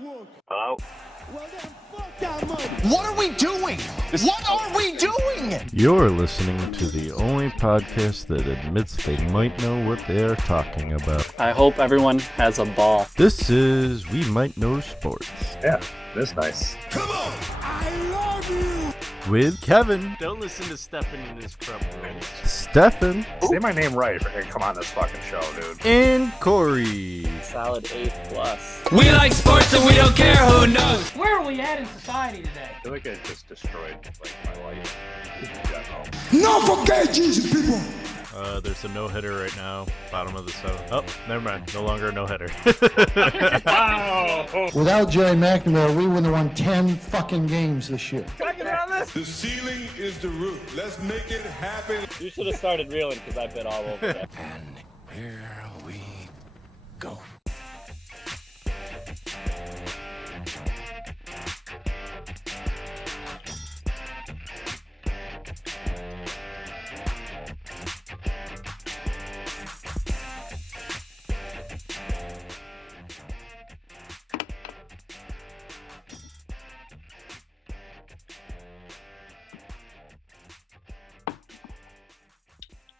Hello? Well, then, fuck that money. What are we doing? What are we doing? You're listening to the only podcast that admits they might know what they are talking about. I hope everyone has a ball. This is We Might Know Sports. Yeah, that's nice. Come on. I love you. With Kevin. Don't listen to Stefan and his crumb rolls. Stefan. Say my name right if I can come on this fucking show, dude. And Corey. Solid A+. We like sports and we don't care who knows. Where are we at in society today? I feel like I just destroyed my life in general. No forget Jesus, people. There's a no-hitter right now. Bottom of the seventh. Oh, never mind. No longer a no-hitter. Wow! Without Jerry McNamara, we wouldn't have won 10 fucking games this year. Can I get on this? The ceiling is the roof. Let's make it happen. You should have started reeling because I've been all over that. And here we go.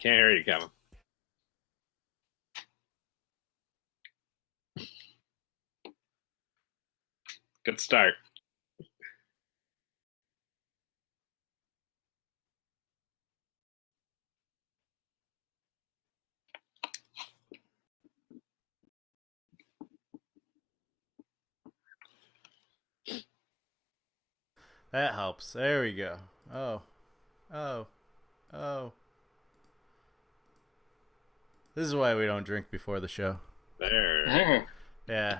Can't hear you, Kevin. Good start. That helps. There we go. Oh. This is why we don't drink before the show. There. Yeah.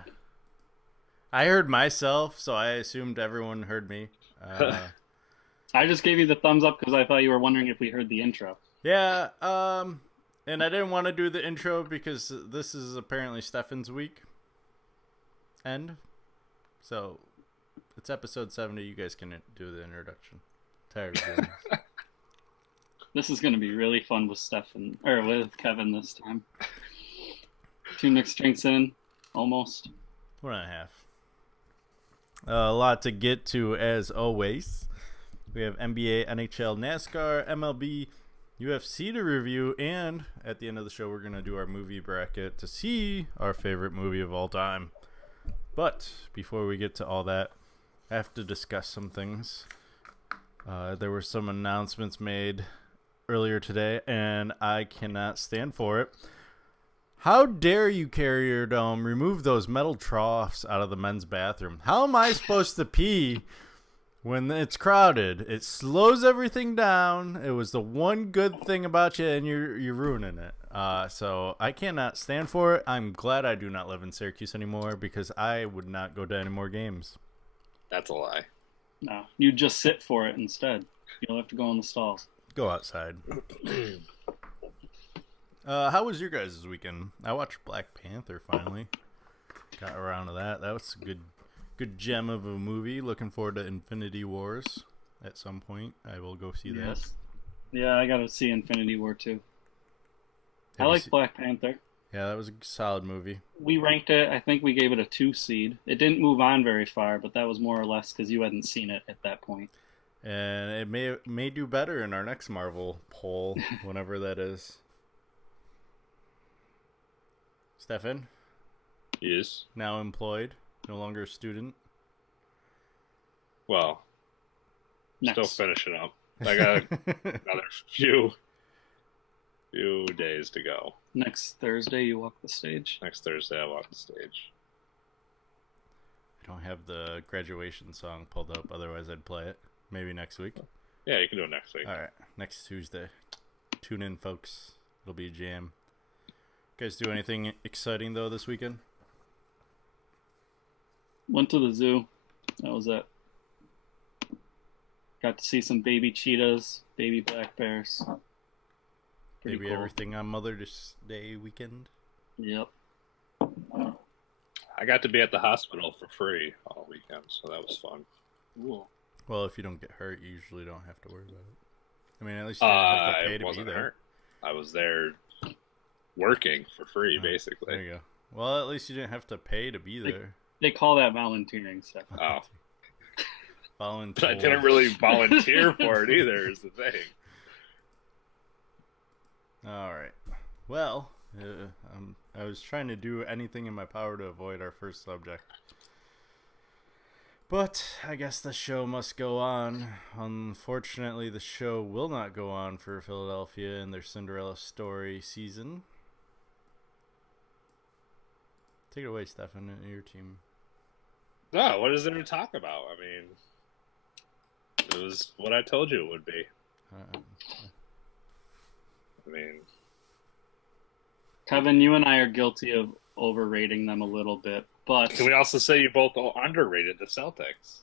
I heard myself, so I assumed everyone heard me. I just gave you the thumbs up because I thought you were wondering if we heard the intro. Yeah, and I didn't want to do the intro because this is apparently Stefan's week. End. So, it's episode 70. You guys can do the introduction. Tired of doing this. This is going to be really fun with with Kevin this time. 2 mixed drinks in, almost. 1.5. A lot to get to as always. We have NBA, NHL, NASCAR, MLB, UFC to review, and at the end of the show, we're going to do our movie bracket to see our favorite movie of all time. But before we get to all that, I have to discuss some things. There were some announcements made earlier today, and I cannot stand for it. How dare you, Carrier Dome, remove those metal troughs out of the men's bathroom? How am I supposed to pee when it's crowded? It slows everything down. It was the one good thing about you, and you're ruining it. So I cannot stand for it. I'm glad I do not live in Syracuse anymore because I would not go to any more games. That's a lie. No, you just sit for it instead. You'll have to go in the stalls. Go outside. How was your guys' weekend? I watched Black Panther finally. Got around to that. That was a good gem of a movie. Looking forward to Infinity Wars at some point. I will go see that. Yeah, I got to see Infinity War too. I like Black Panther. Yeah, that was a solid movie. We ranked it. I think we gave it a 2 seed. It didn't move on very far, but that was more or less because you hadn't seen it at that point. And it may do better in our next Marvel poll, whenever that is. Stefan? Yes. Now employed, no longer a student. Well, Next. still finishing up. I got another few days to go. Next Thursday, you walk the stage. Next Thursday, I walk the stage. I don't have the graduation song pulled up, otherwise I'd play it. Maybe next week. Yeah, you can do it next week. All right, next Tuesday. Tune in, folks. It'll be a jam. You guys do anything exciting, though, this weekend? Went to the zoo. That was it. Got to see some baby cheetahs, baby black bears. Pretty Maybe cool. everything on Mother's Day weekend? Yep. I got to be at the hospital for free all weekend, so that was fun. Cool. Well, if you don't get hurt, you usually don't have to worry about it. I mean, at least you don't have to pay to be there. Hurt. I was there working for free, basically. There you go. Well, at least you didn't have to pay to be there. They call that volunteering stuff. Oh, but I Volunteer. didn't really volunteer for it either. Is the thing. All right. Well, I was trying to do anything in my power to avoid our first subject. But I guess the show must go on. Unfortunately, the show will not go on for Philadelphia in their Cinderella story season. Take it away, Stefan, and your team. No, what is there to talk about? I mean, it was what I told you it would be. I mean, Kevin, you and I are guilty of overrating them a little bit, but can we also say you both underrated the Celtics?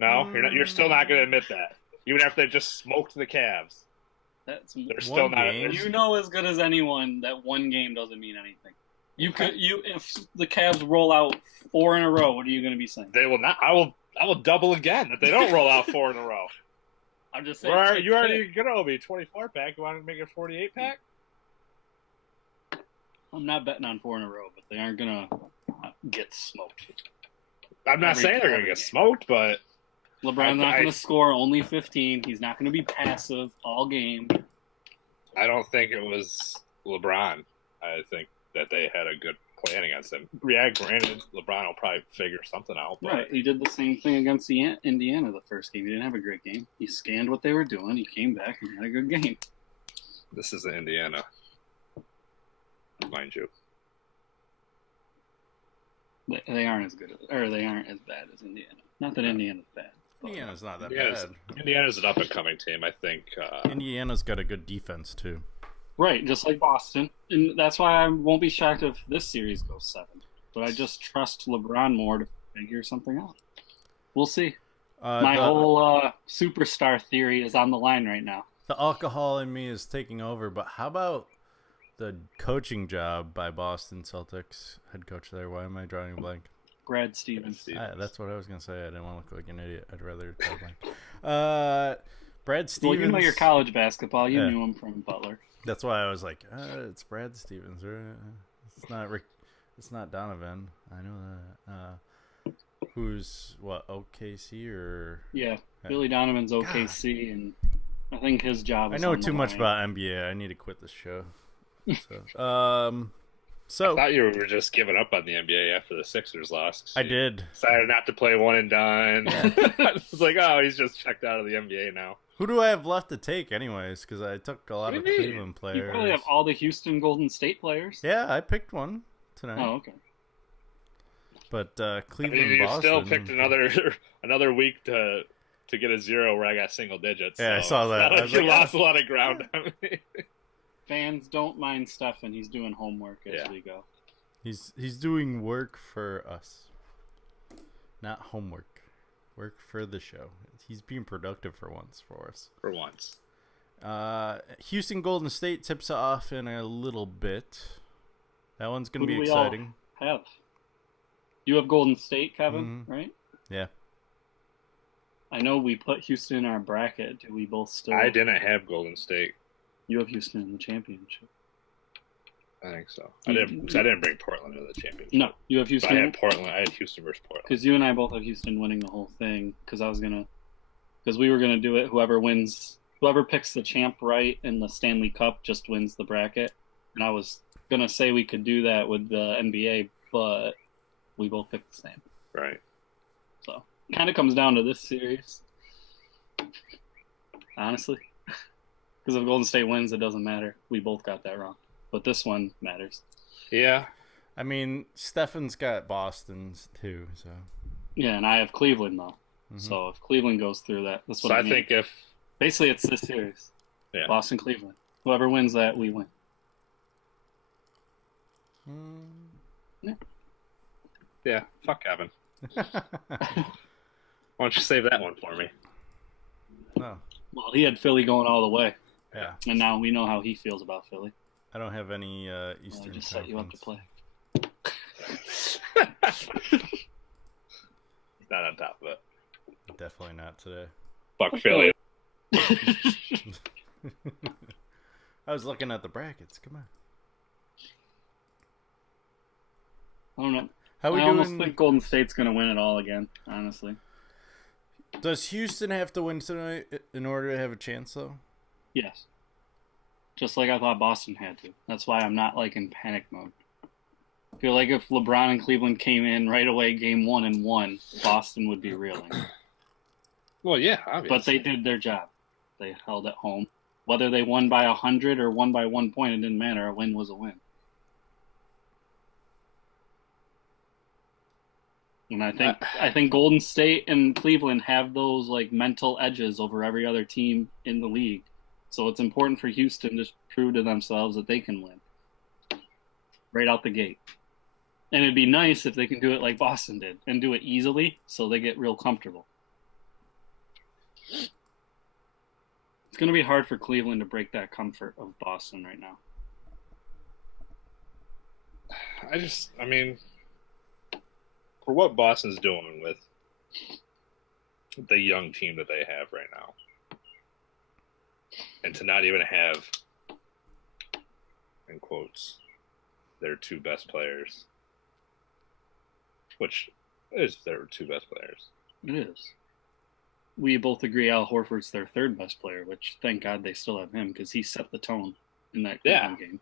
No, you're not. You're still not going to admit that, even after they just smoked the Cavs. They're still not. game. You know as good as anyone that one game doesn't mean anything. If the Cavs roll out 4 in a row, what are you going to be saying? They will not. I will double again if they don't roll out 4 in a row. I'm just saying. You already going to owe me a 24-pack. You want to make it a 48-pack? I'm not betting on 4 in a row, but they aren't going to get smoked. I'm not saying they're going to get smoked, but LeBron's not going to score only 15. He's not going to be passive all game. I don't think it was LeBron. I think that they had a good plan against him. Yeah, granted, LeBron will probably figure something out. But Right, he did the same thing against Indiana the first game. He didn't have a great game. He scanned what they were doing. He came back and had a good game. this is Indiana, mind you. They aren't as good, or they aren't as bad as Indiana. Not that Indiana's bad. Indiana's not that Indiana's, bad. Indiana's an up-and-coming team, I think. Indiana's got a good defense, too. Right, just like Boston. And that's why I won't be shocked if this series goes 7. But I just trust LeBron more to figure something out. We'll see. My whole superstar theory is on the line right now. The alcohol in me is taking over, but how about the coaching job by Boston Celtics head coach there? Why am I drawing a blank? Brad Stevens. That's what I was going to say. I didn't want to look like an idiot. I'd rather draw a blank. Brad Stevens. Well, you know your college basketball. You knew him from Butler. That's why I was like, it's Brad Stevens. It's not Rick. It's not Donovan. I know that. Who's what? OKC or? Yeah, Billy Donovan's OKC, and I think his job. I is know on too the much line. about NBA. I need to quit this show. So I thought you were just giving up on the NBA after the Sixers lost. I did. Decided not to play one and done. I was like, oh, he's just checked out of the NBA now. Who do I have left to take, anyways? Because I took a lot of Cleveland players. You probably have all the Houston Golden State players. Yeah, I picked one tonight. Oh, okay. But Cleveland, I mean, you Boston. still picked another week to get a 0 where I got single digits. Yeah, so I saw that. Not I like was you like, lost a lot of ground on me. Fans don't mind Stefan. He's doing homework as we go. He's doing work for us, not homework. Work for the show. He's being productive for once for us. For once. Houston Golden State tips off in a little bit. That one's going to be Who do we exciting. all have? You have Golden State, Kevin, right? Yeah. I know we put Houston in our bracket. Do we both still? I didn't have Golden State. You have Houston in the championship. I think so. I didn't bring Portland into the championship. No, you have Houston. But I had Portland. I had Houston versus Portland. Because you and I both have Houston winning the whole thing. Because we were gonna do it. Whoever picks the champ right in the Stanley Cup just wins the bracket. And I was gonna say we could do that with the NBA, but we both picked the same. Right. So it kind of comes down to this series, honestly. Because if Golden State wins, it doesn't matter. We both got that wrong. But this one matters. Yeah. I mean, Stefan's got Boston's too, so. Yeah, and I have Cleveland though. Mm-hmm. So if Cleveland goes through that, that's what I mean. think if basically it's this series. Yeah. Boston, Cleveland. Whoever wins that, we win. Yeah. Fuck Kevin. Why don't you save that one for me? No. Well, he had Philly going all the way. Yeah. And now we know how he feels about Philly. I don't have any Eastern. I just set you up to play. He's not on top of it. Definitely not today. Fuck Philly. I was looking at the brackets. Come on. I don't know. How we I doing? almost think Golden State's going to win it all again, honestly. Does Houston have to win tonight in order to have a chance, though? Yes. Just like I thought Boston had to. That's why I'm not like in panic mode. I feel like if LeBron and Cleveland came in right away, game 1 and won, Boston would be reeling. Well, yeah, obviously. But they did their job. They held it home. Whether they won by 100 or won by 1 point, it didn't matter. A win was a win. And I think Golden State and Cleveland have those like mental edges over every other team in the league. So it's important for Houston to prove to themselves that they can win right out the gate. And it'd be nice if they can do it like Boston did and do it easily so they get real comfortable. It's going to be hard for Cleveland to break that comfort of Boston right now. I mean, for what Boston's doing with the young team that they have right now, and to not even have, in quotes, their two best players, which is their two best players. It is. We both agree Al Horford's their third best player, which thank God they still have him because he set the tone in that game.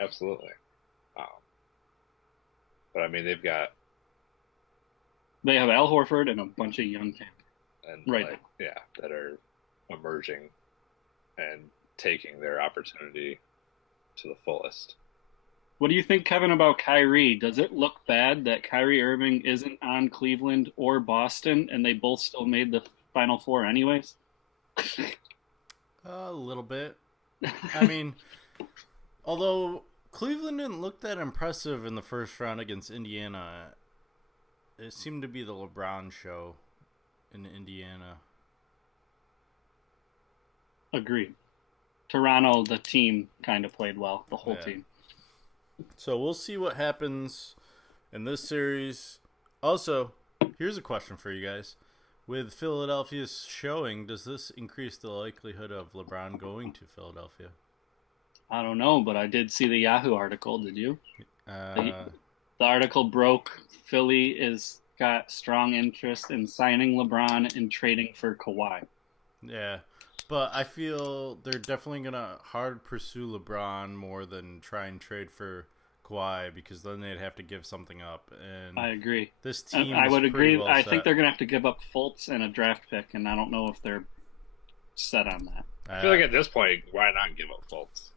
Absolutely. But I mean, they have Al Horford and a bunch of young talent. And right. That are emerging and taking their opportunity to the fullest. What do you think, Kevin, about Kyrie? Does it look bad that Kyrie Irving isn't on Cleveland or Boston and they both still made the Final Four anyways? A little bit. I mean, although Cleveland didn't look that impressive in the first round against Indiana, it seemed to be the LeBron show in Indiana. Agreed. Toronto, the team, kind of played well, the whole team. So we'll see what happens in this series. Also, here's a question for you guys. With Philadelphia's showing, does this increase the likelihood of LeBron going to Philadelphia? I don't know, but I did see the Yahoo article. Did you? The article broke. Philly is got strong interest in signing LeBron and trading for Kawhi. Yeah, but I feel they're definitely going to hard pursue LeBron more than try and trade for Kawhi because then they'd have to give something up. And I agree. This team I would agree. Well I think they're going to have to give up Fultz and a draft pick, and I don't know if they're set on that. I feel like at this point, why not give up Fultz?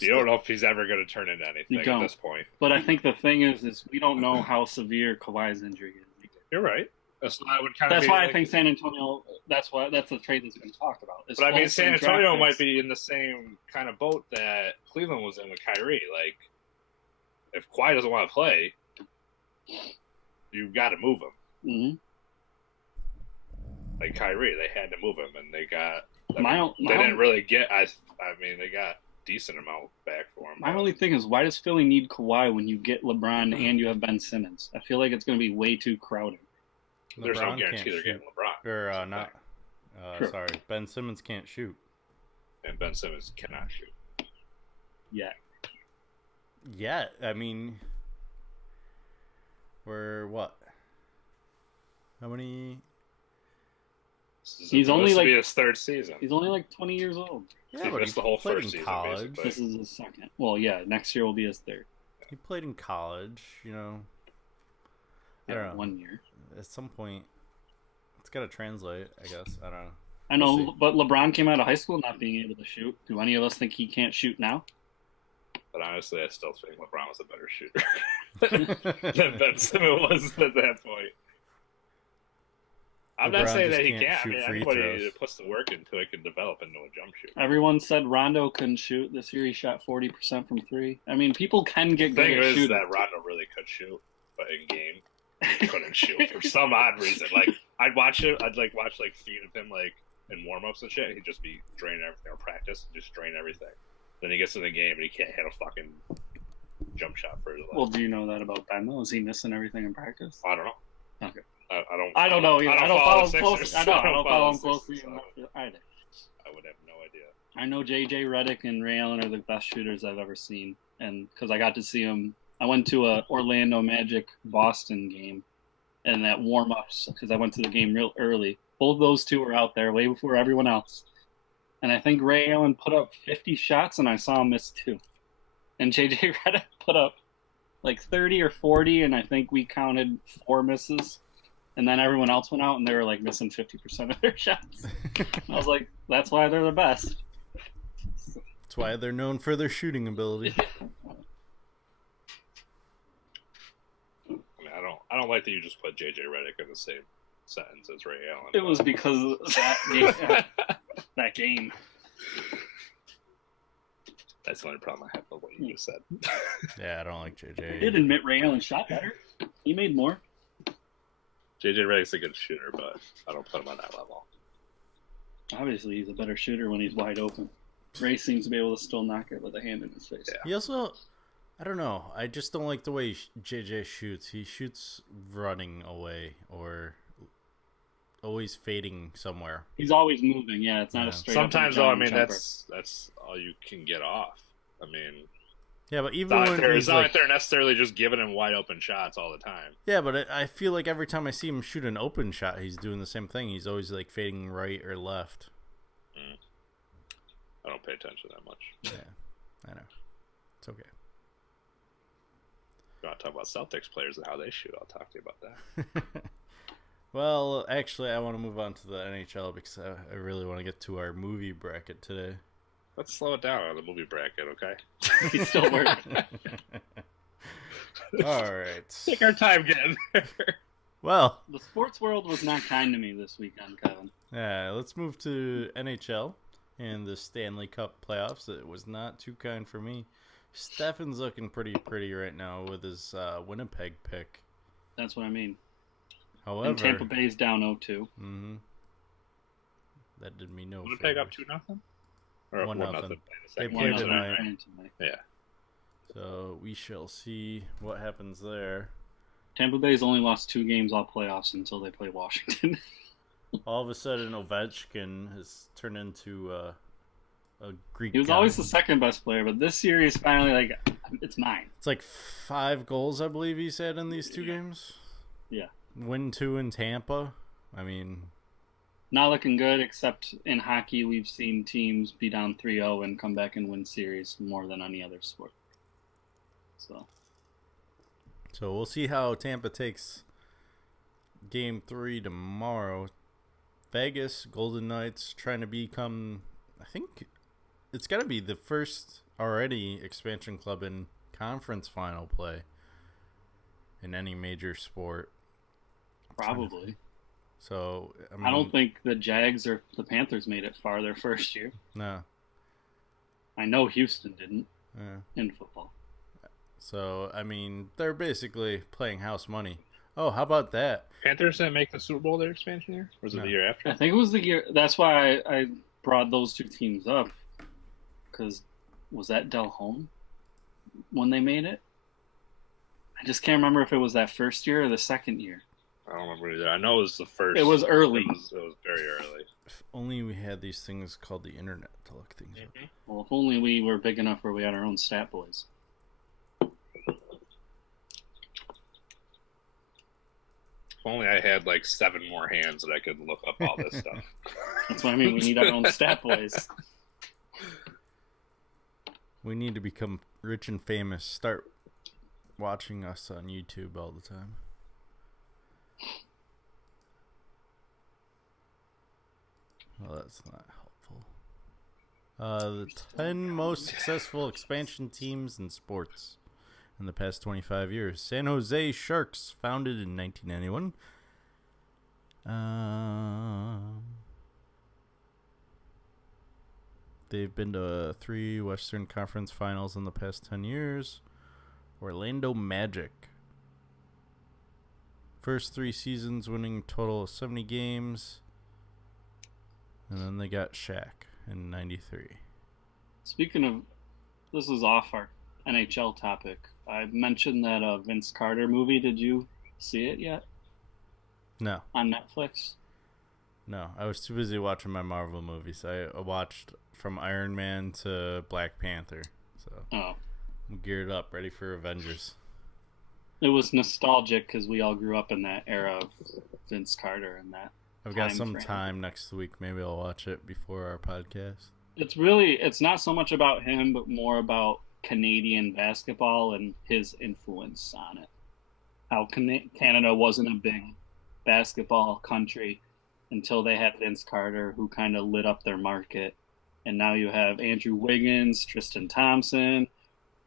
You don't know if he's ever going to turn into anything at this point. But I think the thing is we don't know how severe Kawhi's injury is. You're right. That's why I think San Antonio. That's the trade that's been talked about. But I mean, San Antonio might be in the same kind of boat that Cleveland was in with Kyrie. Like, if Kawhi doesn't want to play, you've got to move him. Mm-hmm. Like Kyrie, they had to move him, and they got. They didn't really get. I mean, they got decent amount back for him. My only thing is, why does Philly need Kawhi when you get LeBron and you have Ben Simmons? I feel like it's going to be way too crowded. There's no guarantee they're getting LeBron. Or not. Sorry, Ben Simmons can't shoot. And Ben Simmons cannot shoot. Yeah, I mean, we're what? How many? He's only like his third season. He's only like 20 years old. Yeah, but he the whole played first in season, college. basically. This is his second. Well, yeah, next year will be his third. He played in college, I don't know. 1 year. At some point, it's got to translate, I guess. I don't know. I know, but LeBron came out of high school not being able to shoot. Do any of us think he can't shoot now? But honestly, I still think LeBron was a better shooter than Ben Simmons was at that point. I'm not saying that he can't. I mean, anybody that puts the work into it can develop into a jump shooter. Everyone said Rondo couldn't shoot. This year he shot 40% from three. I mean, people can get good at shooting. The thing is that Rondo really could shoot, but in game, he couldn't shoot for some odd reason. Like, I'd watch it. I'd watch feed of him in warm-ups and shit. He'd just be draining everything, or practice, just drain everything. Then he gets in the game and he can't hit a fucking jump shot for his life. Well, do you know that about Ben though? Is he missing everything in practice? I don't know. Okay. I don't know. I don't follow him closely. I don't follow him closely enough either. I would have no idea. I know JJ Redick and Ray Allen are the best shooters I've ever seen, and because I got to see them I went to a Orlando Magic Boston game, and that warm ups because I went to the game real early. Both those two were out there way before everyone else, and I think Ray Allen put up 50 shots, and I saw him miss 2, and JJ Redick put up like 30 or 40, and I think we counted 4 misses. And then everyone else went out, and they were like missing 50% of their shots. I was like, that's why they're the best. That's why they're known for their shooting ability. I mean, I don't like that you just put JJ Redick in the same sentence as Ray Allen. It was because of that game. That game. That's the only problem I have with what you just said. Yeah, I don't like JJ. I did admit Ray Allen shot better. He made more. JJ Redick's a good shooter, but I don't put him on that level. Obviously, he's a better shooter when he's wide open. Ray seems to be able to still knock it with a hand in his face. Yeah. He also, I don't know. I just don't like the way JJ shoots. He shoots running away or always fading somewhere. He's always moving. Yeah, it's not a straight. Sometimes, though, I mean, jumper. that's all you can get off. I mean, yeah, but even when it's not like they're necessarily just giving him wide open shots all the time. Yeah, but I feel like every time I see him shoot an open shot, he's doing the same thing. He's always like fading right or left. I don't pay attention that much. Yeah, I know. It's okay. You want to talk about Celtics players and how they shoot? I'll talk to you about that. Well, actually, I want to move on to the NHL because I really want to get to our movie bracket today. Let's slow it down on the movie bracket, okay? He's still working. All right. Take our time getting there. Well, the sports world was not kind to me this weekend, Kevin. Yeah, let's move to NHL and the Stanley Cup playoffs. It was not too kind for me. Stefan's looking pretty right now with his Winnipeg pick. That's what I mean. However, and Tampa Bay's down 0-2. Mm-hmm. That did me no Winnipeg favors. up 2-0? Or 1-0. They played played tonight. Yeah. So we shall see what happens there. Tampa Bay's only lost 2 games all playoffs until they play Washington. All of a sudden, Ovechkin has turned into a Greek. He was guy. always the second best player, but this series finally, like, it's mine. It's like 5 goals, I believe he's had in these 2 games. Yeah. Win 2 in Tampa. I mean, not looking good, except in hockey, we've seen teams be down 3-0 and come back and win series more than any other sport. So we'll see how Tampa takes Game 3 tomorrow. Vegas, Golden Knights trying to become, I think it's got to be the first already expansion club in conference final play in any major sport. Probably. So I mean, I don't think the Jags or the Panthers made it far their first year. No. I know Houston didn't Yeah. in football. So I mean, they're basically playing house money. Oh, how about that? Panthers didn't make the Super Bowl their expansion year? Or was it the year after? I think it was the year. That's why I brought those 2 teams up. Because was that Del Home when they made it? I just can't remember if it was that first year or the second year. I don't remember either. I know it was the first. It was early. It was very early. If only we had these things called the internet to look things up. Well, if only we were big enough where we had our own stat boys. If only I had like 7 more hands that I could look up all this stuff. That's what I mean. We need our own stat boys. We need to become rich and famous. Start watching us on YouTube all the time. Well, that's not helpful. The 10 most successful expansion teams in sports in the past 25 years. San Jose Sharks, founded in 1991. They've been to 3 Western Conference Finals in the past 10 years. Orlando Magic. First 3 seasons winning total of 70 games. And then they got Shaq in 93. Speaking of, this is off our NHL topic. I mentioned that Vince Carter movie. Did you see it yet? No. On Netflix? No, I was too busy watching my Marvel movies. I watched from Iron Man to Black Panther. So I'm geared up, ready for Avengers. It was nostalgic because we all grew up in that era of Vince Carter and that. I've got time some frame. time next week. Maybe I'll watch it before our podcast. It's not so much about him, but more about Canadian basketball and his influence on it. How Canada wasn't a big basketball country until they had Vince Carter, who kind of lit up their market. And now you have Andrew Wiggins, Tristan Thompson,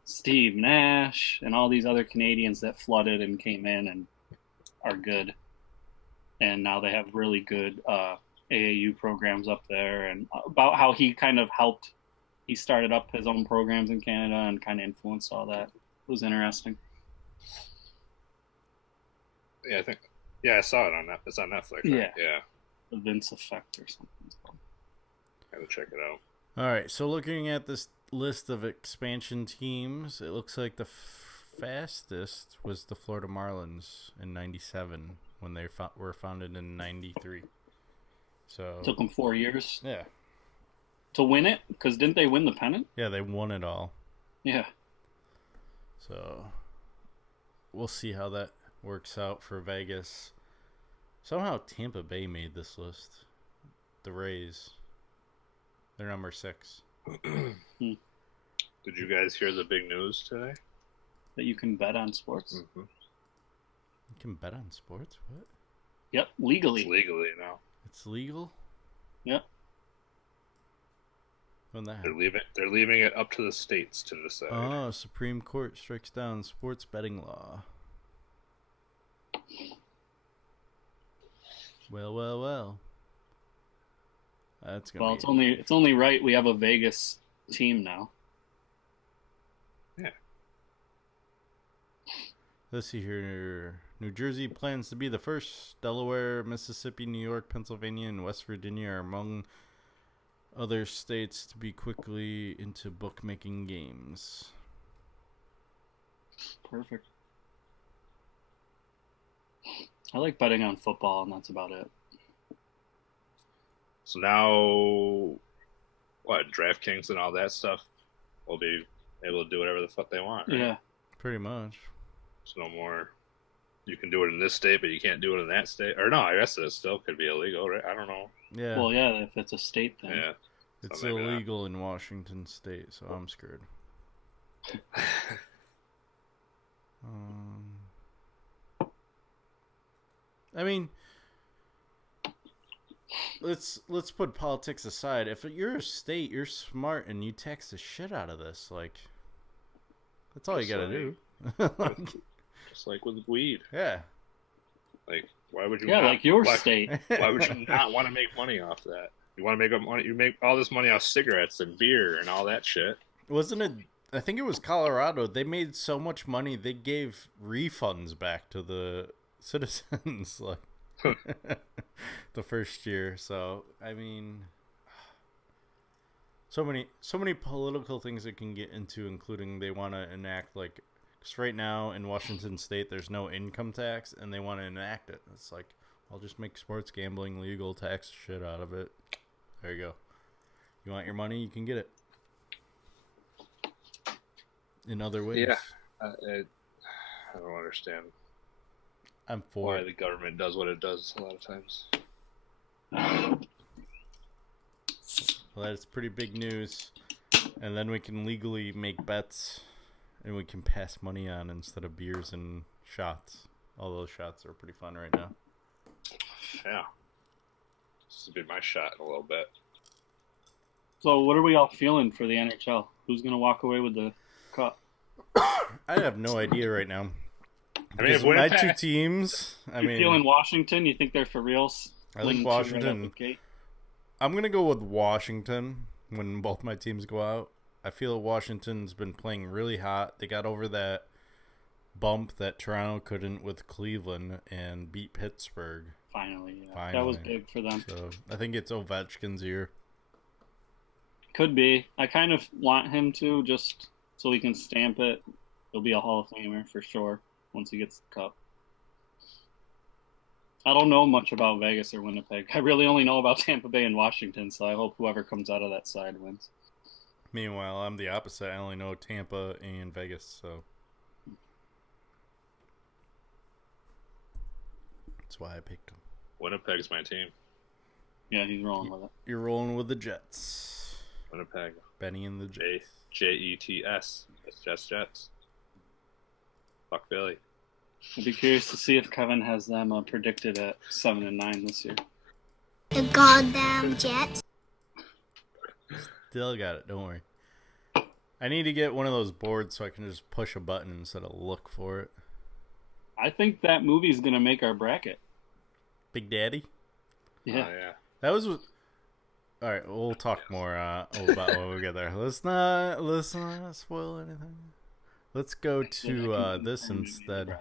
Steve Nash, and all these other Canadians that flooded and came in and are good. And now they have really good AAU programs up there, and about how he kind of helped. He started up his own programs in Canada and kind of influenced all that. It was interesting. Yeah, I think. Yeah, I saw it on that. It's on Netflix. Right? Yeah. The Vince Effect or something. It's called. I gotta check it out. All right, so looking at this list of expansion teams, it looks like the fastest was the Florida Marlins in '97 when they were founded in '93. So Took them 4 years. Yeah. To win it, because didn't they win the pennant? Yeah, they won it all. Yeah. So we'll see how that works out for Vegas. Somehow Tampa Bay made this list. The Rays. They're number 6. Did you guys hear the big news today? That you can bet on sports? Mm-hmm. You can bet on sports? What? Yep, legally. It's legally now. It's legal? Yep. When that They're leaving it up to the states to decide. Oh, Supreme Court strikes down sports betting law. Well. That's gonna it's only right we have a Vegas team now. Yeah. Let's see here. New Jersey plans to be the first. Delaware, Mississippi, New York, Pennsylvania, and West Virginia are among other states to be quickly into bookmaking games. Perfect. I like betting on football, and that's about it. So now, what, DraftKings and all that stuff will be able to do whatever the fuck they want, right? Yeah. Pretty much. So no more, you can do it in this state, but you can't do it in that state. Or no, I guess it still could be illegal, right? I don't know. Yeah. Well, yeah, if it's a state thing. Yeah. It's So maybe illegal in Washington State, so I'm screwed. I mean, let's put politics aside. If you're a state, you're smart and you tax the shit out of this. Like, that's all you gotta do. Just like with weed. Yeah. Like, why would you? Yeah, not, like your state. Why would you not want to make money off that? You want to make money. You make all this money off cigarettes and beer and all that shit. Wasn't it? I think it was Colorado. They made so much money they gave refunds back to the citizens, like the first year. So I mean, so many political things it can get into, including they want to enact like. Because right now in Washington State, there's no income tax, and they want to enact it. It's like, I'll just make sports gambling legal, tax shit out of it. There you go. You want your money, you can get it. In other ways. Yeah. I don't understand I'm for why the government does what it does a lot of times. Well, that's pretty big news. And then we can legally make bets. And we can pass money on instead of beers and shots. All those shots are pretty fun right now. Yeah. This has been my shot in a little bit. So what are we all feeling for the NHL? Who's going to walk away with the cup? I have no idea right now. I mean, if my two teams, You're feeling Washington? You think they're for reals? I think Washington. I'm going to go with Washington when both my teams go out. I feel Washington's been playing really hot. They got over that bump that Toronto couldn't with Cleveland and beat Pittsburgh. Finally, yeah. Finally. That was big for them. So I think it's Ovechkin's year. Could be. I kind of want him to, just so he can stamp it. He'll be a Hall of Famer for sure once he gets the cup. I don't know much about Vegas or Winnipeg. I really only know about Tampa Bay and Washington, so I hope whoever comes out of that side wins. Meanwhile, I'm the opposite. I only know Tampa and Vegas, so That's why I picked him. Winnipeg's my team. Yeah, he's rolling with it. You're rolling with the Jets. Winnipeg. Benny and the Jets. Jets. It's Jets. Fuck Philly. I'd be curious to see if Kevin has them predicted at 7-9 this year. The goddamn Jets. Still got it. Don't worry. I need to get one of those boards so I can just push a button instead of look for it. I think that movie's gonna make our bracket. Big Daddy? Yeah. Oh, yeah. That was... All right, we'll talk more about when we get there. Let's not spoil anything. Let's go to this instead.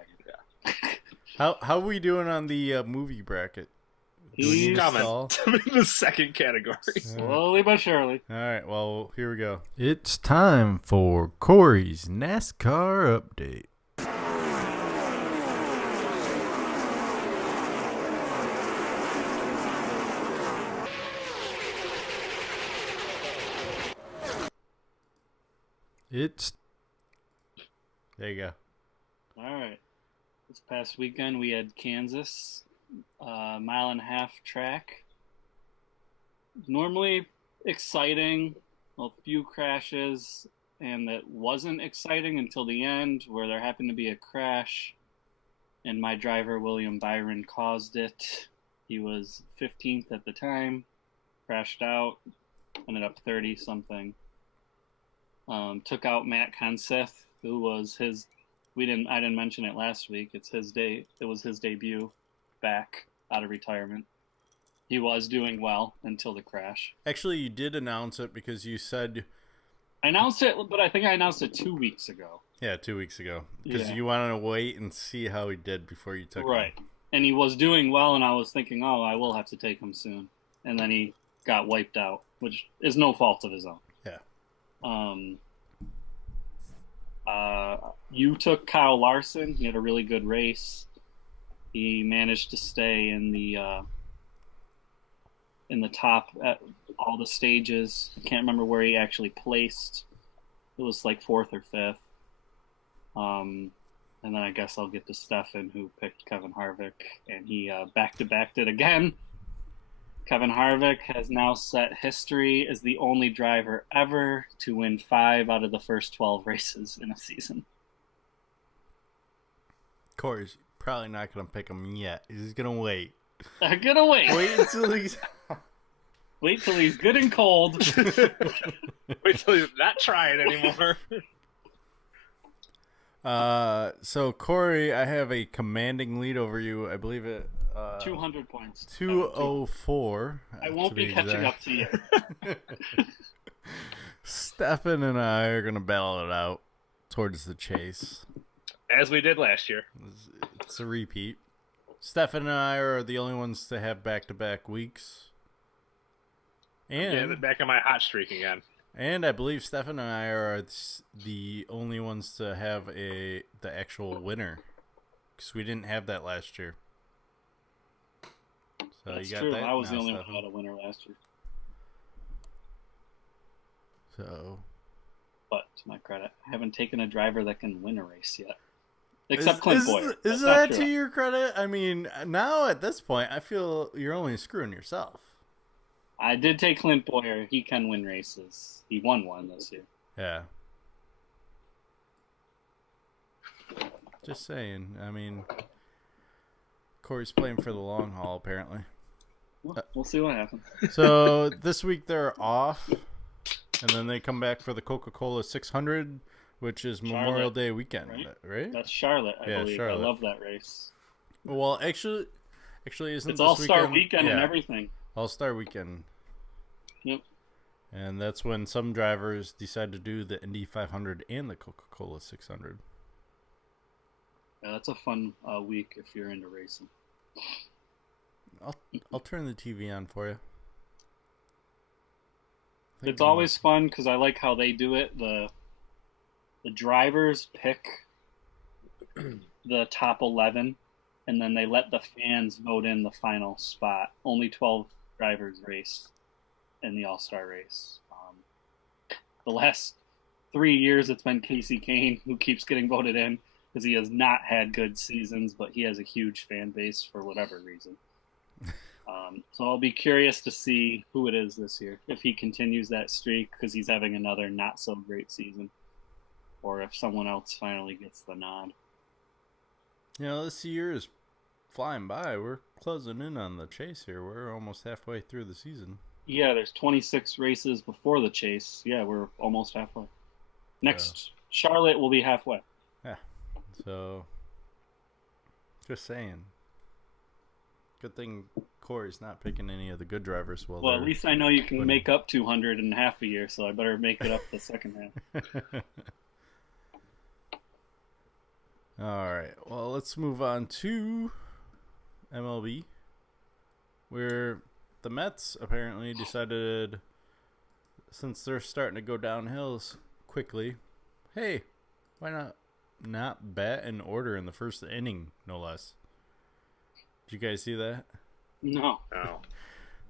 How are we doing on the movie bracket? He's coming. The second category. Slowly but surely. All right, well, here we go. It's time for Corey's NASCAR update. There you go. All right. This past weekend we had Kansas, 1.5-mile track. Normally exciting, a few crashes, and that wasn't exciting until the end, where there happened to be a crash, and my driver William Byron caused it. He was 15th at the time, crashed out, ended up 30 something. Took out Matt Kenseth, who was his. I didn't mention it last week. It's his day. It was his debut back out of retirement. He was doing well until the crash. Actually, you did announce it because you said... I announced it, but I think I announced it 2 weeks ago. Yeah, 2 weeks ago. Because Yeah. you wanted to wait and see how he did before you took him. Right. And he was doing well, and I was thinking, oh, I will have to take him soon. And then he got wiped out, which is no fault of his own. Yeah. You took Kyle Larson. He had a really good race. He managed to stay in the top at all the stages. I can't remember where he actually placed. It was like 4th or 5th. And then I guess I'll get to Stefan, who picked Kevin Harvick, and he back-to-backed it again. Kevin Harvick has now set history as the only driver ever to win 5 out of the first 12 races in a season. Corey's probably not going to pick him yet. He's going to wait. I'm gonna wait. Wait until he's... Wait till he's good and cold. Wait till he's not trying anymore. So, Corey, I have a commanding lead over you. I believe it... 200 points. 204. I won't be catching up to you. Stefan and I are going to battle it out towards the chase. As we did last year. It's a repeat. Stefan and I are the only ones to have back-to-back weeks. And yeah, back in my hot streak again. And I believe Stefan and I are the only ones to have the actual winner. Because we didn't have that last year. So That's you got true. that I was now, the only one Stefan. who had a winner last year. So, But to my credit, I haven't taken a driver that can win a race yet. Except Clint Boyer. Is that to your credit? I mean, now at this point, I feel you're only screwing yourself. I did take Clint Boyer. He can win races. He won one this year. Yeah. Just saying. I mean, Corey's playing for the long haul, apparently. Well, we'll see what happens. So this week they're off, and then they come back for the Coca-Cola 600, which is Memorial Day weekend, right? That's Charlotte, I believe. Charlotte. I love that race. Well, actually, isn't it's this All-Star weekend yeah. and everything. All-Star weekend. Yep. And that's when some drivers decide to do the Indy 500 and the Coca-Cola 600. Yeah, that's a fun week if you're into racing. I'll turn the TV on for you. It's always fun because I like how they do it. The drivers pick the top 11, and then they let the fans vote in the final spot. Only 12 drivers race in the All-Star race. The last 3 years, it's been Casey Kane who keeps getting voted in. because he has not had good seasons, but he has a huge fan base for whatever reason. So I'll be curious to see who it is this year, if he continues that streak because he's having another not so great season, or if someone else finally gets the nod. You know, this year is flying by. We're closing in on the chase here. We're almost halfway through the season. Yeah, there's 26 races before the chase. Yeah, we're almost halfway. Next, Charlotte will be halfway. Yeah. So, just saying. Good thing Corey's not picking any of the good drivers. Well, at least I know you can make up 200 in half a year, so I better make it up the second half. All right. Well, let's move on to MLB, where the Mets apparently decided, since they're starting to go downhill quickly, hey, why not bat in order in the first inning, no less. Did you guys see that? No.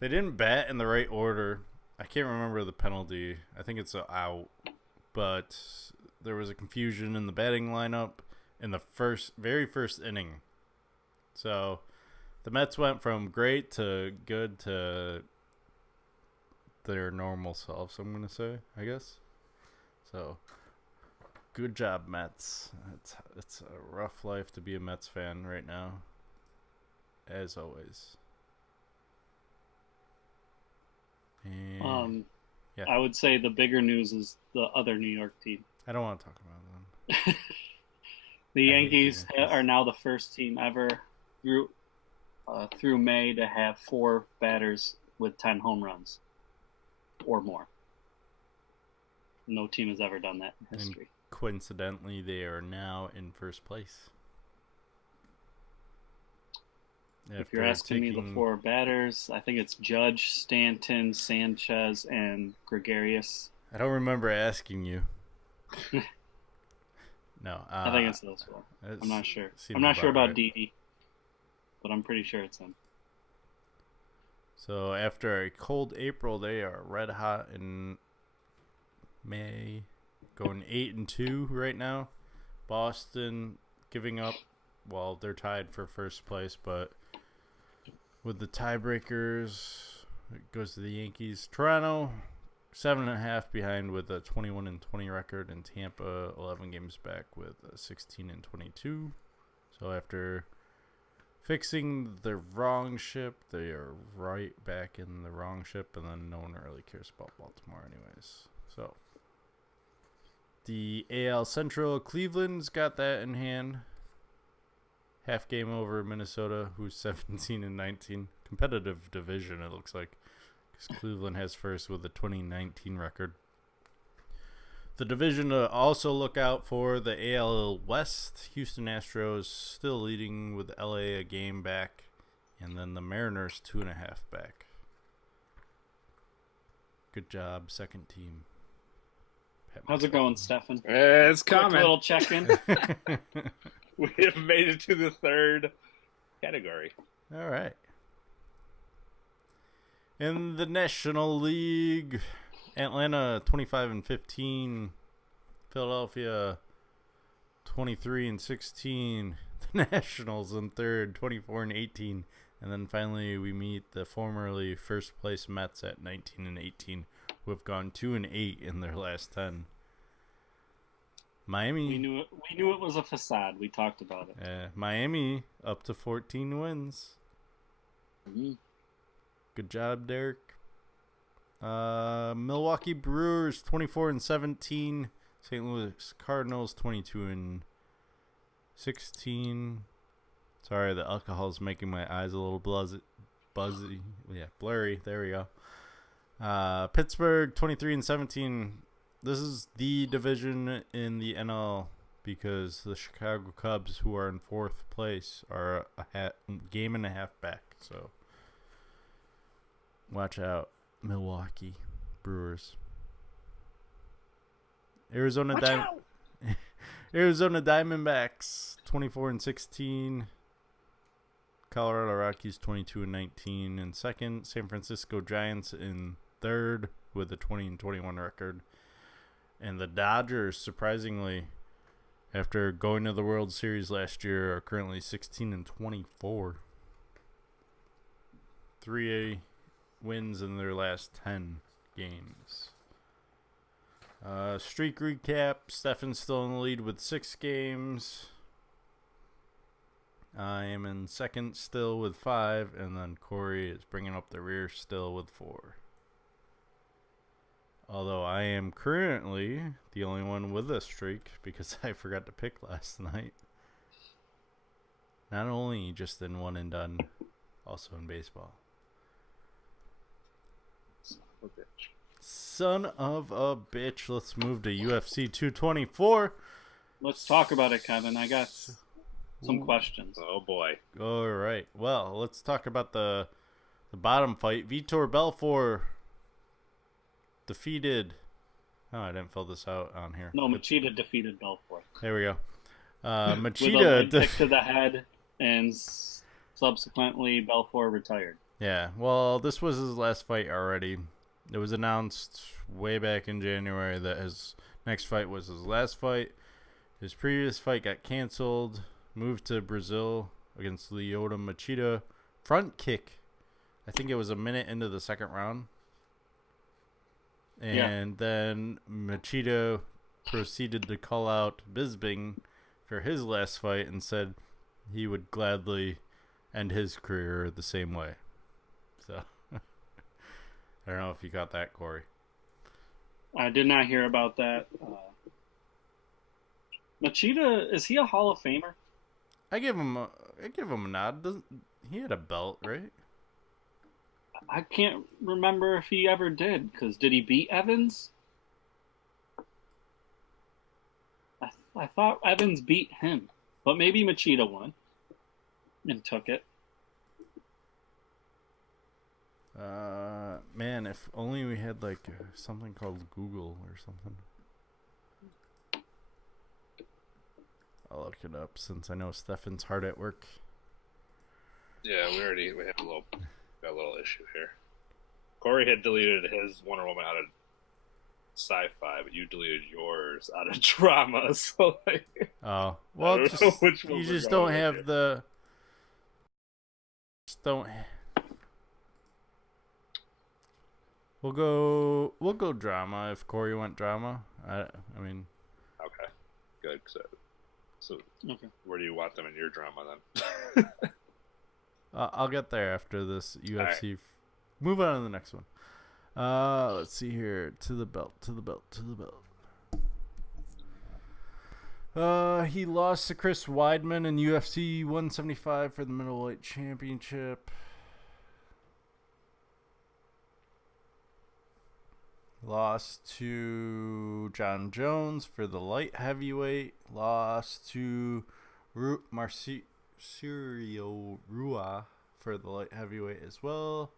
They didn't bat in the right order. I can't remember the penalty. I think it's an out. But there was a confusion in the batting lineup in the very first inning. So the Mets went from great to good to their normal selves, I'm going to say, I guess. So good job, Mets. It's a rough life to be a Mets fan right now, as always. And, yeah. I would say the bigger news is the other New York team. I don't want to talk about them. The Yankees are now the first team ever through May to have 4 batters with 10 home runs or more. No team has ever done that in history. And coincidentally, they are now in first place. If you're asking me the 4 batters, I think it's Judge, Stanton, Sanchez, and Gregarious. I don't remember asking you. No. I think it's those 4. I'm not sure. I'm not sure about right. Didi, but I'm pretty sure it's him. So after a cold April, they are red hot in May, going 8-2 right now. Boston giving up. Well, they're tied for first place, but with the tiebreakers, it goes to the Yankees. Toronto, 7.5 behind with a 21-20 record, and Tampa 11 games back with a 16-22. So after fixing the wrong ship, they are right back in the wrong ship, and then no one really cares about Baltimore anyways. So the AL Central, Cleveland's got that in hand. Half game over Minnesota, who's 17-19. Competitive division, it looks like, because Cleveland has first with a 2019 record. The division to also look out for, the AL West. Houston Astros still leading with LA a game back, and then the Mariners 2.5 back. Good job, second team. How's it going, Stefan? It's coming. Quick little check-in. We have made it to the third category. All right. In the National League, Atlanta 25-15, Philadelphia 23-16, the Nationals in third 24-18, and then finally we meet the formerly first place Mets at 19-18, who have gone 2-8 in their last 10. Miami. We knew it was a facade. We talked about it. Miami up to 14 wins. Mm-hmm. Good job, Derek. Milwaukee Brewers 24-17. St. Louis Cardinals 22-16. Sorry, the alcohol is making my eyes a little buzzy. Yeah, blurry. There we go. Pittsburgh 23-17. This is the division in the NL because the Chicago Cubs, who are in fourth place, are a game and a half back. So watch out, Milwaukee Brewers. Arizona Diamondbacks 24-16. Colorado Rockies 22-19 in second. San Francisco Giants in third with a 20-21 record. And the Dodgers, surprisingly, after going to the World Series last year, are currently 16-24. 3 wins in their last 10 games. Streak recap. Stefan's still in the lead with 6 games. I am in second still with 5, and then Corey is bringing up the rear still with 4. Although I am currently the only one with a streak because I forgot to pick last night. Not only just in one and done, also in baseball. Son of a bitch. Let's move to UFC 224. Let's talk about it, Kevin. I got some questions. Oh boy. All right. Well, let's talk about the bottom fight. Vitor Belfort defeated. Oh, I didn't fill this out on here. No, Machida defeated Belfort. There we go. Machida Machida kick to the head, and subsequently Belfort retired. Yeah. Well, this was his last fight already. It was announced way back in January that his next fight was his last fight. His previous fight got canceled. Moved to Brazil against Lyoto Machida. Front kick. I think it was a minute into the second round. And then Machida proceeded to call out Bisping for his last fight and said he would gladly end his career the same way. So, I don't know if you got that, Corey. I did not hear about that. Machida, is he a Hall of Famer? I give him a nod. He had a belt, right? I can't remember if he ever did, because did he beat Evans? I thought Evans beat him, but maybe Machida won and took it. Man, if only we had like something called Google or something. I'll look it up since I know Stefan's hard at work. Yeah, we have a little issue here. Corey had deleted his Wonder Woman out of sci-fi, but you deleted yours out of drama. So like, oh well, you just don't have here. The. Just don't. We'll go drama if Corey went drama. I mean. Okay, good. So okay. Where do you want them in your drama then? I'll get there after this UFC. Right. Move on to the next one. Let's see here. To the belt. He lost to Chris Weidman in UFC 175 for the middleweight championship. Lost to John Jones for the light heavyweight. Lost to Marcio Rua for the light heavyweight as well.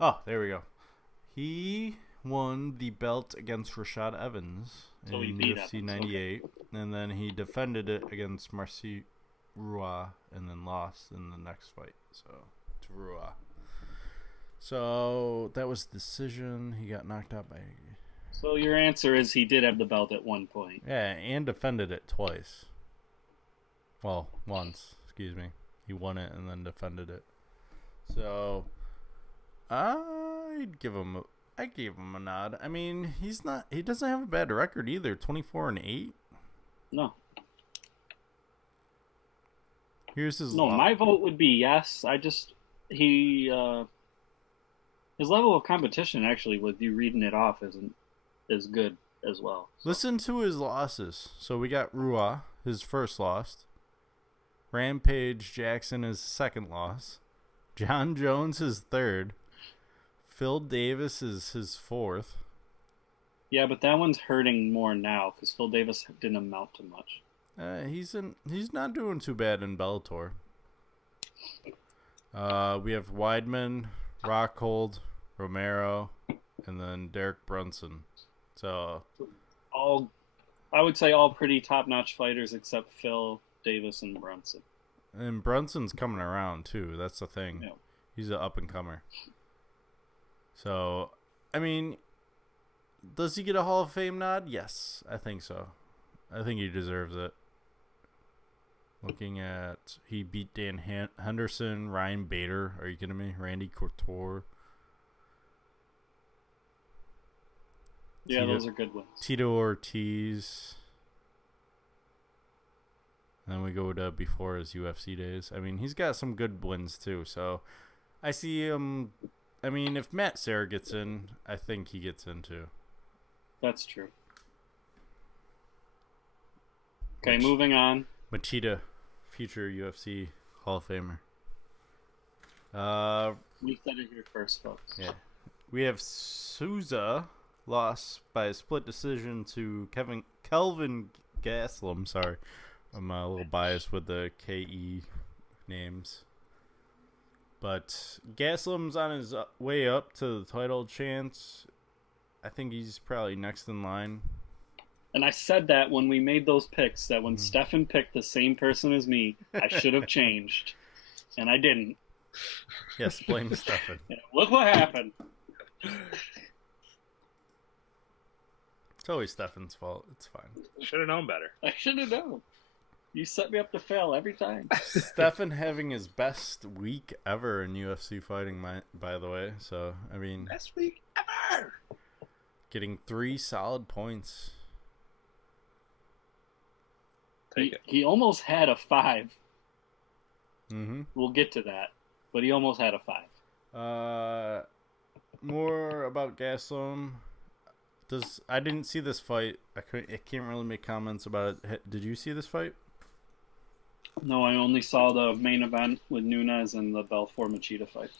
Oh, there we go. He won the belt against Rashad Evans in UFC 98, and then he defended it against Marcio Rua and then lost in the next fight. So to Rua. So that was decision. He got knocked out by. So your answer is he did have the belt at one point. Yeah, and defended it twice. Well, once. Excuse me. He won it and then defended it. So I gave him a nod. I mean, he doesn't have a bad record either. 24-8. No. Here's his. No, my vote would be yes. His level of competition, actually, with you reading it off, isn't as good as well. So. Listen to his losses. So we got Rua, his first loss. Rampage Jackson, his second loss. John Jones, his third. Phil Davis is his fourth. Yeah, but that one's hurting more now because Phil Davis didn't amount to much. He's not doing too bad in Bellator. We have Weidman, Rockhold, Romero, and then Derek Brunson. So I would say all pretty top-notch fighters except Phil Davis and Brunson. And Brunson's coming around too. That's the thing. Yeah. He's an up-and-comer. So, I mean, does he get a Hall of Fame nod? Yes, I think so. I think he deserves it. Looking at, he beat Dan Henderson, Ryan Bader. Are you kidding me? Randy Couture. Yeah, those are good ones. Tito Ortiz. And then we go to before his UFC days. I mean, he's got some good wins too. So I see him. I mean, if Matt Serra gets in, I think he gets in too. That's true. Okay, moving on. Machida, future UFC Hall of Famer. We said it here first, folks. Yeah. We have Souza lost by a split decision to Kelvin Gastelum. Sorry, I'm a little biased with the KE names. But Gastelum's on his way up to the title chance. I think he's probably next in line. And I said that when we made those picks, that when Stefan picked the same person as me, I should have changed. And I didn't. Yes, blame Stefan. Look what happened. It's always Stefan's fault. It's fine. Should have known better. I should have known. You set me up to fail every time. Stefan having his best week ever in UFC fighting, by the way. So, I mean... Best week ever! Getting 3 solid points. He almost had a 5. Mm-hmm. We'll get to that. But he almost had a 5. More about Gastelum. I didn't see this fight. I can't really make comments about it. Did you see this fight? No, I only saw the main event with Nunes and the Belfort Machida fight.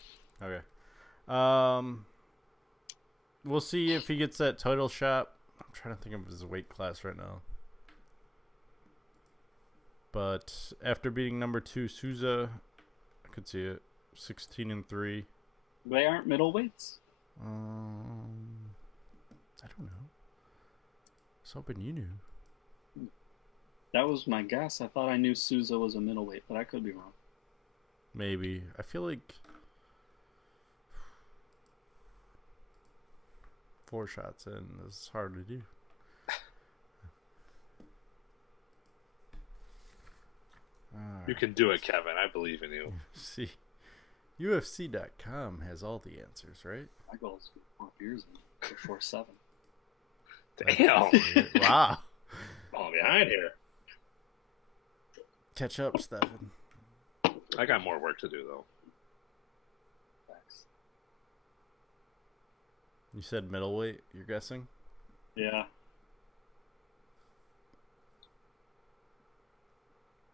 Okay. We'll see if he gets that title shot. I'm trying to think of his weight class right now. But after beating number 2 Souza, I could see it. 16-3. They aren't middleweights? I don't know. I was hoping you knew. That was my guess. I thought I knew Souza was a middleweight, but I could be wrong. Maybe. I feel like 4 shots in is hard to do. You can do it, Kevin. I believe in you. See, UFC.com has all the answers, right? My goal is to get 4 beers in before 7. Damn. Wow. Falling behind here. Catch up, Stefan. I got more work to do, though. Thanks. You said middleweight, you're guessing? Yeah.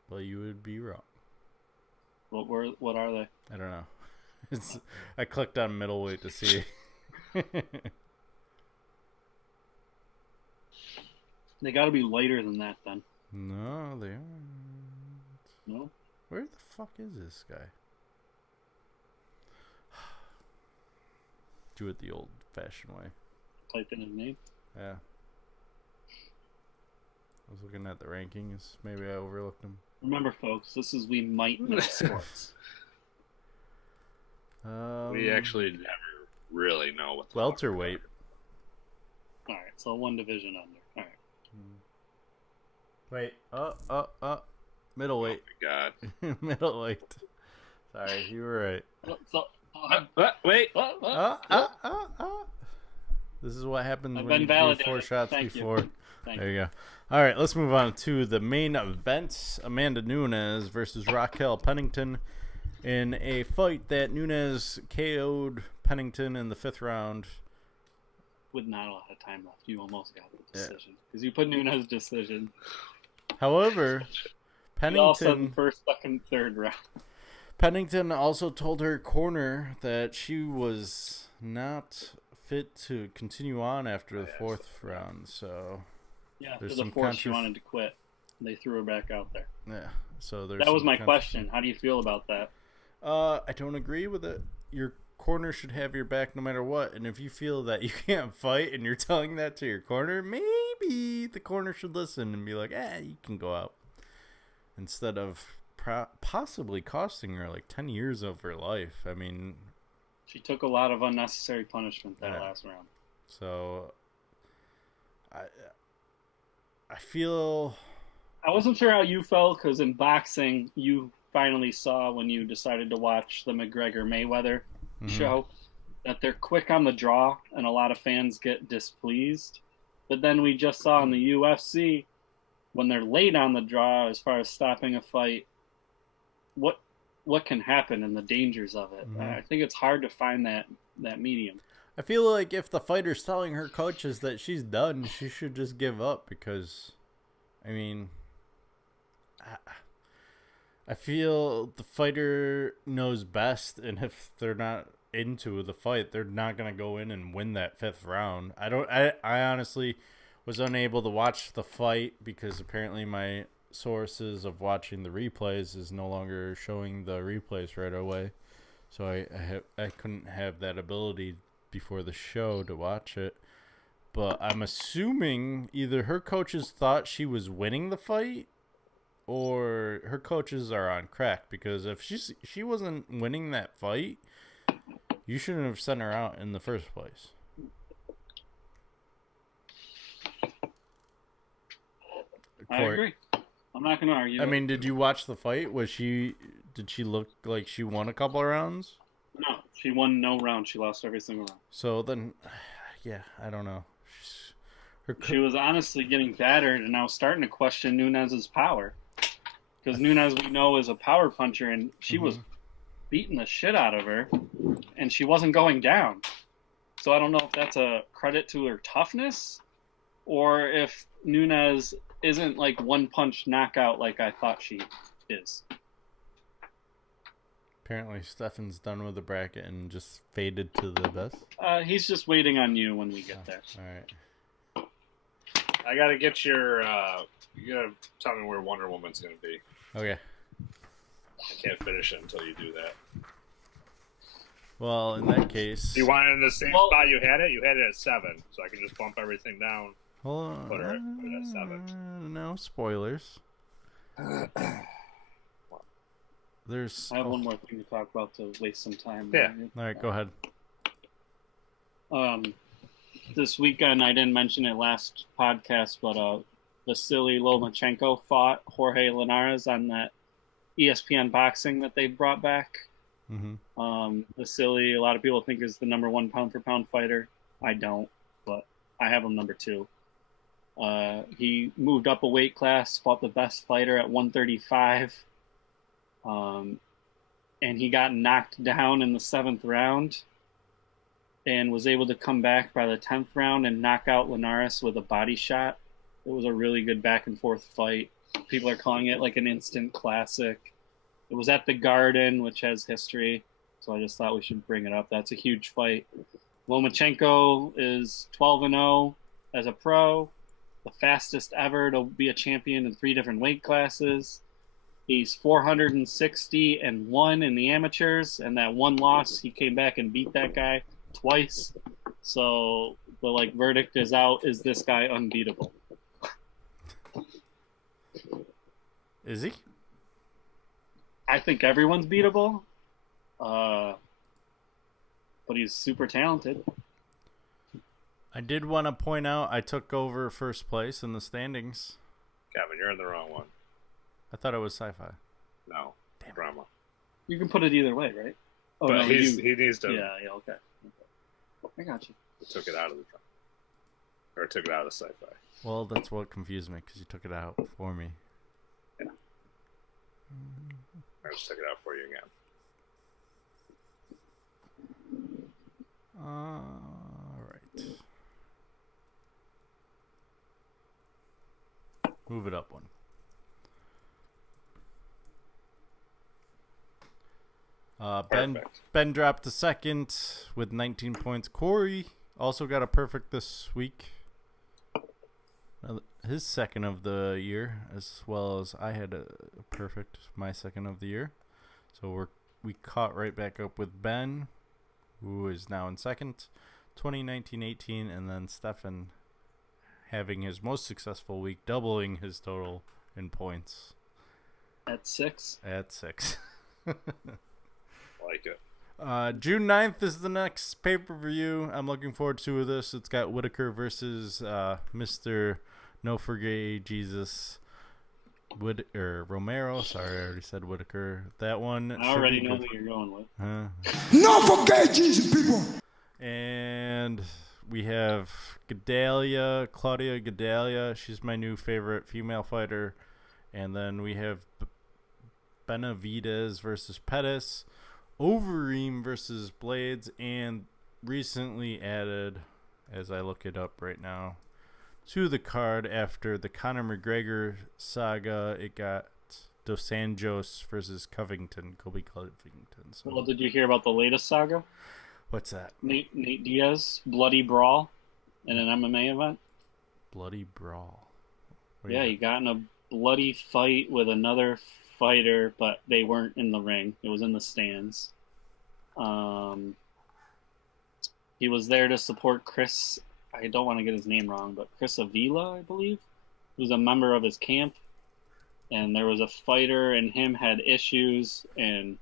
Well, you would be wrong. What are they? I don't know. I clicked on middleweight to see. They got to be lighter than that, then. No, they aren't. No? Where the fuck is this guy? Do it the old-fashioned way. Type in his name? Yeah. I was looking at the rankings. Maybe I overlooked them. Remember, folks, this is We Might Know Sports. We actually never really know what the welterweight. All right, so 1 division under. All right. Wait. Middleweight. Oh my God. Middleweight. Sorry, you were right. Wait. This is what happens I've when you been do 4 validated. shots Thank before. you. There you go. All right, let's move on to the main event. Amanda Nunes versus Raquel Pennington in a fight that Nunes KO'd Pennington in the 5th round. With not a lot of time left, you almost got the decision. Because you put Nunes' decision. However, All of a Pennington... sudden, 1st, 2nd, 3rd round. Pennington also told her corner that she was not fit to continue on after the 4th round. So Yeah, after there's the some 4th, she wanted to quit. They threw her back out there. Yeah, so there's that was some my question. How do you feel about that? I don't agree with it. Your corner should have your back no matter what. And if you feel that you can't fight and you're telling that to your corner, maybe the corner should listen and be like, you can go out. Instead of possibly costing her like 10 years of her life. I mean, she took a lot of unnecessary punishment that last round. So I feel I wasn't sure how you felt because in boxing, you finally saw when you decided to watch the McGregor-Mayweather show that they're quick on the draw and a lot of fans get displeased. But then we just saw in the UFC when they're late on the draw as far as stopping a fight, what can happen and the dangers of it. I think it's hard to find that medium. I feel like if the fighter's telling her coaches that she's done, she should just give up because, I mean, I feel the fighter knows best, and if they're not into the fight, they're not going to go in and win that 5th round. I honestly was unable to watch the fight because apparently my sources of watching the replays is no longer showing the replays right away. So I couldn't have that ability before the show to watch it. But I'm assuming either her coaches thought she was winning the fight or her coaches are on crack, because if she wasn't winning that fight, you shouldn't have sent her out in the first place. I agree. I'm not going to argue. I mean, did you watch the fight? Did she look like she won a couple of rounds? No, she won no round. She lost every single round. So then, yeah, I don't know. She was honestly getting battered, and I was starting to question Nunes's power. Because Nunes, we know, is a power puncher, and she was beating the shit out of her, and she wasn't going down. So I don't know if that's a credit to her toughness, or if Nunes isn't like one-punch knockout like I thought she is. Apparently, Stefan's done with the bracket and just faded to the best. He's just waiting on you when we get there. All right. I gotta get your. You gotta tell me where Wonder Woman's gonna be. Okay. I can't finish it until you do that. Well, in that case, You want it in the same spot you had it? You had it at 7, so I can just bump everything down. hold on. Put it at 7. No spoilers. There's. I have one more thing to talk about to waste some time. Yeah. All right, go ahead. This weekend, I didn't mention it last podcast, but Vasily Lomachenko fought Jorge Linares on that ESPN boxing that they brought back. Vasily, a lot of people think is the number 1 pound-for-pound fighter. I don't, but I have him number 2. He moved up a weight class, fought the best fighter at 135. And he got knocked down in the 7th round and was able to come back by the 10th round and knock out Linares with a body shot. It was a really good back and forth fight. People are calling it like an instant classic. It was at the Garden, which has history, so I just thought we should bring it up. That's a huge fight. Lomachenko is 12-0 as a pro, the fastest ever to be a champion in 3 different weight classes. He's 460-1 in the amateurs, and that one loss, he came back and beat that guy twice. So the verdict is out: is this guy unbeatable? Is he? I think everyone's beatable, but he's super talented. I did want to point out I took over first place in the standings. Kevin, you're in the wrong one. I thought it was sci-fi. No. Drama. You can put it either way, right? Oh, But no, he needs to. Yeah, okay. I got you. Took it out of the drama. Or took it out of sci-fi. Well, that's what confused me, because you took it out for me. Yeah. I just took it out for you again. All right. Move it up one. Ben dropped to 2nd with 19 points. Corey also got a perfect this week. His 2nd of the year, as well as I had a perfect, my 2nd of the year. So we caught right back up with Ben, who is now in 2nd, 2019-18, and then Stefan having his most successful week, doubling his total in points. At 6? At 6. Like it. June 9th is the next pay-per-view. I'm looking forward to this. It's got Whitaker versus Mr. No Forgay Jesus. Romero. Sorry, I already said Whitaker. That one. I already know who you're going with. No forget Jesus, people. And we have Claudia Gadelia. She's my new favorite female fighter. And then we have Benavidez versus Pettis, Overeem versus Blades, and recently added, as I look it up right now, to the card after the Conor McGregor saga, it got Dos Anjos versus Kobe Covington. So, Well, did you hear about the latest saga? what's that? Nate Diaz, bloody brawl in an MMA event. Bloody brawl. Yeah, he got in a bloody fight with another fighter, but they weren't in the ring. It was in the stands. He was there to support Chris. I don't want to get his name wrong, but Chris Avila, I believe, who's a member of his camp. And there was a fighter, and him had issues. And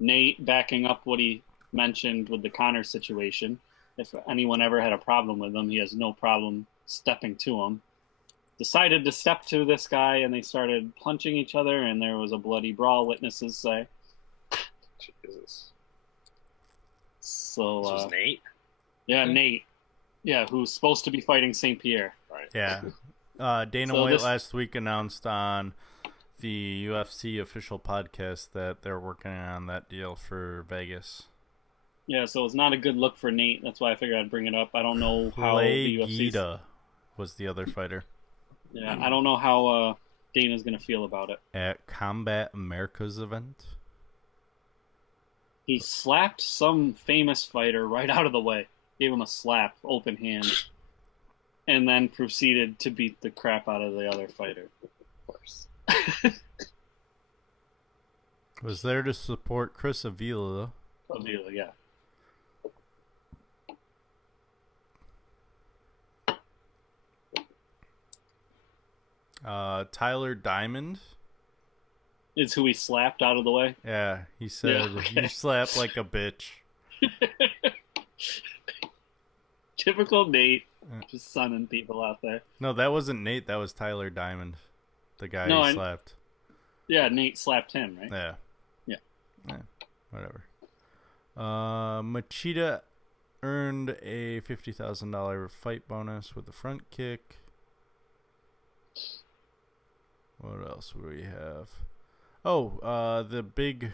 Nate, backing up what he mentioned with the Conor situation, if anyone ever had a problem with him, he has no problem stepping to him. Decided to step to this guy, and they started punching each other, and there was a bloody brawl, witnesses say. Jesus. So, This was Nate? Yeah, Nate. Yeah, who's supposed to be fighting St. Pierre. Right. Yeah. Dana So White this- last week announced on the UFC official podcast that they're working on that deal for Vegas. Yeah, so it's not a good look for Nate. That's why I figured I'd bring it up. I don't know how the UFC... Gita was the other fighter. Yeah, I don't know how Dana's going to feel about it. At Combat America's event. He slapped some famous fighter right out of the way. Gave him a slap, open hand, and then proceeded to beat the crap out of the other fighter. Of course. Was there to support Chris Avila. Avila, yeah. Tyler Diamond. Is who he slapped out of the way? Yeah, he said, Yeah, okay. You slap like a bitch. Typical Nate. Just sunning people out there. No, that wasn't Nate. That was Tyler Diamond. The guy No, he I- slapped. Yeah, Nate slapped him, right? Yeah. Yeah. Whatever. Machida earned a $50,000 fight bonus with a front kick. What else do we have? Oh, the big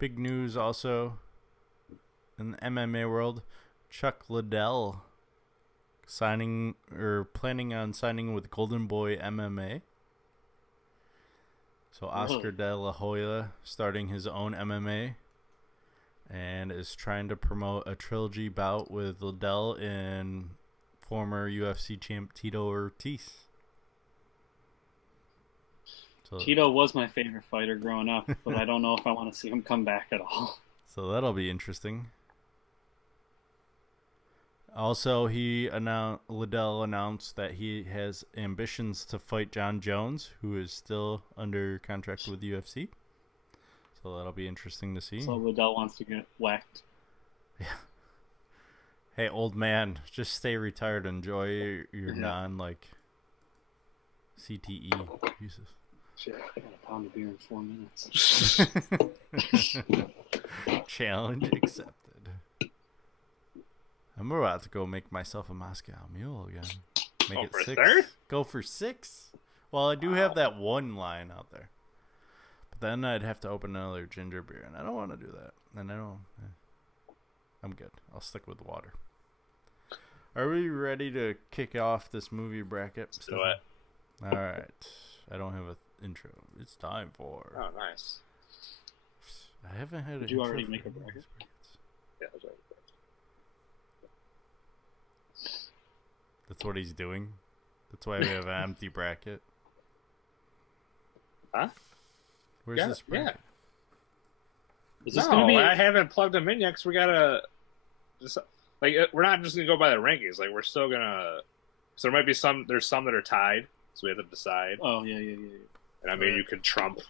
news also in the MMA world. Chuck Liddell planning on signing with Golden Boy MMA. So Oscar De La Hoya starting his own MMA and is trying to promote a trilogy bout with Liddell and former UFC champ Tito Ortiz. So, Tito was my favorite fighter growing up, but I don't know if I want to see him come back at all. so that'll be interesting. Also, Liddell announced that he has ambitions to fight John Jones, who is still under contract with UFC. So that'll be interesting to see. So Liddell wants to get whacked. Yeah. Hey, old man, just stay retired. Enjoy your CTE. Jesus. Shit, I got a pound of beer in 4 minutes. Challenge accepted. I'm about to go make myself a Moscow Mule again. Make it for 6. third? Go for 6. Well, I do have that one line out there. But then I'd have to open another ginger beer, and I don't want to do that. And I'm good. I'll stick with water. Are we ready to kick off this movie bracket? Let's do it. All right. I don't have an intro. It's time for... Oh, nice. I haven't had Did an you intro already for make a any of bracket? these brackets. Yeah, that's right. That's what he's doing. That's why we have an empty bracket. Huh? Where's Yeah, this bracket? Is this No, going to be... I haven't plugged them in yet because we gotta just we're not just gonna go by the rankings. Like we're still gonna. So there might be some. There's some that are tied, so we have to decide. Oh, yeah. And I mean, you could trump.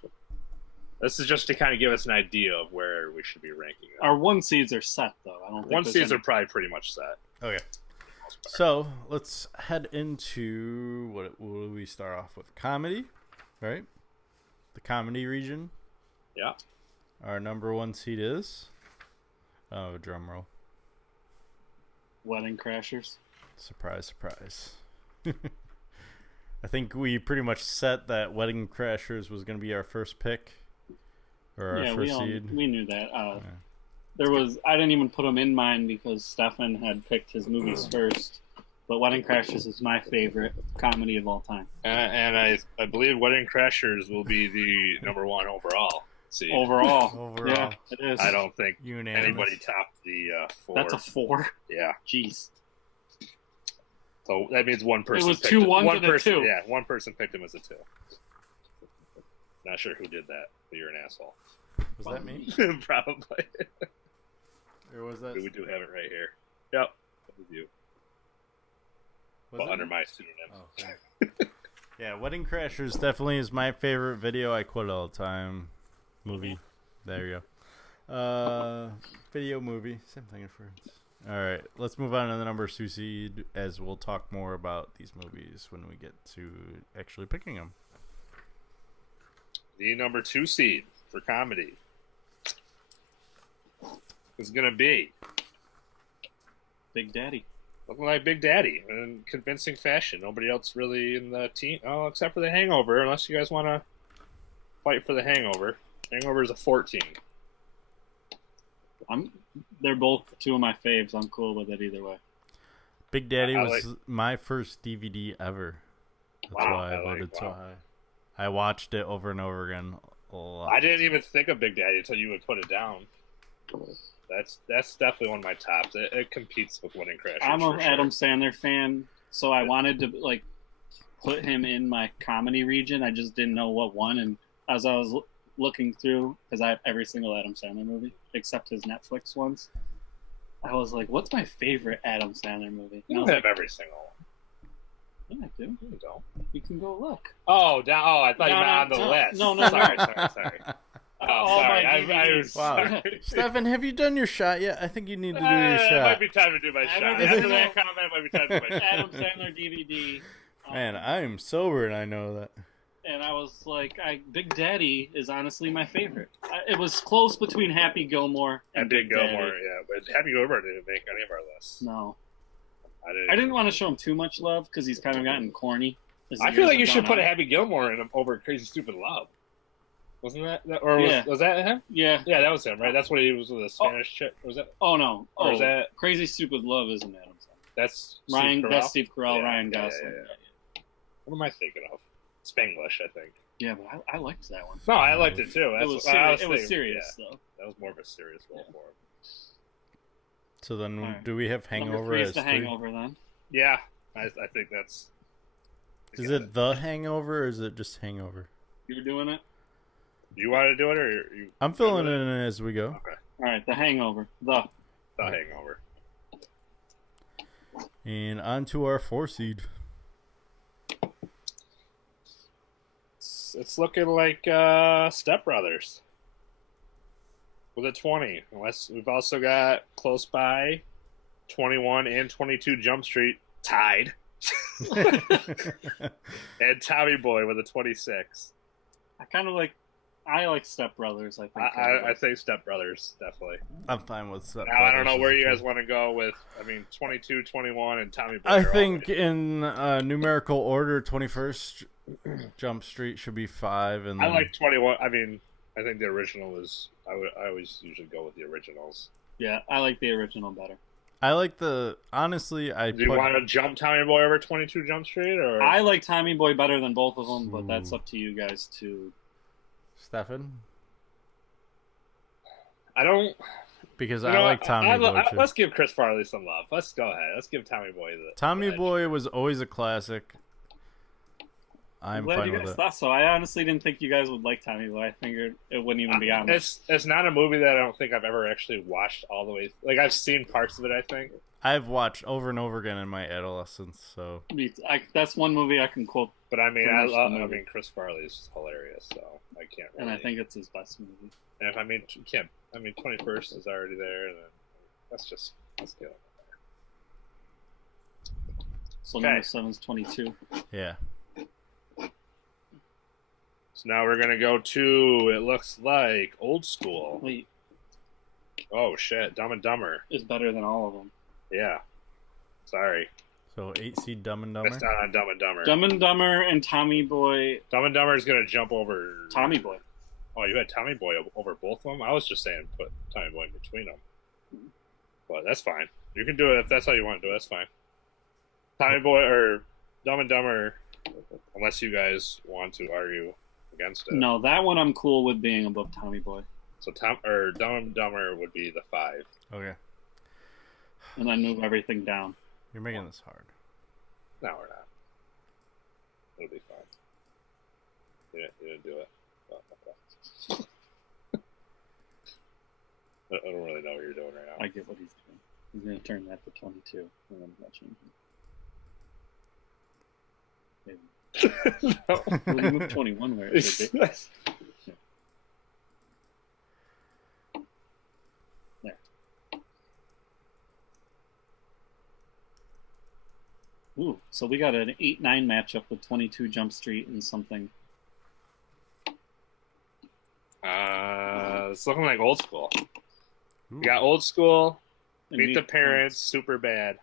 This is just to kind of give us an idea of where we should be ranking them. Our 1 seeds are set, though. I don't think 1 there's seeds any- are probably pretty much set. Okay. So let's head into what will we start off with? Comedy, right? The comedy region. Yeah. Our number 1 seed is. Oh, drum roll. Wedding Crashers. Surprise, surprise. I think we pretty much set that Wedding Crashers was going to be our first pick. Or our first seed. We knew that. I didn't even put them in mine because Stefan had picked his movies first. But Wedding Crashers is my favorite comedy of all time. And I believe Wedding Crashers will be the number 1 overall. See, overall, yeah, it is. I don't think Unanimous. anybody topped the 4. That's a 4. Yeah. Jeez. So that means one person. It was picked 2 him. 1s One and person, a 2. Yeah, one person picked him as a 2. Not sure who did that, but you're an asshole. Was that me? Probably. Or was that? We do have it right here. Yep, that was you. Well, under my pseudonym. Oh, yeah, Wedding Crashers definitely is my favorite video. I quote it all the time. Movie. There you go. Video movie. Same thing in France. All right, let's move on to the number 2 seed, as we'll talk more about these movies when we get to actually picking them. The number 2 seed for comedy is going to be Big Daddy. looking like Big Daddy in convincing fashion. Nobody else really in the team, except for The Hangover, unless you guys want to fight for The Hangover. Hangover is a 14. They're both 2 of my faves. I'm cool with it either way. Big Daddy was my first DVD ever. That's why I voted so high. I watched it over and over again a lot. I didn't even think of Big Daddy until you would put it down. That's definitely one of my tops. It competes with Wedding Crashers. I'm an Adam Sandler fan, so I wanted to put him in my comedy region. I just didn't know what one, and as I was looking through, because I have every single Adam Sandler movie except his Netflix ones, I was like, "What's my favorite Adam Sandler movie?" You don't have every single one. Yeah, I do. You don't. You can go look. Oh, I thought you meant on the list. No. Sorry. Sorry. My wow. Wow. Stefan, have you done your shot yet? I think you need to do your shot. It might be time to do my shot. After that comment, it might be time to do my shot. Adam Sandler DVD. Man, I'm sober and I know that. And I was like, Big Daddy is honestly my favorite. It was close between Happy Gilmore and Big Daddy. Gilmore, yeah. But Happy Gilmore didn't make any of our lists. No. I didn't want to show him too much love because he's kind of gotten corny. I feel like you should put a Happy Gilmore in him over Crazy Stupid Love. Wasn't that or was that him? Yeah. Yeah, that was him, right? That's what he was with a Spanish chick. Was that? Oh no. Or was that Crazy Stupid Love isn't Adam Sandler. That's Ryan. Steve That's Steve Carell. Yeah, Ryan Gosling. Yeah. What am I thinking of? Spanglish, I think. Yeah, but I liked that one. No, I liked it too. It was serious though. That was more of a serious role for him. So then, do we have Hangover Number 3 as is the 3? Hangover then? Yeah, I think that's. Is it The Hangover or is it just Hangover? You're doing it? You want to do it or you? I'm filling it in as we go. Okay. All right, The Hangover. The Hangover. And on to our 4 seed. It's looking like Step Brothers with a 20. Unless we've also got close by 21 and 22 Jump Street tied. And Tommy Boy with a 26. I like Step Brothers. I think. I think Step Brothers definitely. I'm fine with Step Brothers. Now I don't know where you guys want to go with. 22, 21, and Tommy Boy. I think in numerical order, 21st Jump Street should be 5, and then... I like 21. I think the original is. I always usually go with the originals. Yeah, I like the original better. I like the. Honestly, Do you want to jump Tommy Boy over 22 Jump Street, or I like Tommy Boy better than both of them, but that's up to you guys to. Stefan? I don't. Because I like Tommy Boy too. Let's give Chris Farley some love. Let's go ahead. Let's give Tommy Boy the. Tommy Boy was always a classic. I'm glad fine you with guys it. thought so. I honestly didn't think you guys would like Tommy Boy. I figured it wouldn't even be on. It's not a movie that I don't think I've ever actually watched all the way. Like I've seen parts of it. I think I've watched over and over again in my adolescence. So that's one movie I can quote. But I mean, Chris Farley's hilarious, so I can't. Really... And I think it's his best movie. And if 21st is already there, then let's get it. So number 7 is 22. Yeah. So now we're gonna go to. It looks like old school. Wait, Oh shit! Dumb and Dumber. is better than all of them. Yeah. Sorry. So 8 seed Dumb and Dumber. Missed out on Dumb and Dumber. Dumb and Dumber and Tommy Boy. Dumb and Dumber is gonna jump over Tommy Boy. Oh, you had Tommy Boy over both of them? I was just saying put Tommy Boy in between them. But that's fine. You can do it if that's how you want to do it. That's fine. Tommy Boy or Dumb and Dumber, unless you guys want to argue against it. No, that one I'm cool with being above Tommy Boy. So Dumb and Dumber would be the 5. Okay. And then move everything down. You're making this hard. No, we're not. It'll be fine. You didn't do it. Oh, okay. I don't really know what you're doing right now. I get what he's doing. He's going to turn that to 22. And then that changes. Maybe. No. Well, you move 21 where it's a bit. There. Ooh, so we got an 8-9 matchup with 22 Jump Street and something. It's looking like old school. Ooh. We got old school, And Meet the Parents, Super Bad.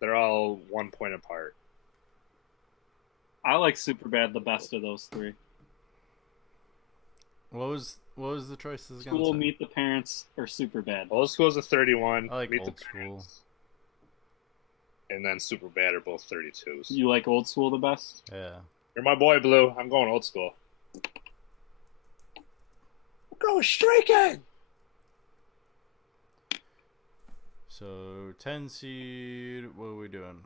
They're all 1 point apart. I like Superbad the best of those three. What was the choices again? School, Meet the Parents, or Superbad. Old school's a 31. I like Meet old the school. Parents. And then Super Bad are both 32s. You like Old School the best? Yeah. You're my boy, Blue. I'm going old school. We're going streaking! So 10 seed. What are we doing?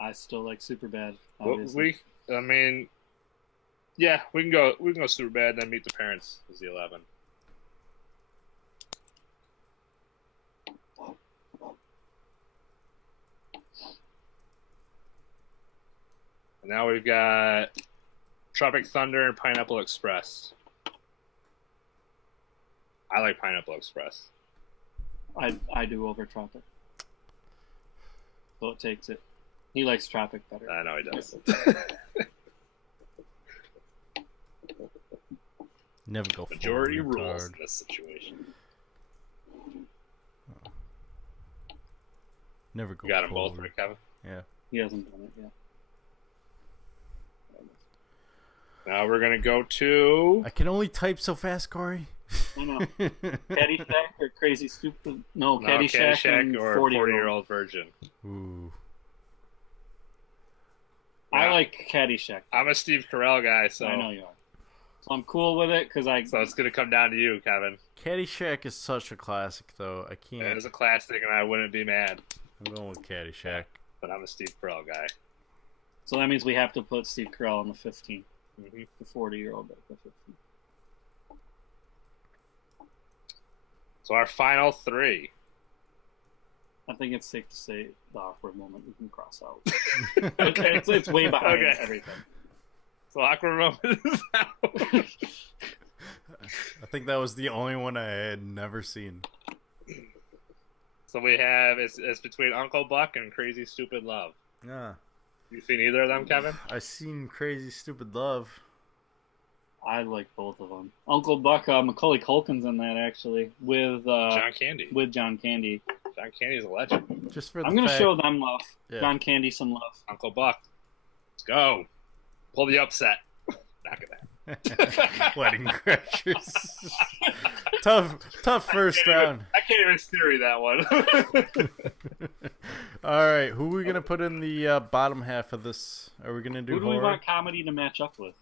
I still like Superbad. Well, I mean, yeah, we can go Super Bad, then Meet the Parents is the 11. And now we've got Tropic Thunder and Pineapple Express. I like Pineapple Express. I do over Tropic. So it takes it. He likes Tropic better. I know he does. Never go Majority forward, rules retard. in this situation. Never go You got them forward. both, right, Kevin? Yeah. He hasn't done it yet. Now we're gonna go to. I can only type so fast, Corey. I know. Caddyshack or Crazy Stupid? No, No, Caddyshack and or 40-year-old virgin. Ooh. I like Caddyshack. I'm a Steve Carell guy, so I know you are. So I'm cool with it because So it's gonna come down to you, Kevin. Caddyshack is such a classic, though. I can't. It is a classic, and I wouldn't be mad. I'm going with Caddyshack. But I'm a Steve Carell guy. So that means we have to put Steve Carell on the 15. Mm-hmm. The 40-year-old at the 15. So our final 3. I think it's safe to say the awkward moment we can cross out. Okay, it's way behind Okay. everything. So awkward moment is out. I think that was the only one I had never seen. So we have it's between Uncle Buck and Crazy Stupid Love. Yeah. You seen either of them, Kevin? I seen Crazy Stupid Love. I like both of them. Uncle Buck, Macaulay Culkin's in that actually with John Candy. With John Candy. John Candy's a legend. Just for the I'm gonna fact- show them love. Yeah. John Candy some love. Uncle Buck. Let's go. Pull the upset. Not gonna. Wedding Crashers. tough first round. I can't even theory that one. All right, who are we gonna put in the bottom half of this? Are we gonna do Who do we horror? want comedy to match up with?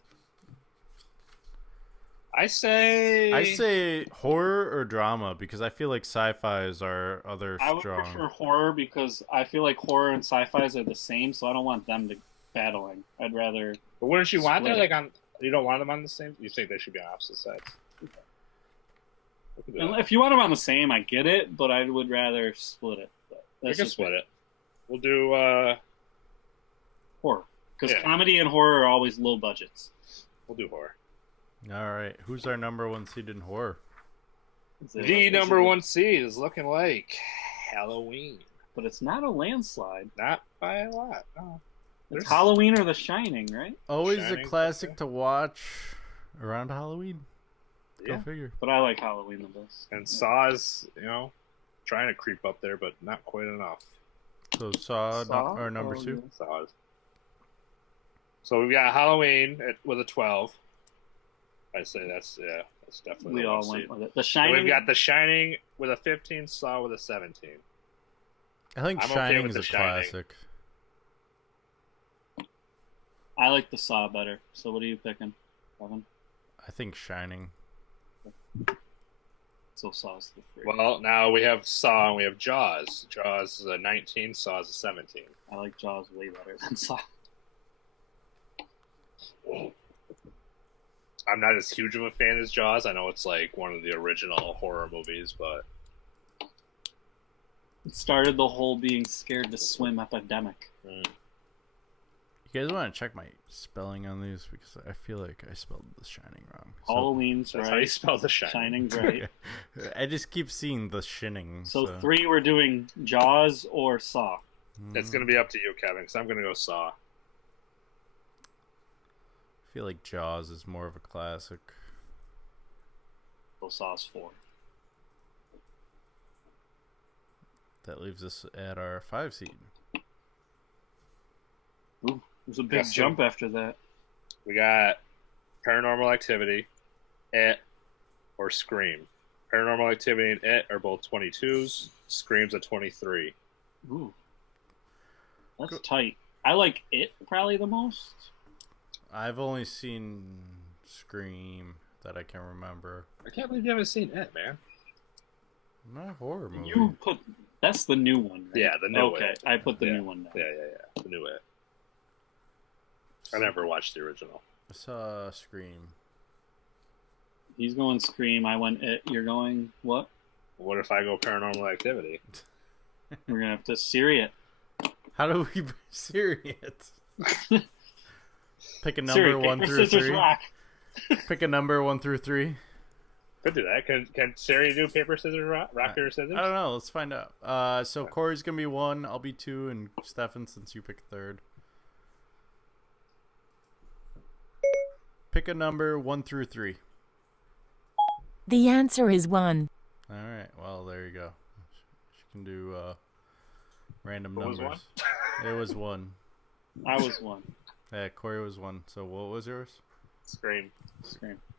I say horror or drama because I feel like sci-fi is our other I would strong. prefer horror because I feel like horror and sci-fis are the same, so I don't want them to battling. I'd rather. But wouldn't you want that split like on? You don't want them on the same. You think they should be on opposite sides? And if you want them on the same, I get it, but I would rather split it. But We that's can just split it. We'll do horror because Yeah. comedy and horror are always low budgets. We'll do horror. All right, who's our number one seed in horror? The number 1 seed is looking like Halloween. But it's not a landslide. Not by a lot. No. It's Halloween or The Shining, right? Always Shining, a classic to watch around Halloween. Go Yeah. figure. But I like Halloween the best. And Saw is, trying to creep up there, but not quite enough. So Saw, or number 2? Yeah. Saw. So we've got Halloween with a 12. I'd say that's definitely. We the all one went seed. with it. The Shining. We've got The Shining with a 15, Saw with a 17. I think I'm okay Shining with is The a Shining. classic. I like the Saw better. So what are you picking, Kevin? I think Shining. So Saw's the free. Well, now we have Saw and we have Jaws. Jaws is a 19, Saw is a 17. I like Jaws way better than Saw. I'm not as huge of a fan as Jaws. I know it's like one of the original horror movies, but It started the whole being scared to swim epidemic. You guys want to check my spelling on these because I feel like I spelled The Shining wrong. Halloween's that's right. how you spell The Shining. Shining's right. I just keep seeing The Shining. So 3, we're doing Jaws or Saw. It's going to be up to you, Kevin, because I'm going to go Saw. I feel like Jaws is more of a classic. So Saw's 4. That leaves us at our 5 seed. Ooh, there's a big jump after that. We got Paranormal Activity, It, or Scream. Paranormal Activity and It are both 22s. Scream's a 23. Ooh. That's tight. I like It probably the most. I've only seen Scream that I can remember. I can't believe you haven't seen It, man. Not a horror movie. You put... That's the new one, right? Yeah, the new Okay, It. I put the new one down. Yeah. The new It. I never watched the original. I saw Scream. He's going Scream. I went It. You're going what? What if I go Paranormal Activity? We're going to have to Siri it. How do we Siri it? Pick a number Siri, 1 paper, through scissors, 3. rock. Pick a number 1 through 3. Could do that. Can Siri do paper, scissors, rock, paper, scissors? I don't know. Let's find out. So Corey's gonna be 1. I'll be 2, and Stefan, since you picked 3rd. Pick a number 1 through 3. The answer is 1. All right. Well, there you go. She can do random What was numbers. It was 1. I was 1. Yeah, Corey was 1. So what was yours? Scream.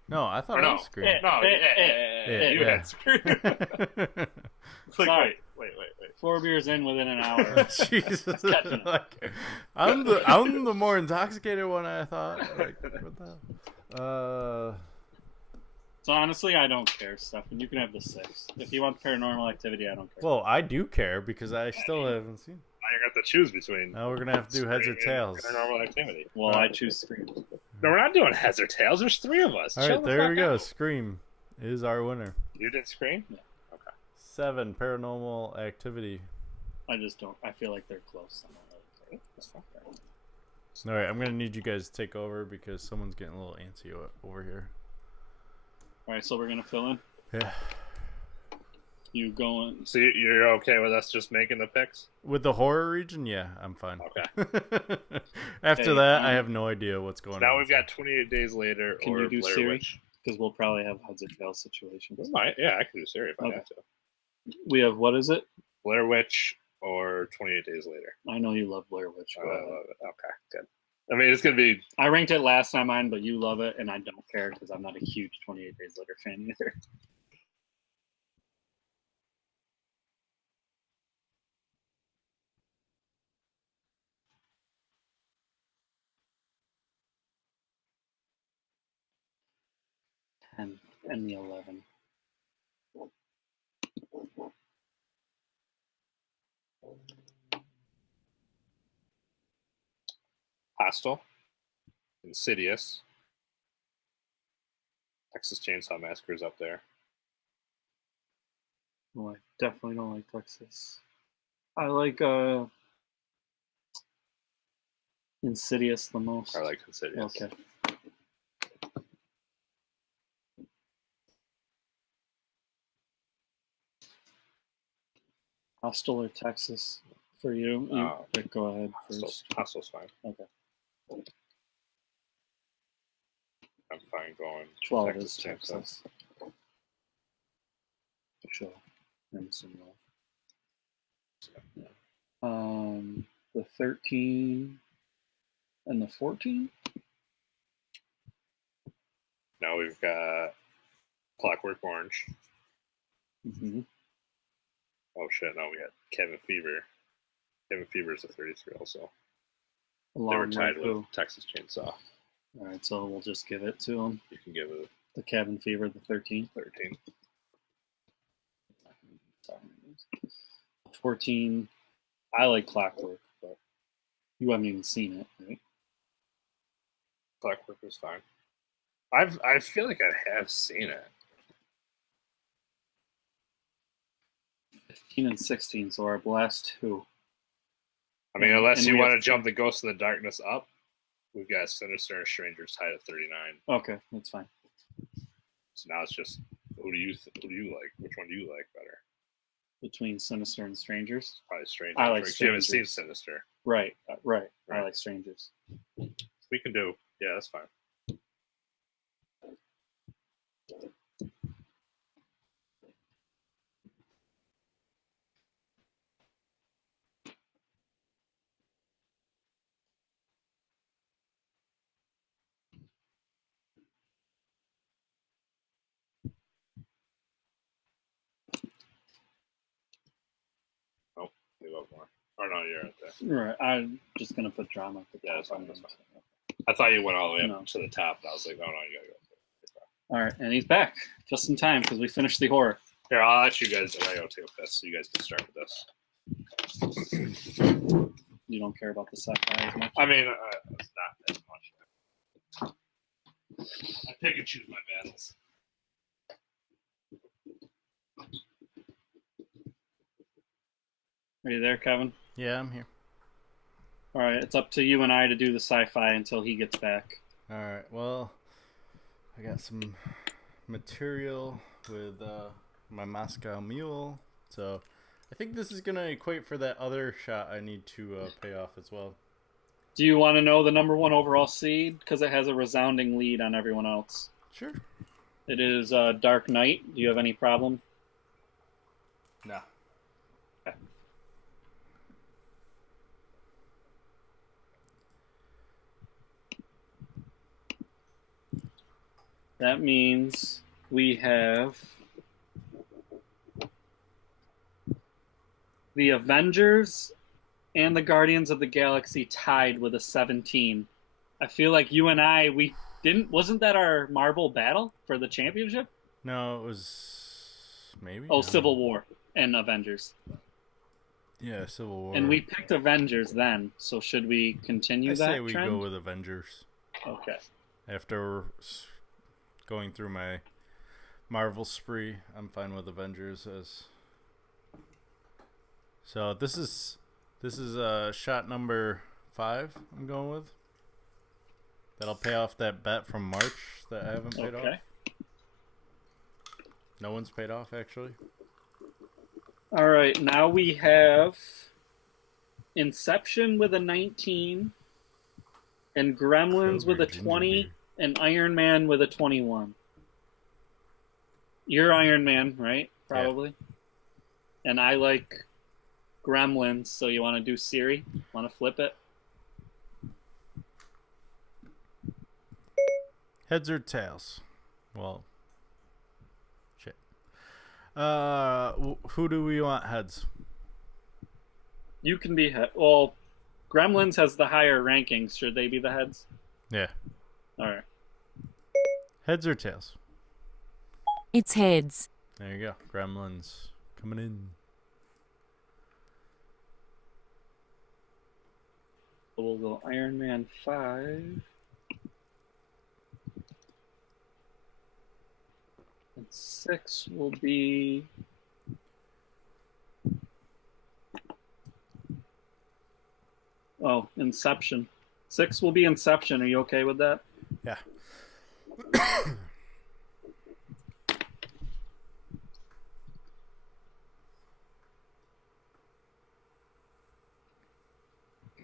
No, I thought Or it no. was Scream. You had Scream. It's like, wait. 4 beers in within an hour. Jesus. Catching up. Like, I'm the more intoxicated one, I thought. Like, what the hell? So honestly, I don't care, Stefan. You can have the 6. If you want Paranormal Activity, I don't care. Well, I do care because I still haven't seen. Now you got to choose between. Now we're gonna have to do heads or Scream and tails. Paranormal Activity. Well, I choose Scream. No, we're not doing heads or tails. There's 3 of us. All Chill right, the there fuck we go. out. Scream is our winner. You did Scream? Yeah. Okay. 7, Paranormal Activity. I just don't. I feel like they're close. I don't really care. That's fine. All right, I'm gonna need you guys to take over because someone's getting a little antsy over here. All right, so we're gonna fill in. Yeah. You going? So you're okay with us just making the picks? With the horror region, yeah, I'm fine. Okay. After Okay, that, I have no idea what's going Now on. we've got 28 Days Later Can or you do Blair Siri? Witch. Because we'll probably have heads or tails situations. We might. Yeah, I can do Siri if I Okay. have to. We have what is it? Blair Witch or 28 Days Later. I know you love Blair Witch. I Go ahead. love it. Okay, good. I mean, it's gonna be. I ranked it last on mine, but you love it, and I don't care because I'm not a huge 28 Days Later fan either. And the 11. Hostel, Insidious, Texas Chainsaw Massacre is up there. Oh, I definitely don't like Texas. I like Insidious the most. I like Insidious. Okay. Hostel or Texas? For you, go ahead first. Hostele's fine. Okay. I'm fine going 12 Texas is Chainsaw. Texas. Sure. The 13 and the 14. Now we've got Clockwork Orange. Mm-hmm. Oh shit! Now we got Cabin Fever. Cabin Fever is a 33 also. Along they were tied with who? Texas Chainsaw. All right, so we'll just give it to him. You can give it The Cabin Fever, the 13. 13. 14. I like Clockwork, but you haven't even seen it, right? Clockwork was fine. I feel like I have seen it. 15 and 16, so our last two. I mean, unless And you we want to have- jump the Ghost of the Darkness up, we've got Sinister and Strangers tied at 39. Okay, that's fine. So now it's just who do you like? Which one do you like better? Between Sinister and Strangers? Probably Strangers. I like because you haven't seen Strangers. Sinister. Right. I Right. like Strangers. We can do. Yeah, that's fine. Oh, leave up more. Or no, you're right there. Right. I'm just going to put drama at the Yeah, top. that's fine. That's fine. I thought you went all the way up No. to the top, and I was like, no, you gotta go. All right, and he's back just in time because we finished the horror. Here, I'll let you guys. I go take this, so you guys can start with this. You don't care about the sci-fi as much. I mean, it's not as much. I pick and choose my battles. Are you there, Kevin? Yeah, I'm here. All right, it's up to you and I to do the sci-fi until he gets back. All right. Well, I got some material with my Moscow Mule, so I think this is gonna equate for that other shot I need to pay off as well. Do you want to know the number 1 overall seed? Because it has a resounding lead on everyone else. Sure. It is Dark Knight. Do you have any problem? No. Okay. That means we have the Avengers and the Guardians of the Galaxy tied with a 17. I feel like you and I, wasn't that our Marvel battle for the championship? No, it was maybe. Oh, Civil War and Avengers. Yeah, Civil War. And we picked Avengers then, so should we continue I that say we trend? go with Avengers. Okay. After going through my Marvel spree, I'm fine with Avengers as. So this is shot number 5 I'm going with. That'll pay off that bet from March that I haven't paid off. No one's paid off actually. All right, now we have Inception with a 19 and Gremlins with a 20 and Iron Man with a 21. You're Iron Man, right? Probably. Yeah. And I like Gremlins, so you want to do Siri? Want to flip it? Heads or tails? Well, shit. Who do we want heads? You can be head. Well, Gremlins has the higher rankings. Should they be the heads? Yeah. All right. Heads or tails? It's heads. There you go. Gremlins coming in. So we'll go Iron Man 5. And 6 will be... Oh, Inception. 6 will be Inception. Are you okay with that? Yeah.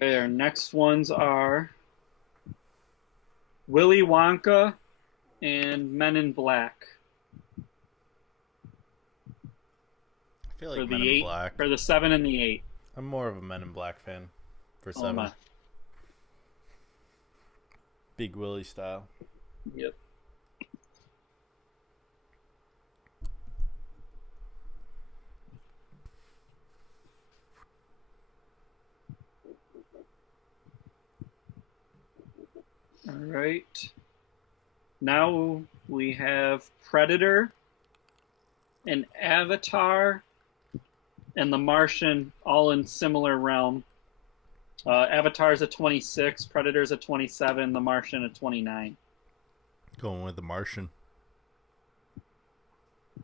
Okay, our next ones are Willy Wonka and Men in Black. I feel like For Men the in 8, Black. for the 7 and the 8. I'm more of a Men in Black fan for Oh 7. my. Big Willie style. Yep. All right. Now we have Predator and Avatar and The Martian all in similar realm. Avatar's a 26, Predator's a 27, The Martian a 29. Going with The Martian.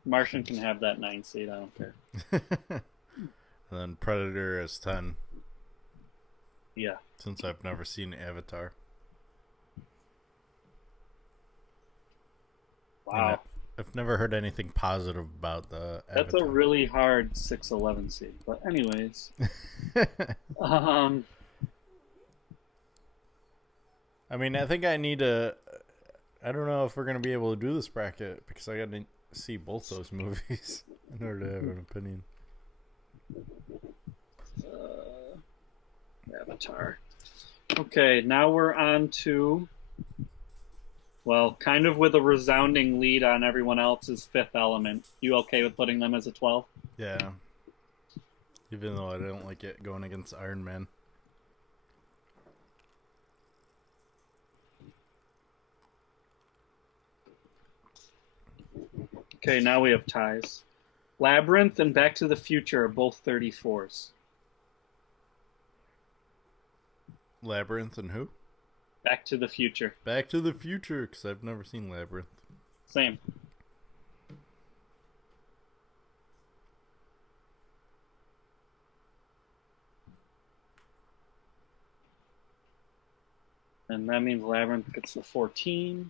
Martian can have that 9 seed, I don't care. And then Predator is 10. Yeah. Since I've never seen Avatar. Wow. I've never heard anything positive about the Avatar. That's a really hard 6-11 seed. But anyways. I mean, I think I need to... I don't know if we're going to be able to do this bracket because I got to see both those movies in order to have an opinion. Avatar. Okay, now we're on to... Well, kind of with a resounding lead on everyone else's Fifth Element. You okay with putting them as a 12? Yeah. Even though I don't like it going against Iron Man. Okay, now we have ties. Labyrinth and Back to the Future are both 34s. Labyrinth and who? Back to the Future. Back to the Future, because I've never seen Labyrinth. Same. And that means Labyrinth gets the 14.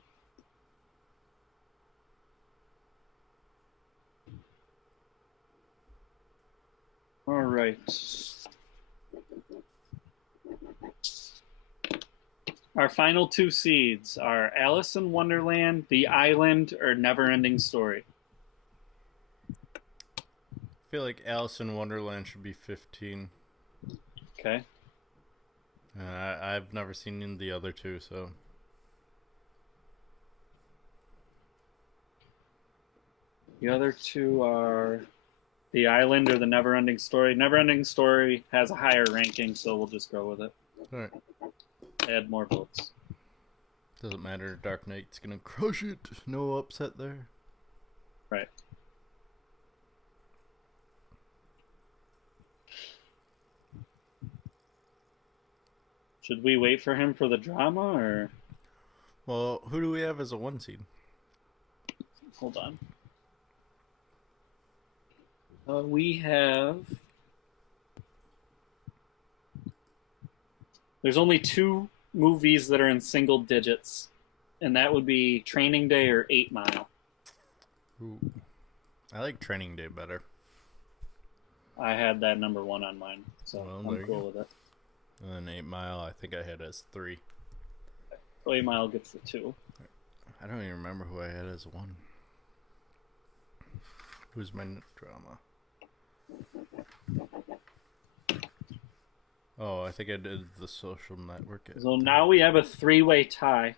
All right. Our final 2 seeds are Alice in Wonderland, The Island, or Never-Ending Story. I feel like Alice in Wonderland should be 15. Okay. I've never seen the other 2, so... The other 2 are The Island or The Never-Ending Story. Never-Ending Story has a higher ranking, so we'll just go with it. All right. Add more votes. Doesn't matter. Dark Knight's gonna crush it. No upset there. Right. Should we wait for him for the drama, or? Well, who do we have as a 1 seed? Hold on. We have... There's only 2 movies that are in single digits, and that would be Training Day or 8 Mile. Ooh. I like Training Day better. I had that number 1 on mine, so Well, I'm cool with it. And then 8 Mile, I think I had as 3. So 8 Mile gets the 2. I don't even remember who I had as 1. Who's my drama? Oh, I think I did The Social Network. So now we have a 3-way tie.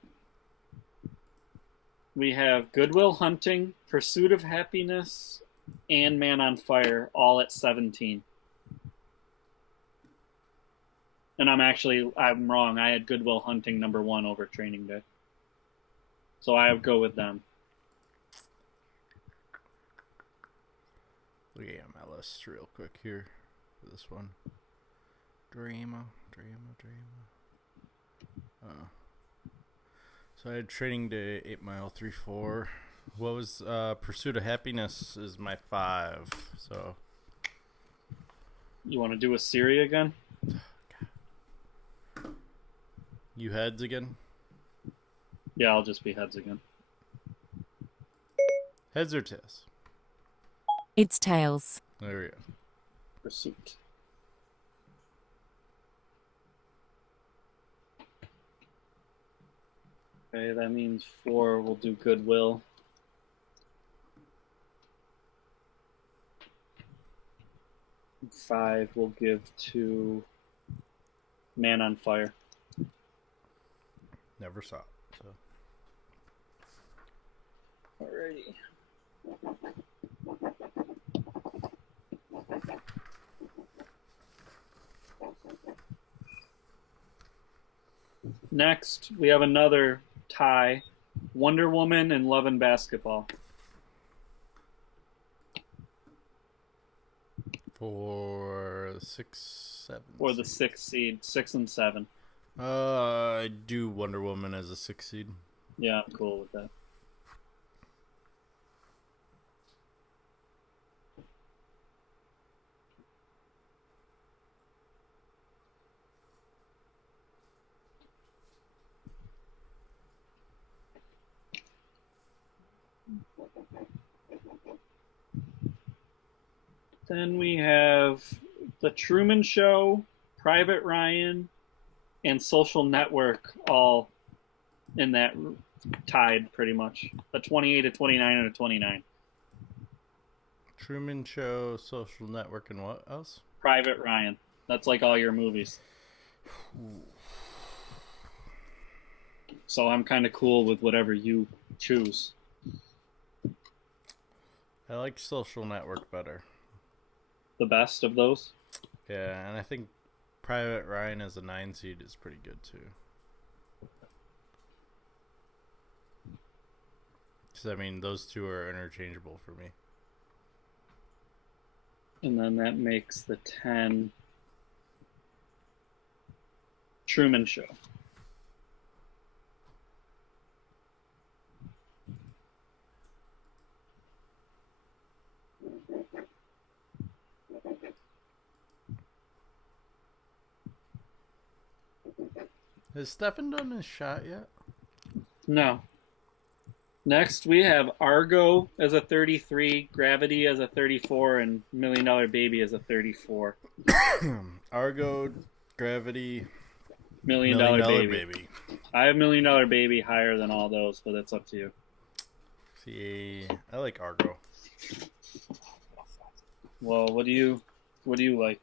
We have Good Will Hunting, Pursuit of Happiness, and Man on Fire, all at 17. And I'm wrong. I had Good Will Hunting number 1 over Training Day. So I would go with them. Look at my list real quick here for this one. Dreamer. So I had Training Day, 8 Mile, 3-4. What was Pursuit of Happiness is my 5. So you want to do a Siri again? You heads again? Yeah, I'll just be heads again. Heads or tails? It's tails. There we go. Pursuit. Okay, that means 4 will do Goodwill. And 5 will give to Man on Fire. Never saw it. So. Alrighty. Next, we have another tie. Wonder Woman and Love and Basketball. For 6, 7. Or the 6th seed, 6 and 7. I do Wonder Woman as a 6 seed. Yeah, I'm cool with that. Then we have The Truman Show, Private Ryan, and Social Network all in that tied pretty much. A 28, a 29, and a 29. Truman Show, Social Network, and what else? Private Ryan. That's like all your movies. So I'm kind of cool with whatever you choose. I like Social Network better. The best of those? Yeah, and I think Private Ryan as a 9 seed is pretty good too. Because, I mean, those two are interchangeable for me. And then that makes the 10 Truman Show. Has Stefan done his shot yet? No. Next, we have Argo as a 33, Gravity as a 34, and $1 Million Baby as a 34. Argo, Gravity, $1 Million Baby. I have $1 Million Baby higher than all those, but that's up to you. See, I like Argo. Well, what do you like?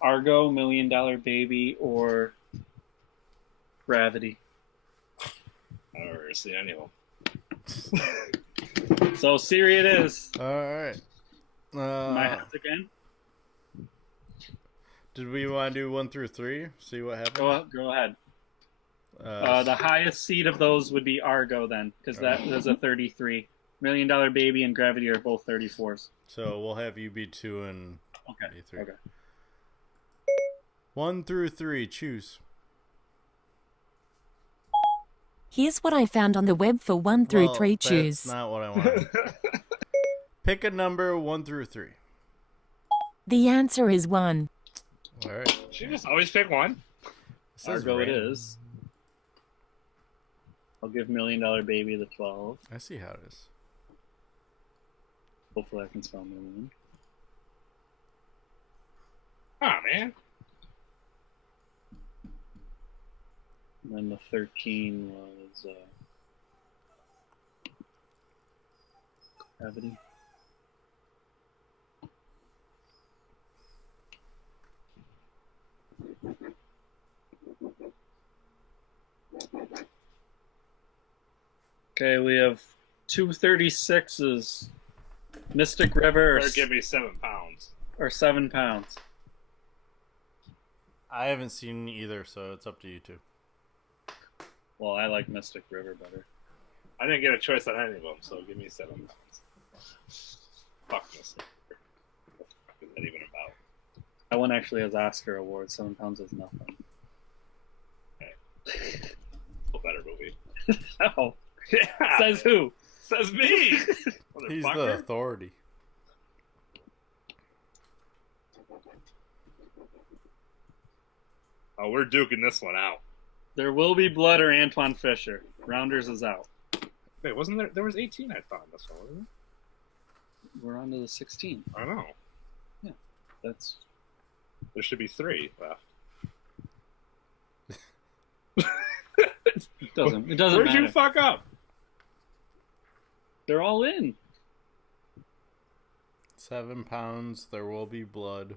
Argo, $1 Million Baby, or Gravity? I don't ever see any of them. So Siri it is. Alright. My hands again? Did we want to do 1 through 3? See what happens? Go ahead. The highest seed of those would be Argo then, because that is a 33. $1 Million Baby and Gravity are both 34s. So we'll have you be 2 and okay. be 3. Okay. 1 through 3, choose. Here's what I found on the web for 1 through 3, choose. That's not what I wanted. Pick a number 1 through 3. The answer is 1. All right. She just always pick one. Argo it is. I'll give $1 Million Baby the 12. I see how it is. Hopefully I can spell million. Ah, man. And then the 13 was Gravity. Okay, we have 236s. Mystic River Better give me 7 pounds. or 7 pounds. I haven't seen either, so it's up to you two. Well, I like Mystic River better. I didn't get a choice on any of them, so give me 7 pounds. Fuck Mystic River. What is that even about? That one actually has Oscar awards. 7 pounds is nothing. Okay. A better movie. Oh. Yeah. Says who? Says me. He's the authority. Oh, we're duking this one out. There will be blood or Antoine Fisher. Rounders is out. Wait, wasn't there? There was 18. I thought in this one, wasn't We're on to the 16. there? I know. Yeah, that's. There should be 3 left. It doesn't Where'd matter. you fuck up? They're all in. 7 pounds. There will be blood.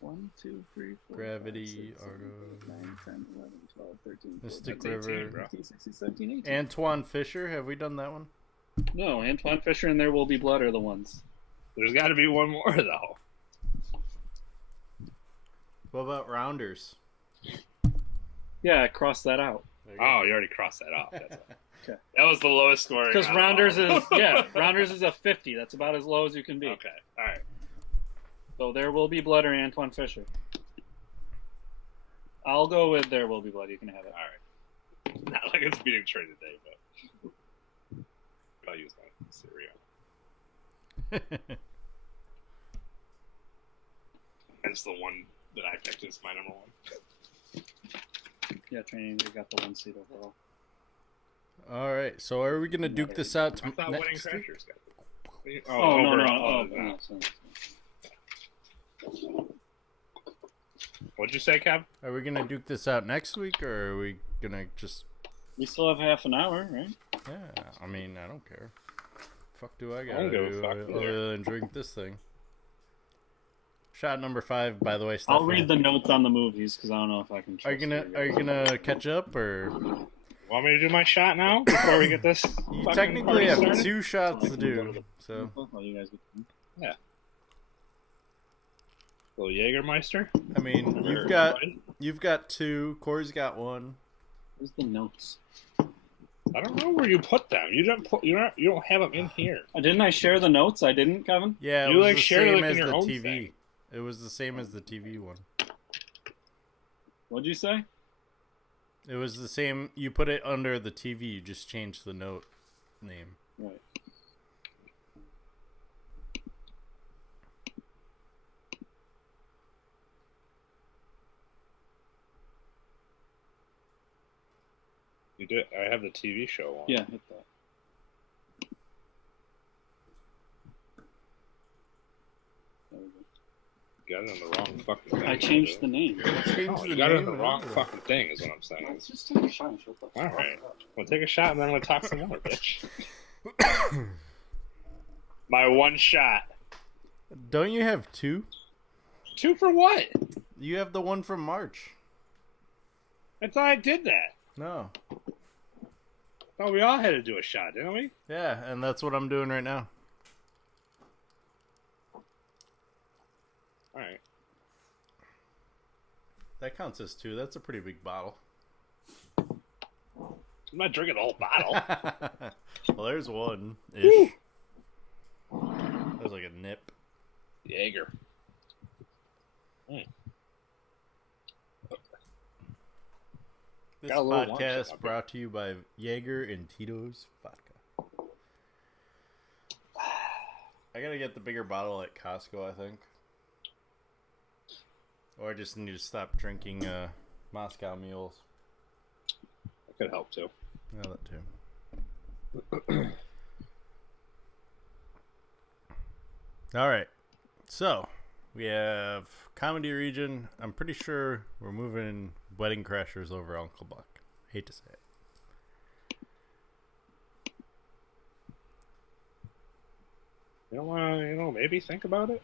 1, 2, 3, 4, Gravity, 5, 6, 7, 8, 9, 10, 11, 12, 13, 14, Mystic 15, River. 16, 17, 17, 18. Antoine Fisher. Have we done that one? No, Antoine Fisher and There Will Be Blood are the ones. There's got to be one more though. What about Rounders? Yeah, cross that out. Oh, you already crossed that off. Okay. That was the lowest scoring. Because Rounders is a 50. That's about as low as you can be. Okay, all right. So There Will Be Blood or Antoine Fisher. I'll go with There Will Be Blood. You can have it. All right. Not like it's beating Trey today, but I'll use my cereal. That's the one that I picked as my number one. Yeah, Training got the 1 seed overall. All right. So are we gonna duke this out I thought Winning next week? Crashers got the No. What'd you say, Kev? Are we gonna duke this out next week, or are we gonna just? We still have half an hour, right? Yeah. I mean, I don't care. Fuck, do I I gotta don't give a do fuck other either. than drink this thing? Shot number 5, by the way. I'll Stefan. read the notes on the movies because I don't know if I can. Are you gonna catch up, or Want me to do my shot now before we get this? you fucking technically party have started? 2 shots to do? So Oh, you guys get Little Jägermeister. I mean, you've got 2. Corey's got 1. Where's the notes? I don't know where you put them. You don't have them in here. Didn't I share the notes? I didn't, Kevin. Yeah, it You, was like, the shared it, same like, in as your the own TV. thing. It was the same as the TV one. What'd you say? It was the same. You put it under the TV. You just changed the note name. Right. You did. I have the TV show on. Yeah, hit that. There we go. You got it on the wrong fucking thing. I changed the name. Oh, you got it on the wrong fucking thing, is what I'm saying. Let's just take a shot. All right. We'll take a shot and then we'll talk some more, bitch. My 1 shot. Don't you have 2? 2 for what? You have the one from March. I thought I did that. No. Oh, we all had to do a shot, didn't we? Yeah, and that's what I'm doing right now. All right. That counts as 2. That's a pretty big bottle. I'm not drinking the whole bottle. Well, there's 1-ish. That was like a nip. Jaeger. This Got a little lunch podcast up brought to you by Jaeger and Tito's Vodka. I gotta get the bigger bottle at Costco, I think. Or I just need to stop drinking Moscow Mules. That could help too. Yeah, that too. All right. So, we have Comedy Region. I'm pretty sure we're moving Wedding Crashers over Uncle Buck. Hate to say it. You don't want to, maybe think about it?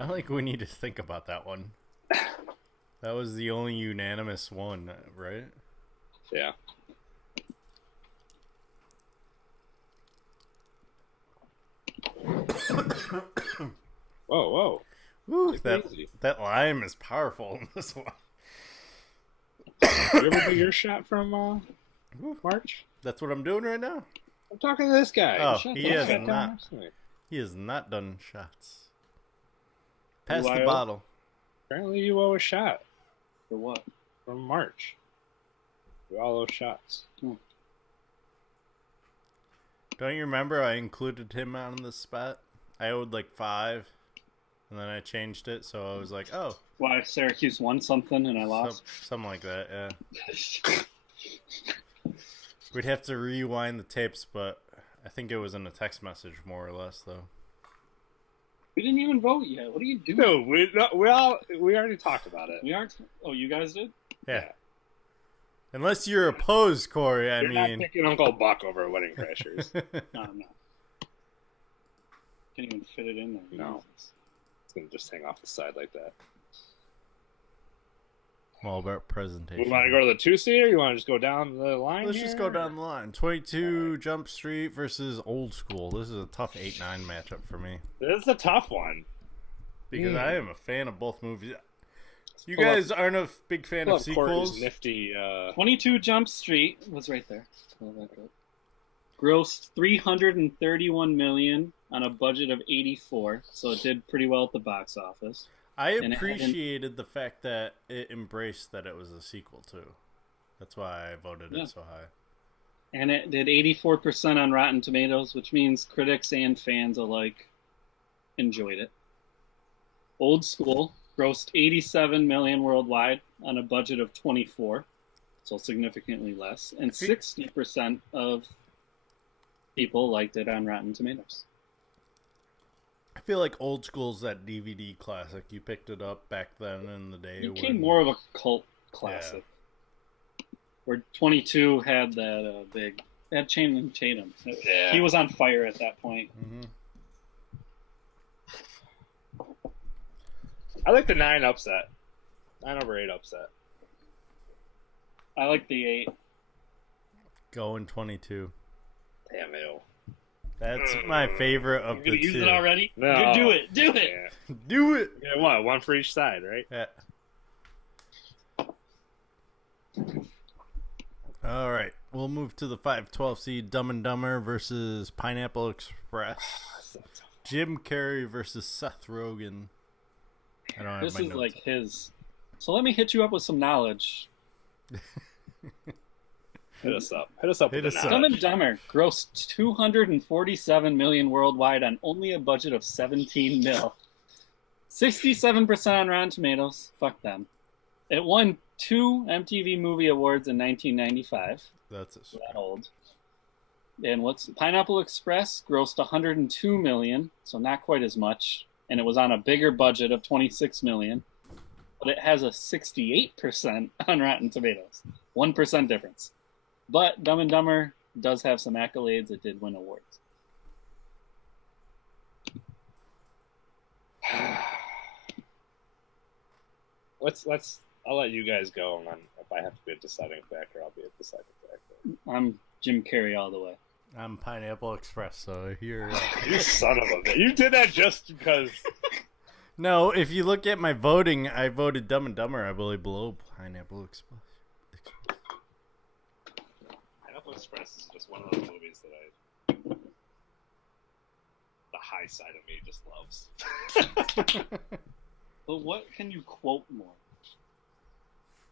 I don't think we need to think about that one. That was the only unanimous one, right? Yeah. Whoa. Woo, that lime is powerful in this one. You ever do your shot from March? That's what I'm doing right now. I'm talking to this guy. Oh, Shut he the has fuck not. up. He has not done shots. Pass Do I the owe? bottle. Apparently you owe a shot. For what? From March. We all owe shots. Don't you remember I included him on the spot? I owed like 5, and then I changed it, so I was like, oh. Why, Syracuse won something and I lost? Something like that, yeah. We'd have to rewind the tapes, but I think it was in a text message, more or less, though. We didn't even vote yet. What are you doing? No, we already talked about it. We aren't. Oh, you guys did? Yeah. Unless you're opposed, Corey. I You're not mean, picking Uncle Buck over Wedding Crashers. No, I'm not. Can't even fit it in there. No. It's going to just hang off the side like that. all about presentation. We want to go to the 2-seater? You want to just go down the line? Let's just go down the line. 22 Jump Street versus Old School. This is a tough 8-9 matchup for me. This is a tough one. Because I am a fan of both movies. You guys aren't a big fan of sequels? Nifty, 22 Jump Street was right there. Grossed $331 million on a budget of $84, so it did pretty well at the box office. I appreciated the fact that it embraced that it was a sequel too. That's why I voted it so high. And it did 84% on Rotten Tomatoes, which means critics and fans alike enjoyed it. Old School grossed $87 million worldwide on a budget of $24, so significantly less, and 60% of people liked it on Rotten Tomatoes. I feel like Old School's that DVD classic. You picked it up back then in the day. It became more of a cult classic. Yeah. Where 22 had that big... Had Channing Tatum. Yeah. He was on fire at that point. Mm-hmm. I like the 9 upset. 9/8 upset. I like the 8. Going 22. Damn it. That's my favorite of the two. Use it already? No. Do it. Do it. Yeah. Do it. Yeah, what? One for each side, right? Yeah. All right. We'll move to the 5/12 seed Dumb and Dumber versus Pineapple Express. Jim Carrey versus Seth Rogen. I don't have this my is notes. like his. So let me hit you up with some knowledge. Hit us up. Hit us up with the knowledge. Dumb and Dumber grossed $247 million worldwide on only a budget of $17 million. 67% on Rotten Tomatoes. Fuck them. It won 2 MTV Movie Awards in 1995. That's that old. And Pineapple Express grossed $102 million, so not quite as much, and it was on a bigger budget of $26 million. But it has a 68% on Rotten Tomatoes. 1% difference. But Dumb and Dumber does have some accolades. It did win awards. I'll let you guys go, and then if I have to be a deciding factor, I'll be a deciding factor. I'm Jim Carrey all the way. I'm Pineapple Express, so here. You son of a bitch. You did that just because. No, if you look at my voting, I voted Dumb and Dumber, I believe, below Pineapple Express. Pineapple Express is just one of those movies that the high side of me just loves. But what can you quote more?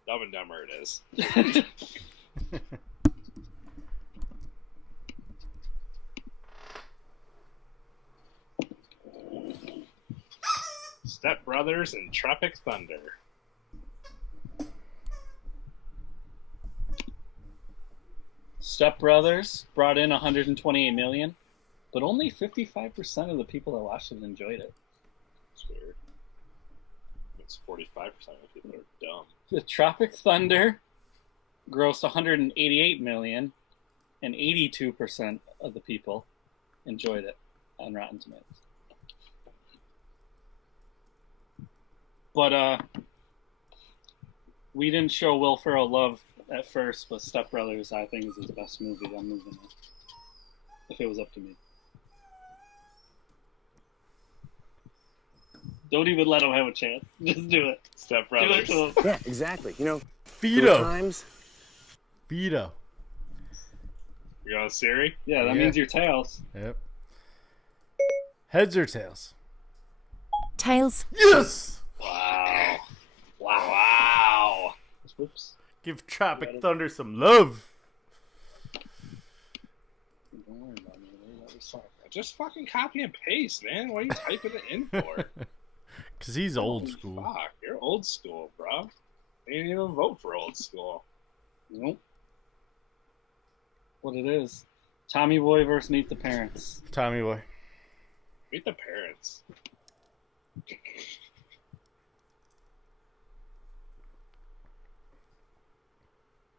Dumb and Dumber it is. Step Brothers and Tropic Thunder. Step Brothers brought in $128 million, but only 55% of the people that watched it enjoyed it. It's weird. It's 45% of the people are dumb. The Tropic Thunder grossed $188 million, and 82% of the people enjoyed it on Rotten Tomatoes. But we didn't show Will Ferrell love at first, but Step Brothers, I think, is his best movie. I'm moving it. If it was up to me. Don't even let him have a chance. Just do it. Step Brothers. Yeah, exactly. You know, Vito. times. Vito. You going Siri? Yeah, that means your tails. Yep. Heads or tails? Tails. Yes! Wow. Wow. Whoops. Give Tropic Thunder some love. Don't worry about me. Just fucking copy and paste, man. What are you typing it in for? Because he's old school. Fuck, you're old school, bro. You didn't even vote for old school. Nope. What it is. Tommy Boy versus Meet the Parents. Tommy Boy. Meet the Parents.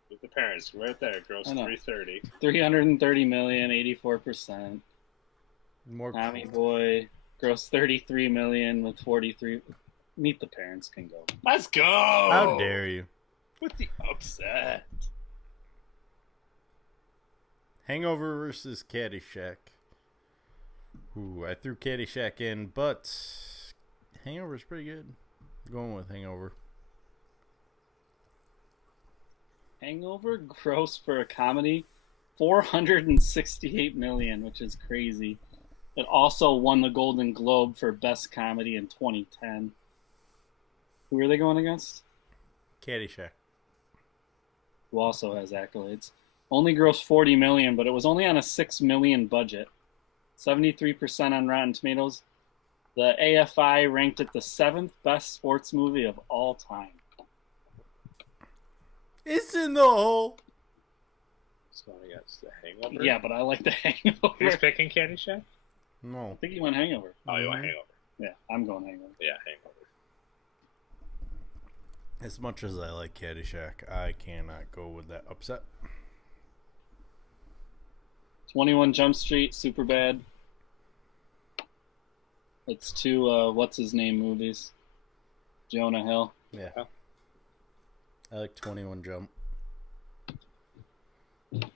Meet the Parents, right there, gross I know. 330. 330 million, 84%. More Tommy Boy, gross 33 million with 43. Meet the Parents can go. Let's go! How dare you? With the upset. Hangover versus Caddyshack. Ooh, I threw Caddyshack in, but Hangover's pretty good. I'm going with Hangover. Hangover gross for a comedy, 468 million, which is crazy. It also won the Golden Globe for Best Comedy in 2010. Who are they going against? Caddyshack. Who also has accolades. Only grossed 40 million, but it was only on a 6 million budget. 73% on Rotten Tomatoes. The AFI ranked it the 7th best sports movie of all time. It's in the hole. It's going against the Hangover. Yeah, but I like the Hangover. Who's picking Caddyshack? No. I think he went Hangover. Oh, you want Hangover? Yeah, I'm going Hangover. Yeah, Hangover. As much as I like Caddyshack, I cannot go with that upset. 21 Jump Street, Superbad. It's two what's his name movies. Jonah Hill. Yeah. I like 21 Jump.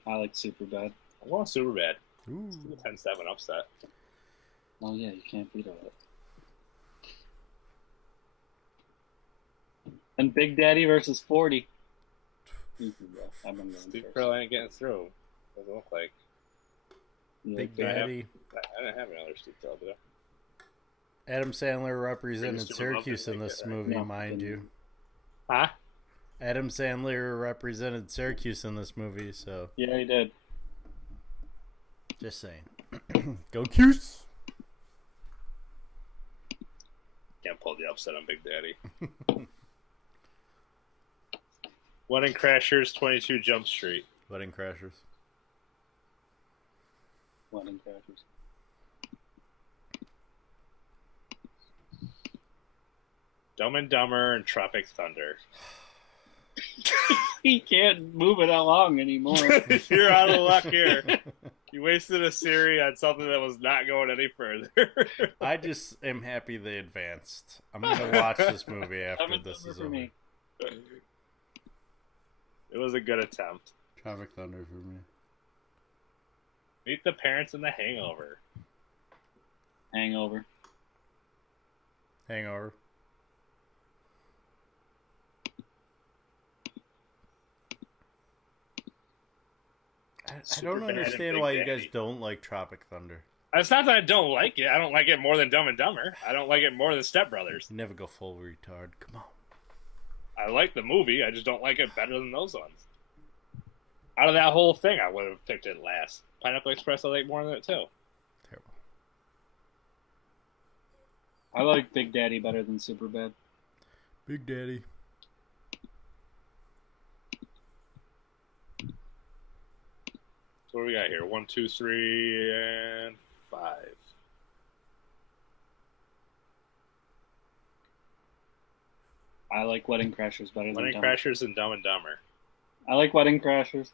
I like Superbad. I want Superbad. Ooh. 10-7 upset. Oh yeah, you can't beat it. And Big Daddy versus 40. You can go. I've been going Steve first. Carell ain't getting through. Doesn't look like. Big Daddy. I didn't have another Steve Carell, did I? Adam Sandler represented Just Syracuse in love this it, movie, No, mind didn't. you. Huh? Adam Sandler represented Syracuse in this movie, so Yeah, he did. just saying. Go Cuse! Can't pull the upset on Big Daddy. Wedding Crashers, 22 Jump Street. Wedding Crashers. Wedding Crashers. Dumb and Dumber and Tropic Thunder. He can't move it along anymore. You're out of luck here. You wasted a series on something that was not going any further. I just am happy they advanced. I'm going to watch this movie after Dumb and this Dumber is for over. me. It was a good attempt. Tropic Thunder for me. Meet the Parents in the Hangover. Hangover. Hangover. I don't Superbad and understand Big why you guys Daddy. don't like Tropic Thunder. It's not that I don't like it. I don't like it more than Dumb and Dumber. I don't like it more than Step Brothers. You never go full retard. Come on. I like the movie. I just don't like it better than those ones. Out of that whole thing, I would have picked it last. Pineapple Express I like more than it too. Terrible. I like Big Daddy better than Superbad. Big Daddy. So what do we got here? 1, 2, 3, and 5. I like Wedding Crashers better than Wedding Dumb. Crashers and Dumb and Dumber. I like Wedding Crashers.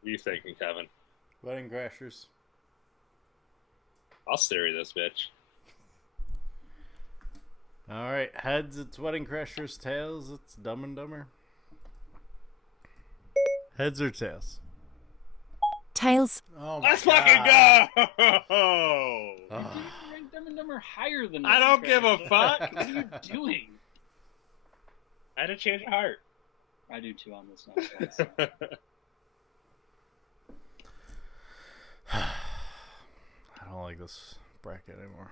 What are you thinking, Kevin? Wedding Crashers. I'll stereo this bitch. Alright, heads, it's Wedding Crashers. Tails, it's Dumb and Dumber. Heads or tails? Tails. Oh my Let's God. fucking go! You rank Dumb and Dumber higher than I don't give a fuck. What are you doing? I had a change of heart. I do too on this next one. I don't like this bracket anymore.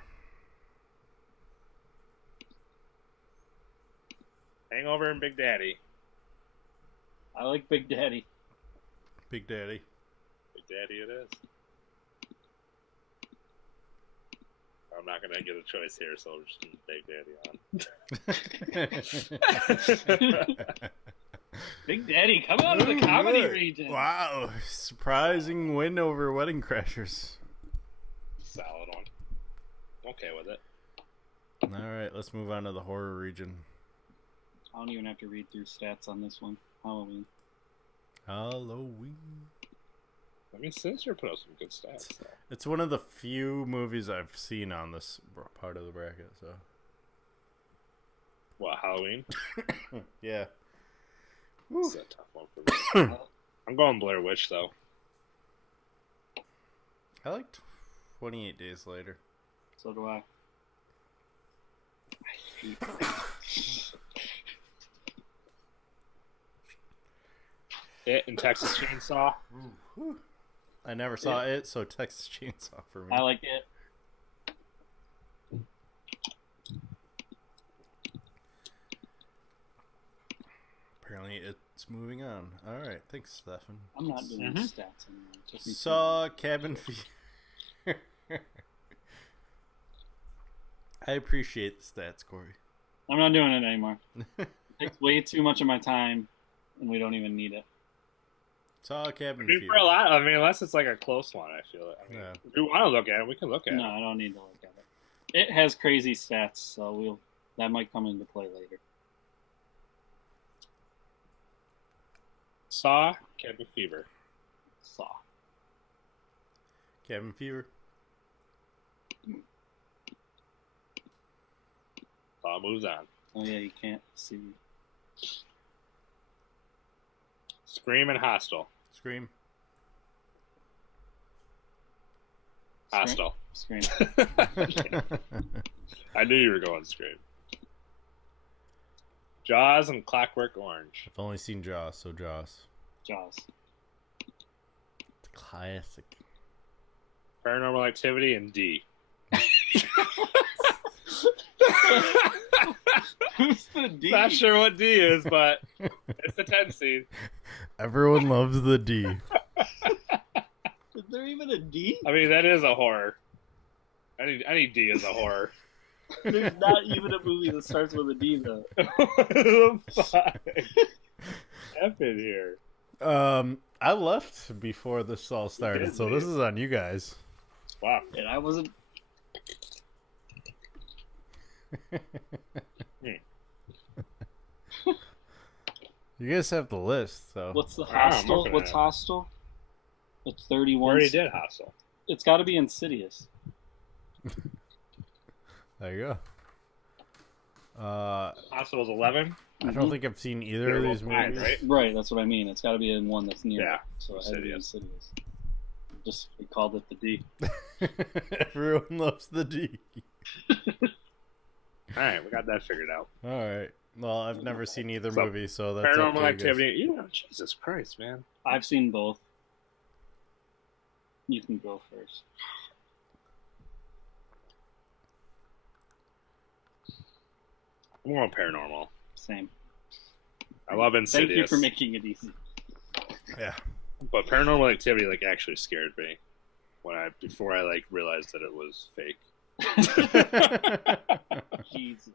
Hangover and Big Daddy. I like Big Daddy. Big Daddy. Big Daddy it is. I'm not going to get a choice here, so I'm just going to Big Daddy on. Big Daddy, come out of the comedy region. Wow. Surprising win over Wedding Crashers. Solid one. Okay with it. Alright, let's move on to the horror region. I don't even have to read through stats on this one. Halloween. Halloween. I mean, Sinister put up some good stats. Though. It's one of the few movies I've seen on this part of the bracket. So. What, Halloween? Yeah. It's a tough one for me. I'm going Blair Witch though. I liked 28 Days Later. So do I. It and Texas Chainsaw. I never saw it, so Texas Chainsaw for me. I like it. Apparently, it's moving on. All right, thanks, Stefan. I'm not doing stats anymore. Just Saw Cabin Fever. I appreciate the stats, Corey. I'm not doing it anymore. It takes way too much of my time, and we don't even need it. Saw Cabin I mean, Fever. for a lot, I mean, unless it's like a close one, I feel it. I mean, if we want to look at it, we can look at No, it. I don't need to look at it. It has crazy stats, so that might come into play later. Saw Cabin Fever. Saw. Cabin Fever. Saw moves on. Oh yeah, you can't see. Scream and Hostel. Scream. Hostel. Scream. I knew you were going Scream. Jaws and Clockwork Orange. I've only seen Jaws, so Jaws. Jaws. It's a classic. Paranormal Activity and D. Who's the D? Not sure what D is, but it's the 10 seed. Everyone loves the D. Is there even a D? I mean, that is a horror. Any D is a horror. There's not even a movie that starts with a D, though. What the fuck happened here? I left before this all started, so this is on you guys. Wow. And I wasn't. You guys have the list, so. What's the I'm Hostel? looking What's at it. Hostel? It's 31. We already did Hostel. It's got to be Insidious. There you go. Hostel was 11. I don't think I've seen either of these Fine, movies. right? Right, that's what I mean. It's got to be in one that's near. Yeah, So it had to be Insidious. Insidious. Just we called it the D. Everyone loves the D. Alright, we got that figured out. All right. Well, I've never seen either So, movie, so that's up to Paranormal you guys. Activity. You know, Jesus Christ, man. I've seen both. You can go first. I'm going Paranormal. Same. I love Insidious. Thank you for making it easy. Yeah. But Paranormal Activity like actually scared me before I like realized that it was fake. Jesus.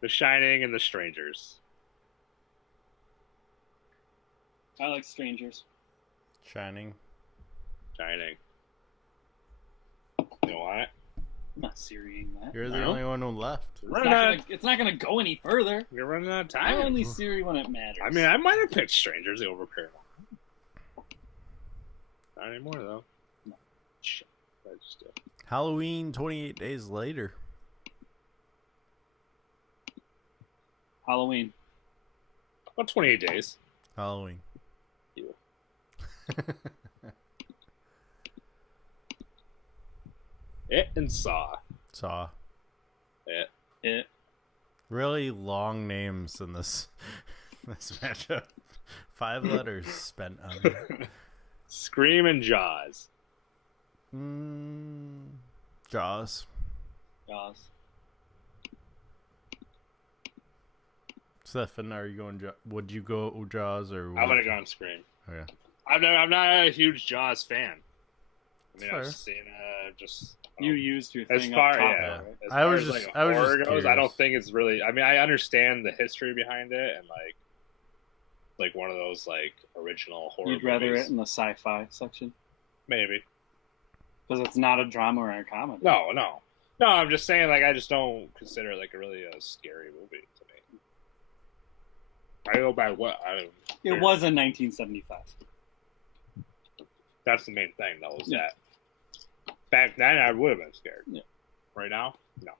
The Shining and The Strangers. I like Strangers. Shining. Shining. You know what? I'm not Siriing that. You're the No? only one who left. It's not gonna go any further. You're running out of I time. only Siri when it matters. I mean, I might have picked Strangers over Paranormal. Not anymore, though. No. Shit. I just did. Halloween 28 Days Later. Halloween. About 28 days. Halloween. You. It and Saw. Saw. It. Really long names in this this matchup. 5 letters spent on it. Scream and Jaws. Jaws. Jaws. Stefan, are you going? Would you go Jaws or? I would have gone Scream. Okay. I'm not a huge Jaws fan. I mean, Fair. I've seen just You used your as thing far up top, yeah. right? As I far was as just- like I was horror just goes, I don't curious. think it's really. I mean, I understand the history behind it and like one of those like original horror. You'd rather movies. it in the sci-fi section Maybe. because it's not a drama or a comedy. No. I'm just saying, like, I just don't consider it like a really scary movie to me. I go by what? It was in 1975. That's the main thing, though, is that back then I would have been scared. Yeah. Right now, no.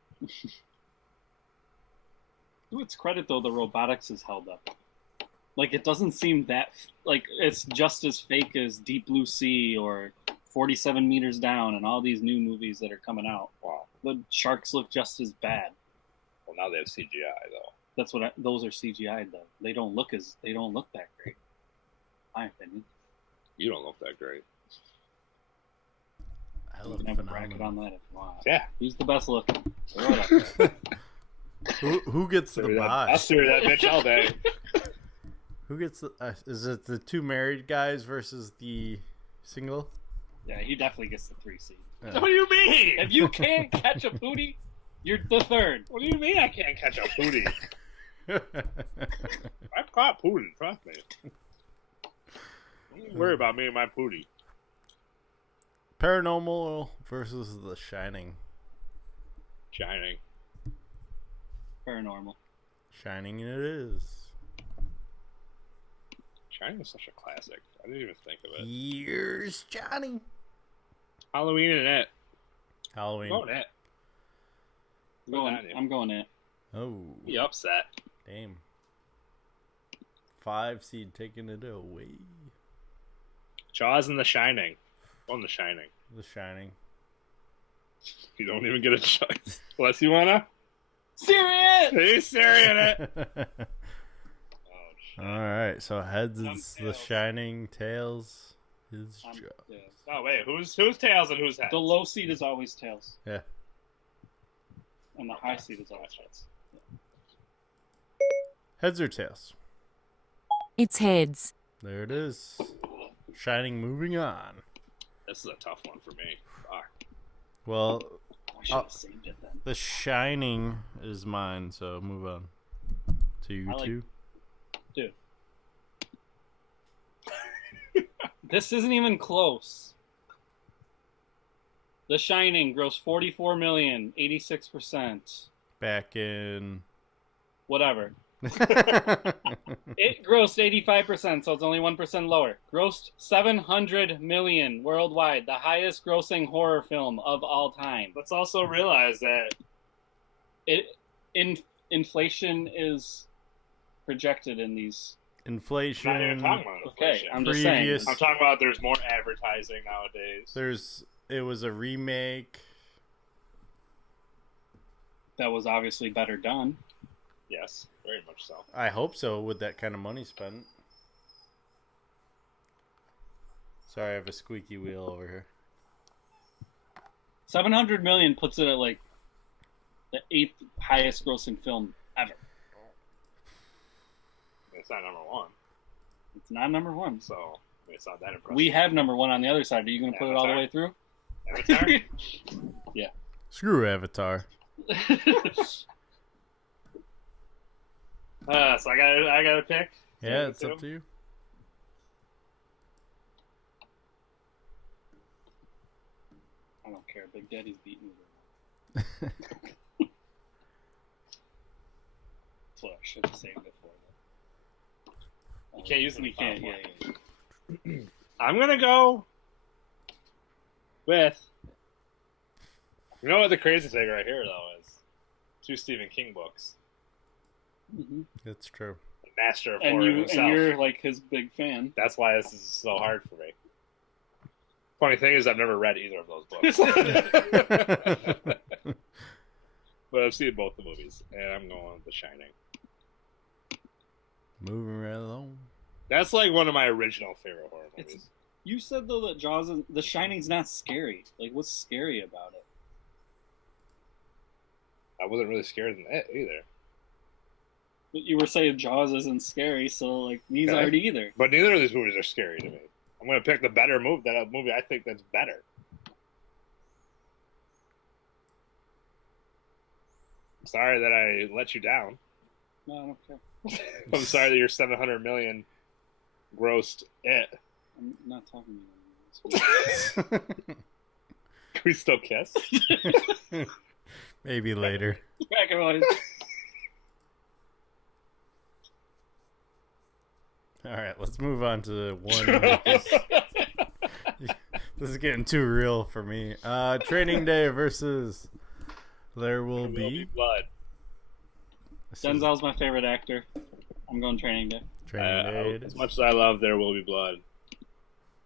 To its credit, though, the robotics is held up. Like, it doesn't seem that... Like, it's just as fake as Deep Blue Sea or 47 Meters Down and all these new movies that are coming out. Wow. The sharks look just as bad. Well, now they have CGI, though. That's what those are CGI, though. They don't look that great. In my opinion. You don't look that great. I You look can have a phenomenal. bracket on that if you want. Yeah. Who's the best looking? Throw it up there. Who gets the buy? I'll steer that bitch all day. Who gets the? Is it the two married guys versus the single? Yeah, he definitely gets the 3 seed. Yeah. What do you mean? If you can't catch a booty, you're the third. What do you mean I can't catch a booty? I've caught pooty, trust me. Don't worry about me and my pooty. Paranormal versus The Shining. Shining. Paranormal. Shining it is. Shining is such a classic. I didn't even think of it. Years, Johnny. Halloween and it. Halloween. Going it. I'm going it. Oh. Be upset. Damn. 5 seed taking it away. Jaws and The Shining. On The Shining. The Shining. You don't even get a choice. Unless you wanna. Serious! He's staring at it. All right, so heads is The Shining, tails is Jaws. Yeah. Oh wait, who's tails and who's heads? The low seed is always tails. Yeah. And the high seed is always heads. Heads or tails? It's heads. There it is. Shining moving on. This is a tough one for me. Fuck. Well, I should have saved it then. The Shining is mine, so move on to you two. Dude. This isn't even close. The Shining grossed $44 million, 86%. Back in. Whatever. It grossed 85%, so it's only 1% lower. Grossed $700 million worldwide, the highest grossing horror film of all time. Let's also realize that inflation is projected in these. Inflation. I'm not even talking about inflation. Okay, I'm just saying. I'm talking about there's more advertising nowadays. It was a remake. That was obviously better done. Yes, very much so. I hope so, with that kind of money spent. Sorry, I have a squeaky wheel over here. $700 million puts it at like the 8th highest grossing film ever. It's not number one. It's not number one. So it's not that impressive. We have number one on the other side. Are you going to put it all the way through? Avatar? Yeah. Screw Avatar. So I gotta pick. Yeah, it's up to you. I don't care. Big Daddy's beating me. That's what I should have saved it for. You can't use it. We can't. Yeah. I'm gonna go with. You know what the crazy thing right here though is? 2 Stephen King books. Mm-hmm. That's true. The master of horror himself. And you're like his big fan. That's why this is so hard for me. Funny thing is, I've never read either of those books. But I've seen both the movies, and I'm going with The Shining. Moving right along. That's like one of my original favorite horror movies. You said though that The Shining's not scary. Like, what's scary about it? I wasn't really scared of it either. But you were saying Jaws isn't scary, so like these aren't either. But neither of these movies are scary to me. I'm going to pick the better movie. That movie I think that's better. I'm sorry that I let you down. No, I don't care. I'm sorry that your $700 million grossed it. I'm not talking to you. Can we still kiss? Maybe later. Back about it. All right, let's move on to one. This is getting too real for me. Training Day versus There Will Be Blood. Denzel's my favorite actor. I'm going Training Day. Training Day. As much as I love There Will Be Blood,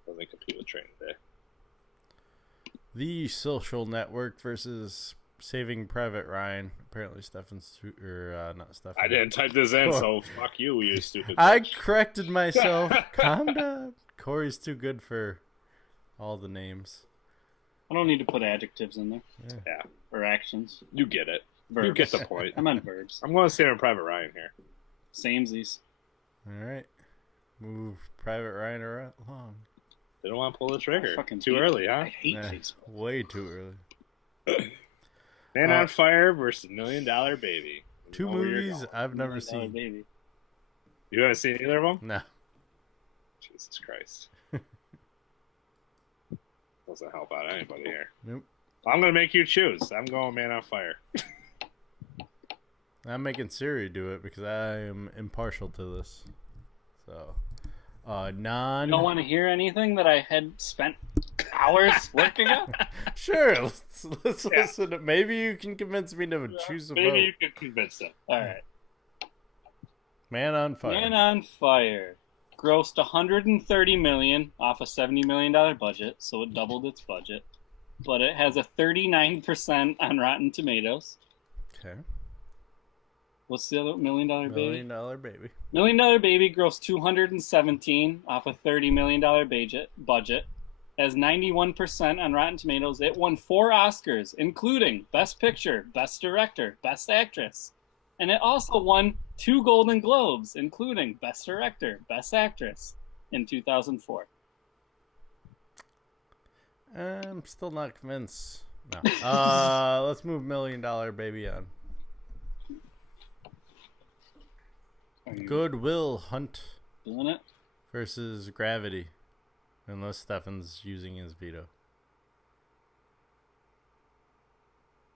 doesn't compete with Training Day. The Social Network versus Saving Private Ryan. Apparently, Stefan's not Stefan. I didn't type this in, so fuck you, you stupid. I corrected myself. Calm down. Corey's too good for all the names. I don't need to put adjectives in there. Yeah. Or actions. You get it. Verbs. You get the point. I meant verbs. I'm going to Saving Private Ryan here. Samesies. All right. Move Private Ryan along. They don't want to pull the trigger. Too hate early, huh? I hate Facebook. Way too early. Man on Fire versus $1 Million Baby. Two movies I've never seen. Baby. You haven't seen either of them? No. Jesus Christ. Doesn't help out anybody here. Nope. I'm going to make you choose. I'm going Man on Fire. I'm making Siri do it because I am impartial to this. So, You don't want to hear anything that I had spent hours working on? Sure, let's listen. Maybe you can convince me to choose a vote. Maybe you can convince them. All right. Man on Fire. Man on Fire grossed $130 million off a $70 million budget, so it doubled its budget. But it has a 39% on Rotten Tomatoes. Okay. What's the other $1 Million Baby? $1 Million Baby. $1 Million Baby grossed $217 off a $30 million budget. Has 91% on Rotten Tomatoes. It won 4 Oscars, including Best Picture, Best Director, Best Actress. And it also won 2 Golden Globes, including Best Director, Best Actress in 2004. I'm still not convinced. No. Let's move $1 Million Baby on. Good Will Hunt Doing it? versus Gravity. Unless Stefan's using his veto.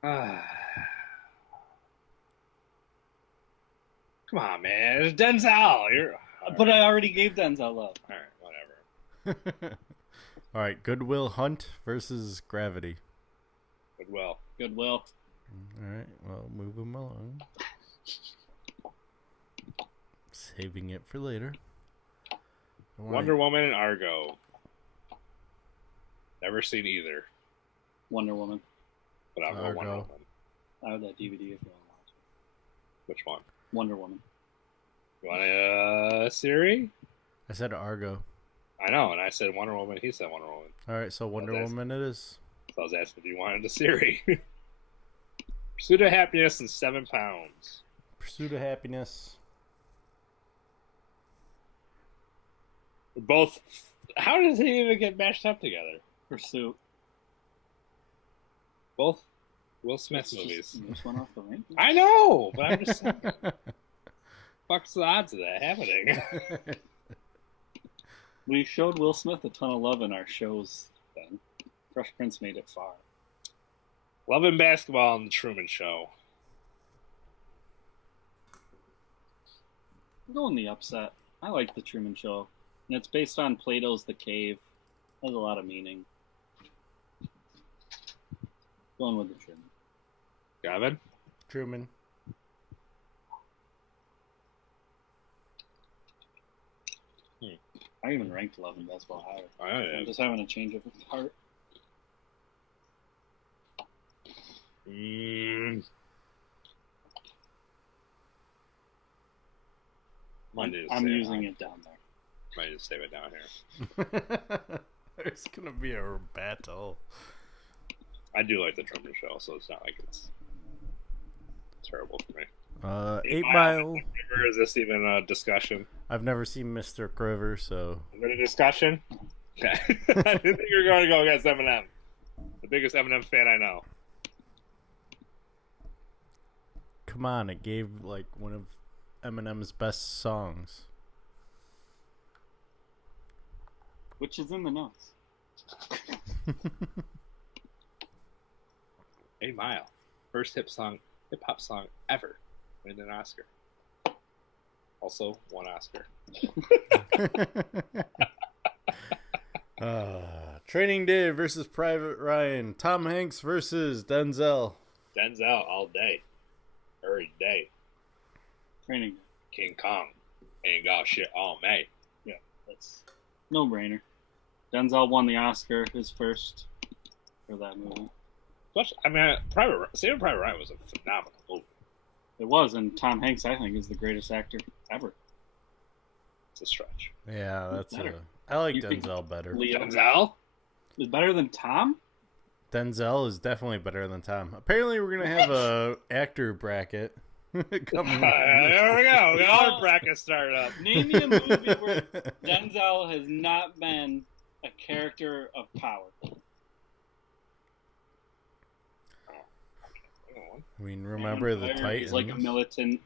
Come on, man. It's Denzel. But I already gave Denzel love. All right, whatever. All right, Good Will Hunt versus Gravity. Goodwill. Goodwill. All right, well, move him along. Saving it for later. Wonder Woman and Argo. Never seen either. Wonder Woman. But I'll go Wonder Woman. I have that DVD if you want to watch it. Which one? Wonder Woman. You want a Siri? I said Argo. I know, and I said Wonder Woman. He said Wonder Woman. All right, so Wonder Woman it is. So I was asking if you wanted a Siri. Pursuit of Happiness and 7 pounds. Pursuit of Happiness. Both. How does he even get mashed up together? Pursuit. Both Will Smith movies. Just went off the range. I know, but I'm just saying. Fuck's the odds of that happening? We showed Will Smith a ton of love in our shows then. Fresh Prince made it far. Love and Basketball on The Truman Show. I'm going the upset. I like The Truman Show. And it's based on Plato's The Cave. Has a lot of meaning. Going with the Truman. Gavin? Truman. I even ranked Love and Basketball higher. Oh, yeah. I'm just having a change of heart. I'm using it down there. Might just save it down here. There's gonna be a battle. I do like The Truman Show, so it's not like it's terrible for me. 8 Mile. Is this even a discussion? I've never seen Mr. Crover, so. Is it a discussion? Okay. I didn't think you were going to go against Eminem. The biggest Eminem fan I know. Come on, it gave like one of Eminem's best songs. Which is in the notes. 8 Mile. First hip hop song ever. Win an Oscar. Also, one Oscar. Training Day versus Private Ryan. Tom Hanks versus Denzel. Denzel all day. Every day. Training. King Kong. Ain't got shit on me. Yeah, that's no brainer. Denzel won the Oscar, his first, for that movie. I mean, Saving Private Ryan was a phenomenal movie. It was, and Tom Hanks, I think, is the greatest actor ever. It's a stretch. Yeah, that's better. I like You think Denzel better. Leo Denzel? is better than Tom? Denzel is definitely better than Tom. Apparently, we're gonna have a actor bracket. There we go. We got our bracket started up. Name me a movie where Denzel has not been a character of power. I mean, remember the Titans. He's like a militant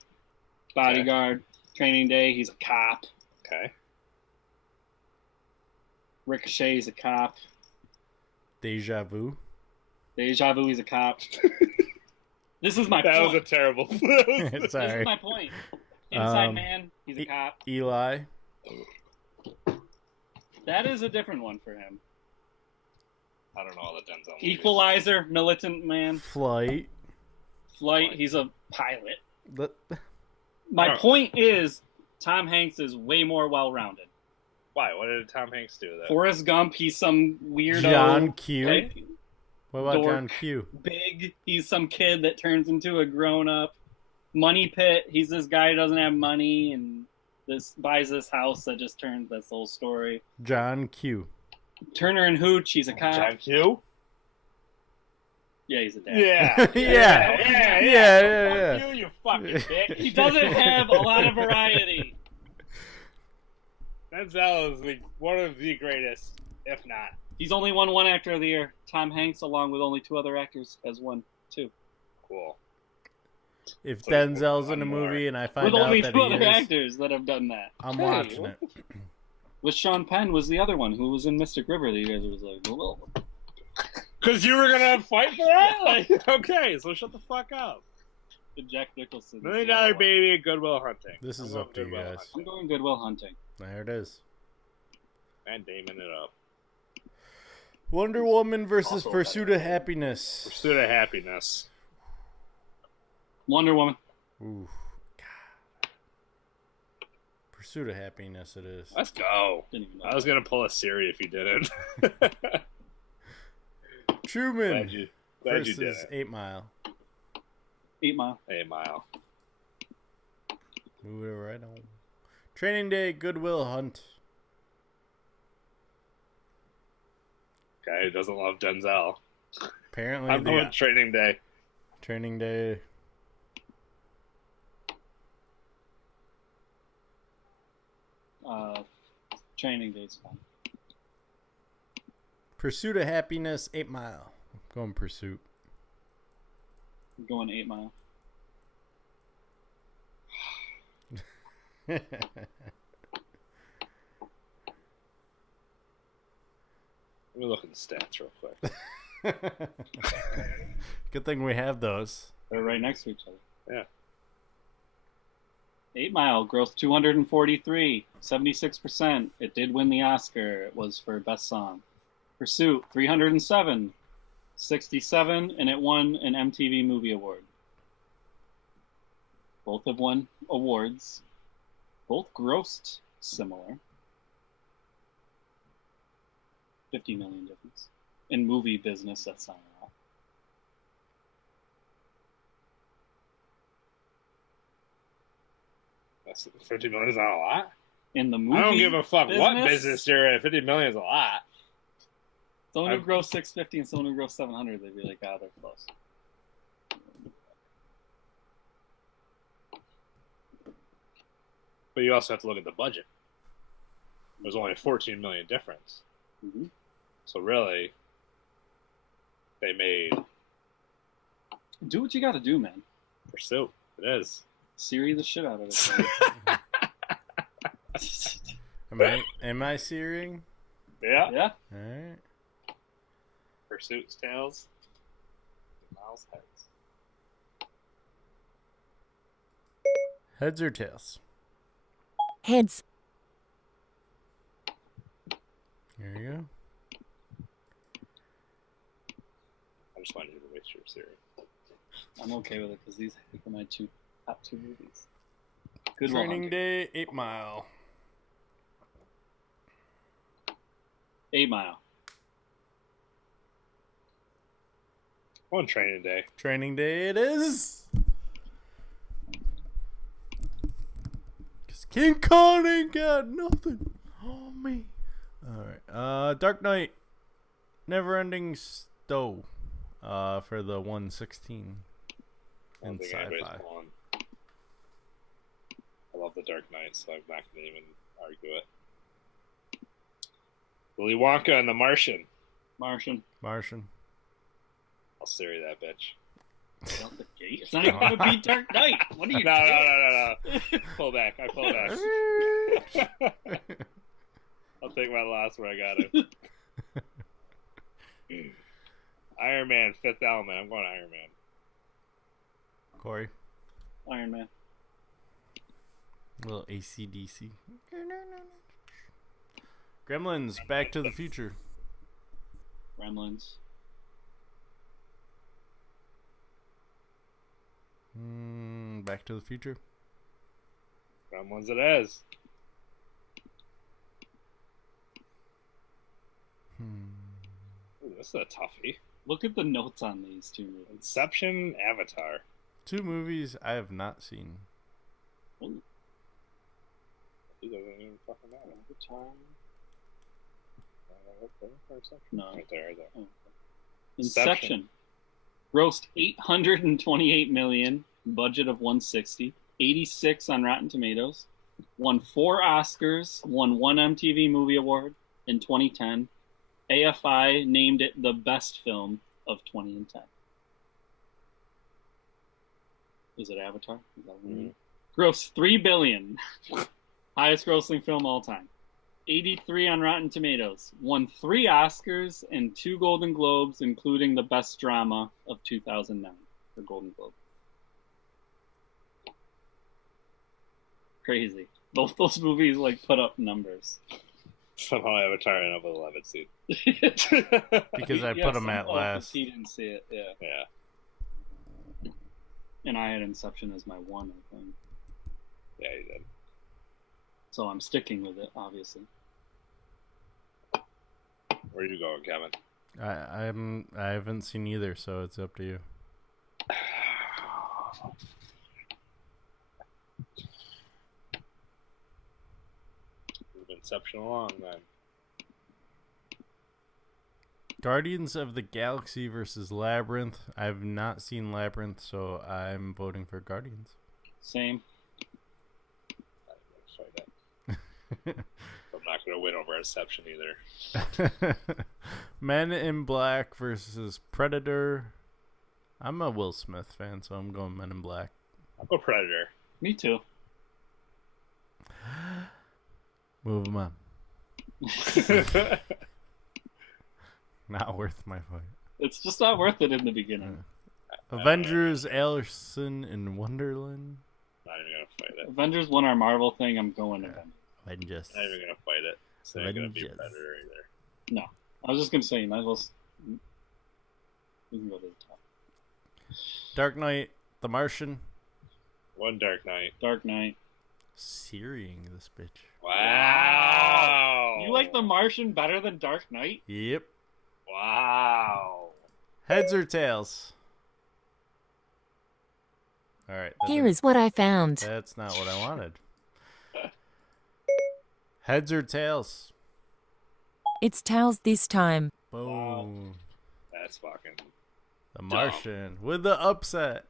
bodyguard. Training Day, he's a cop. Okay. Ricochet's a cop. Deja Vu. Deja Vu, he's a cop. This is my point. That was a terrible. This Sorry. is my point. Inside Man, he's a cop. Eli. That is a different one for him. I don't know all the Denzel movies. Equalizer, militant man. Flight. He's a pilot. The... My point is, Tom Hanks is way more well-rounded. Why? What did Tom Hanks do? That Forrest Gump, he's some weirdo. John Q. Like, What about dork. John Q? Big, he's some kid that turns into a grown-up. Money Pit, he's this guy who doesn't have money and buys this house that just turns this whole story. John Q. Turner and Hooch, he's a cop. John Q? Yeah, he's a dad. Yeah. Fuck you fucking bitch. He doesn't have a lot of variety. Denzel is one of the greatest, if not. He's only won one Actor of the Year. Tom Hanks, along with only two other actors, has won two. Cool. If Denzel's in a movie and I find with out only that two he other is, actors that have done that. I'm watching it. With Sean Penn was the other one who was in Mystic River that you guys was like, whoa. Because you were going to fight for that? Like, okay, so shut the fuck up. The Jack Nicholson. $1 Million Baby, Goodwill Hunting. This is up to you guys. I'm going Goodwill Hunting. There it is. And Damon it up. Wonder Woman versus Also Pursuit of Happiness. Pursuit of Happiness. Wonder Woman. Ooh, God. Pursuit of Happiness it is. Let's go. I was going to pull a Siri if you didn't. Truman Glad you versus did it. 8 Mile. 8 Mile. 8 Mile. Move it right on. Training Day, Goodwill Hunt. Guy who doesn't love Denzel. Apparently, I'm going Training Day. Training Day. Training Day's fine. Pursuit of Happiness, 8 Mile. I'm going Pursuit. I'm going 8 Mile. Let me look at the stats real quick. Good thing we have those. They're right next to each other. Yeah. 8 Mile grossed 243, 76%. It did win the Oscar. It was for Best Song. Pursuit, 307, 67, and it won an MTV Movie Award. Both have won awards. Both grossed similar. 50 million difference. In movie business, that's not a lot. That's 50 million is not a lot. In the movie I don't give a fuck business, what business you're in. 50 million is a lot. Someone who grossed 650 and someone who grossed 700, they'd be like, ah, they're close. But you also have to look at the budget. There's only a 14 million difference. Mm-hmm. So really, they made Do what you gotta do, man. Pursuit. It is. Siri the shit out of it. Am I searing? Yeah. Yeah. Alright. Pursuit's tails. Miles heads. Heads or tails? Heads. There you go. I just wanted you to waste your series. I'm okay with it because these I think are my top two movies. Good Training one. Day, 8 Mile. 8 Mile. On Training Day. Training Day it is. Because King Kong ain't got nothing on me. Alright. Dark Knight. Never-ending Stowe. For the 116 in sci-fi. I love the Dark Knight, so I'm not going to even argue it. Willy Wonka and the Martian. Martian. I'll Siri that bitch. Out the gate. It's not even going to be Dark Knight. What are you doing? No. Pull back. I pull back. I'll take my loss where I got it. Iron Man, Fifth Element. I'm going Iron Man. Corey. Iron Man. A little AC/DC. Gremlins, Back to the Future. Gremlins. Back to the Future. Gremlins it is. Ooh, this is a toughie. Look at the notes on these two movies. Inception, Avatar. 2 movies I have not seen. Ooh. He doesn't even fucking matter. Avatar. Inception. No. Right there. Oh. Inception. Grossed $828 million, budget of $160, 86 on Rotten Tomatoes, won 4 Oscars, won 1 MTV Movie Award in 2010. AFI named it the best film of 2010. Is it Avatar? Is that what Grossed $3 billion. Highest grossing film all time. 83 on Rotten Tomatoes. Won 3 Oscars and 2 Golden Globes, including the Best Drama of 2009 for Golden Globe. Crazy. Both those movies put up numbers. Somehow Avatar ended up with 11 seed. Because I put them at last. He didn't see it, yeah. And I had Inception as my 1, I think. Yeah, you did. So I'm sticking with it, obviously. Where are you going, Kevin? I haven't seen either, so it's up to you. Move Inception along, then. Guardians of the Galaxy versus Labyrinth. I've not seen Labyrinth, so I'm voting for Guardians. Same. I'm not going to win over Inception either. Men in Black versus Predator. I'm a Will Smith fan, so I'm going Men in Black. I'll go Predator. Me too. Move them on. Not worth my fight. It's just not worth it in the beginning. Avengers, Allison in Wonderland. Not even going to fight it. Avengers won our Marvel thing. I'm going Avengers. Avengers. Not even going to fight it. It's not going to be Predator either. No. I was just going to say, you might as well. We can go to the top. Dark Knight, The Martian. One Dark Knight. Dark Knight. Searing this bitch. Wow. You like The Martian better than Dark Knight? Yep. Wow. Heads or tails? All right. Here is what I found. That's not what I wanted. Heads or tails? It's tails this time. Boom. Wow. That's fucking The Martian with the upset.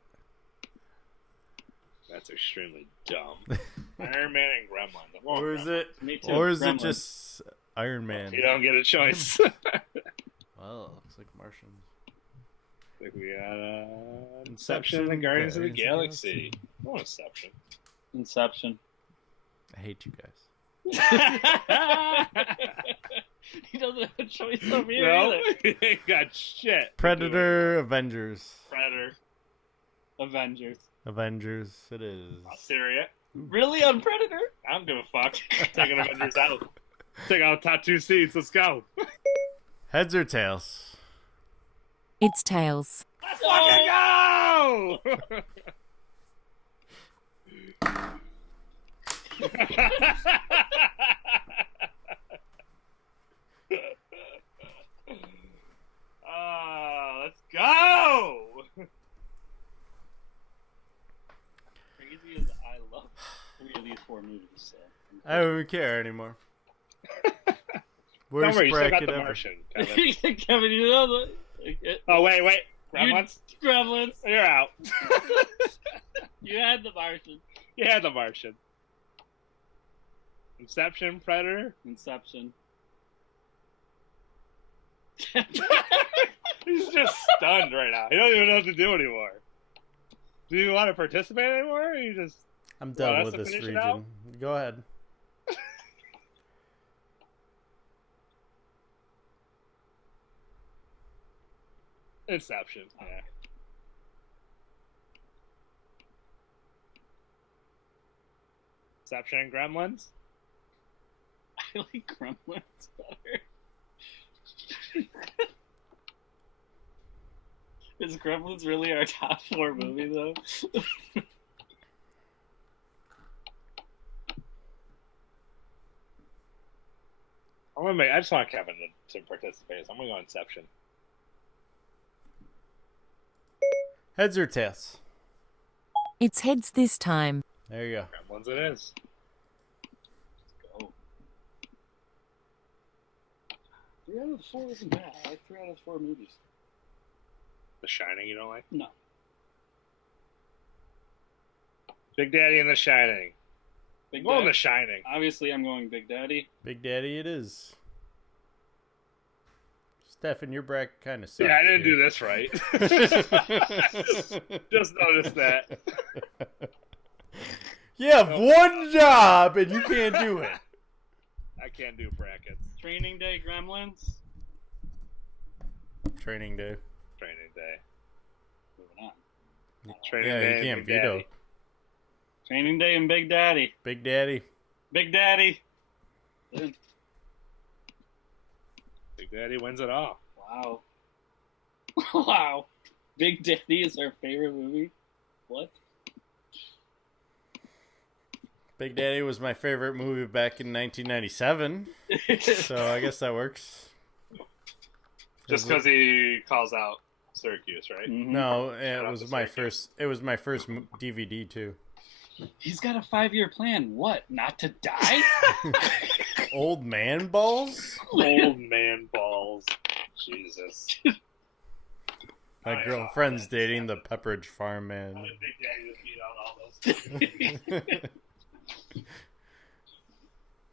That's extremely dumb. Iron Man and Gremlins. Or is it? Me too. Or is Gremlins. it just Iron Man? You don't get a choice. Well, looks like Martians. I think we got Inception and Guardians of the Galaxy. Oh, Inception. Inception. I hate you guys. He doesn't have a choice over here No, either. he ain't got shit. Predator, Avengers. Predator. Avengers. Avengers, it is. I'll Syria. Really on Predator? I don't give a fuck. Taking Avengers out. Take out top 2 seeds. Let's go. Heads or tails? It's tails. Let's fucking go! Let's go! Crazy as I love 3 of these 4 movies. So. I don't even care anymore. Don't worry, you still got the Martian, Kevin. Kevin, you know the. Oh, wait. Gremlins? Gremlins. You're out. You had the Martian. You had the Martian. Inception, Predator? Inception. He's just stunned right now. He doesn't even know what to do anymore. Do you want to participate anymore? Or you just... I'm done with this region. Go ahead. Inception, yeah. Inception and Gremlins? I like Gremlins better. Is Gremlins really our top 4 movie, though? I just want Kevin to participate, so I'm going to go Inception. Heads or tails? It's heads this time. There you go. Gremlins it is. Let's go. 3 out of 4 isn't bad. I like 3 out of 4 movies. The Shining you don't like? No. Big Daddy and The Shining. Big Well, Daddy. The Shining. Obviously, I'm going Big Daddy. Big Daddy it is. Stefan, your bracket kind of sucks. Yeah, I didn't do this right. just noticed that. You have one job and you can't do it. I can't do brackets. Training Day, Gremlins. Training Day. Training Day. Moving on. Training Yeah, Day. you can't Big veto. Daddy. Training Day and Big Daddy. Big Daddy. Big Daddy. Big Daddy wins it all. Wow. Wow. Big Daddy is our favorite movie? What? Big Daddy was my favorite movie back in 1997. So I guess that works. Just because he calls out Syracuse, right? Mm-hmm. No, it was my first. It was my first DVD too. He's got a 5-year plan. What? Not to die? Old man balls. Old man balls. Jesus. My girlfriend's dating the Pepperidge Farm man. How did Big Daddy just beat out all those?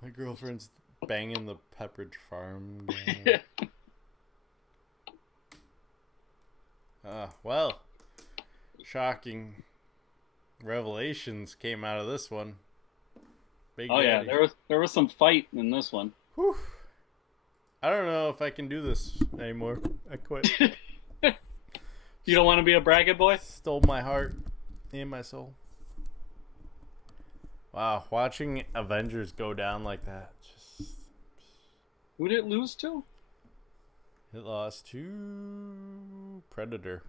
My girlfriend's banging the Pepperidge Farm. Well, shocking revelations came out of this one. Big Daddy. Yeah, there was some fight in this one. Whew. I don't know if I can do this anymore. I quit. You don't want to be a bracket boy? Stole my heart and my soul. Wow, watching Avengers go down like that. Who did it lose to? It lost to Predator.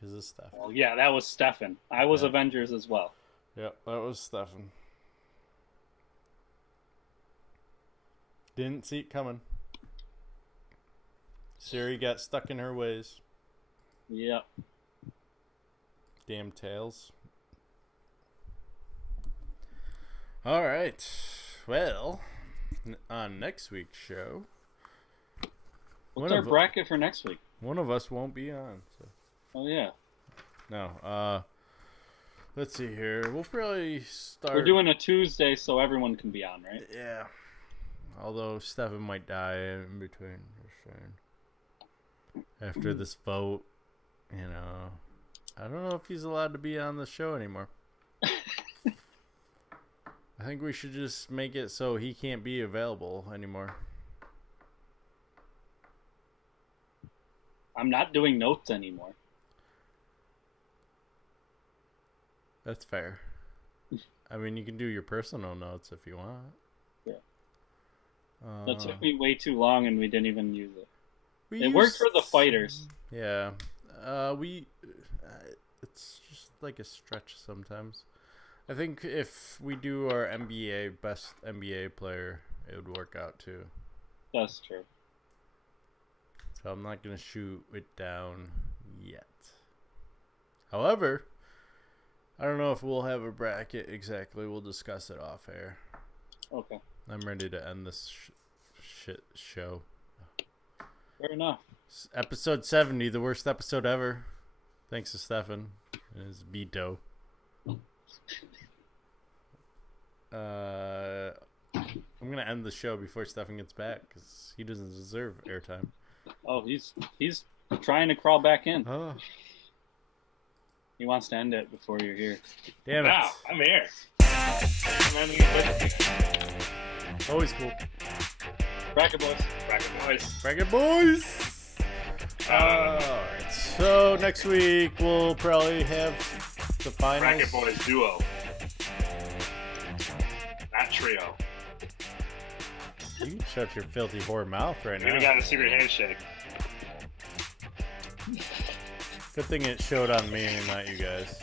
Because of Stefan. Well, yeah, that was Stefan. I was Yeah. Avengers as well. Yep, that was Stefan. Didn't see it coming. Siri got stuck in her ways. Yep. Damn tails. All right. Well, on next week's show, What's our bracket for next week? one of us won't be on. So. Oh, yeah. No. Let's see here. We'll probably start. We're doing a Tuesday so everyone can be on, right? Yeah. Although Stefan might die in between. After this vote, you know, I don't know if he's allowed to be on the show anymore. I think we should just make it so he can't be available anymore. I'm not doing notes anymore. That's fair. I mean, you can do your personal notes if you want. Yeah. That took me way too long, and we didn't even use it. It worked for the fighters. Yeah. It's just like a stretch sometimes. I think if we do our NBA best NBA player, it would work out too. That's true. So I'm not gonna shoot it down yet. However, I don't know if we'll have a bracket exactly. We'll discuss it off air. Okay. I'm ready to end this shit show. Fair enough. Episode 70, the worst episode ever. Thanks to Stefan and his veto. I'm gonna end the show before Stefan gets back because he doesn't deserve airtime. Oh, he's trying to crawl back in. Oh. He wants to end it before you're here. Damn it! Wow, I'm here. I'm ending it. Always cool. Bracket boys. Bracket boys. Bracket boys. Alright, so next week we'll probably have the finals. Bracket boys duo. Not trio. You can shut your filthy whore mouth right We now. even got a secret handshake. Good thing it showed on me and not you guys.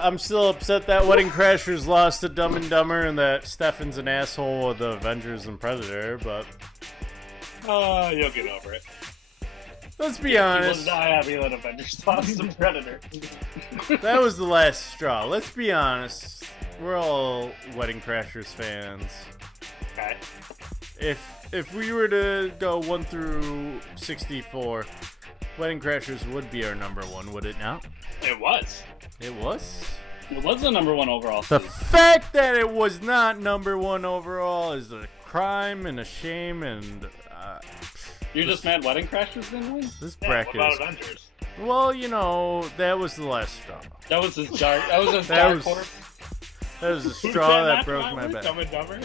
I'm still upset that Wedding Crashers lost to Dumb and Dumber and that Stefan's an asshole with the Avengers and Predator, but You'll get over it. let's be honest. He was not happy when Avengers lost to Predator. That was the last straw. Let's be honest. We're all Wedding Crashers fans. Okay. If we were to go 1 through 64, Wedding Crashers would be our number one, would it not? It was. It was? It was the number one overall The season. fact that it was not number one overall is a crime and a shame, and You're just mad Wedding Crashers didn't win? this Yeah, bracket what is... about Avengers? Well, you know, that was the last straw. That was his dark. That was his That dark was- horse. That was the Who straw said that broke not my win? back. Dumb and Dumber.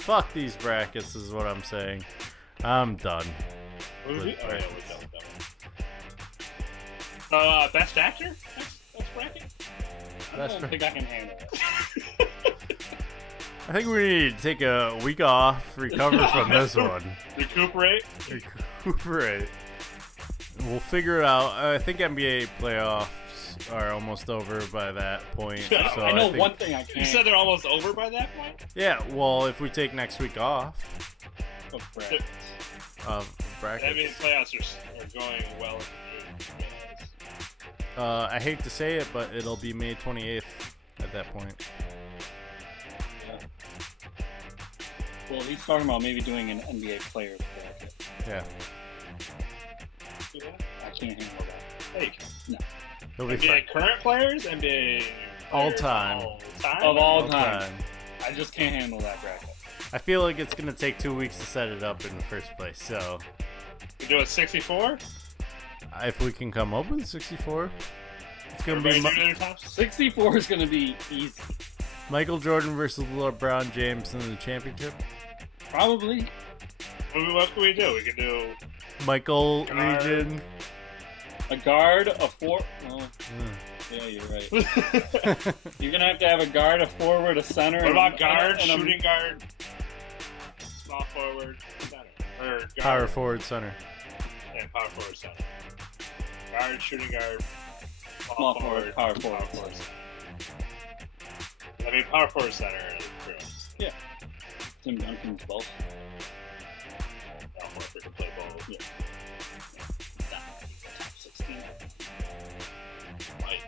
Fuck these brackets is what I'm saying. I'm done. What was With it? Oh, yeah, brackets. with Dumb and Dumber. Best actor? That's bracket? I don't think I can handle it. I think we need to take a week off, recover from this one. Recuperate? Recuperate. We'll figure it out. I think NBA playoffs are almost over by that point. Yeah, So I know think, one thing I can't. You said they're almost over by that point? Yeah, well, if we take next week off of brackets. of brackets. I mean, playoffs are going well into June. I hate to say it, but it'll be May 28th at that point. Yeah. Well, he's talking about maybe doing an NBA players bracket. Yeah. I can't handle that. Hey, you can. No. It'll be NBA fine. current players, NBA All players time. all time? Of all All time. time. I just can't handle that bracket. I feel like it's going to take 2 weeks to set it up in the first place, so We do a 64? if we can come up with 64, it's going to Everybody be do their tops? 64 is going to be easy. Michael Jordan versus LeBron James in the championship. Probably. What can we do? We can do Michael Guard. Region. A guard, a four. Well, yeah, you're right. You're going to have a guard, a forward, a center. What and about a- guard, and a- shooting guard, small forward, center? Or guard, Power forward center. Yeah, power forward, center. Guard, shooting guard, Small forward, power forward. I mean, power forward, center. Yeah. Tim Duncan's both. Now, Horford can play both. Yeah. Top 16. Right.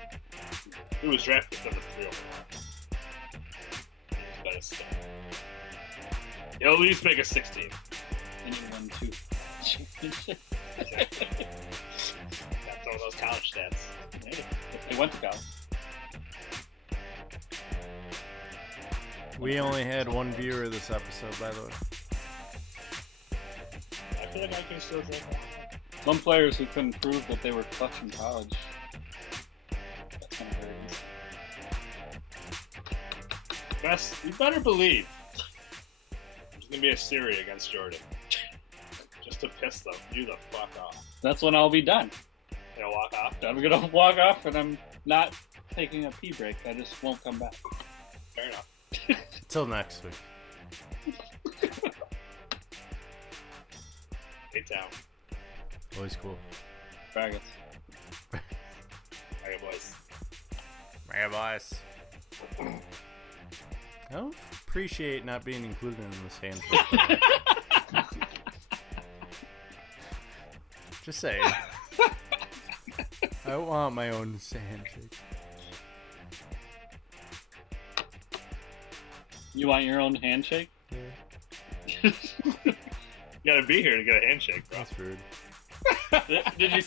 He was drafted number 3 overall. He's got a step. He'll at least make a 16. And he won 2 championships. Exactly. That's all those college stats. Hey, if they went to college. We only had one viewer this episode, by the way. I feel like I can still drink that. Some players who couldn't prove that they were clutch in college. That's kind of hurt. Best, you better believe there's gonna be a series against Jordan, just to piss them you the fuck off. That's when I'll be done. gonna walk off. I'm gonna walk off, and I'm not taking a pee break. I just won't come back. Fair enough. Till next week. Hey, town. Always cool. Faggots. Hey, boys. Hey, boys. I don't appreciate not being included in this handshake. Just saying. I want my own handshake. You want your own handshake? Yeah. You gotta be here to get a handshake, bro. That's rude. Did you see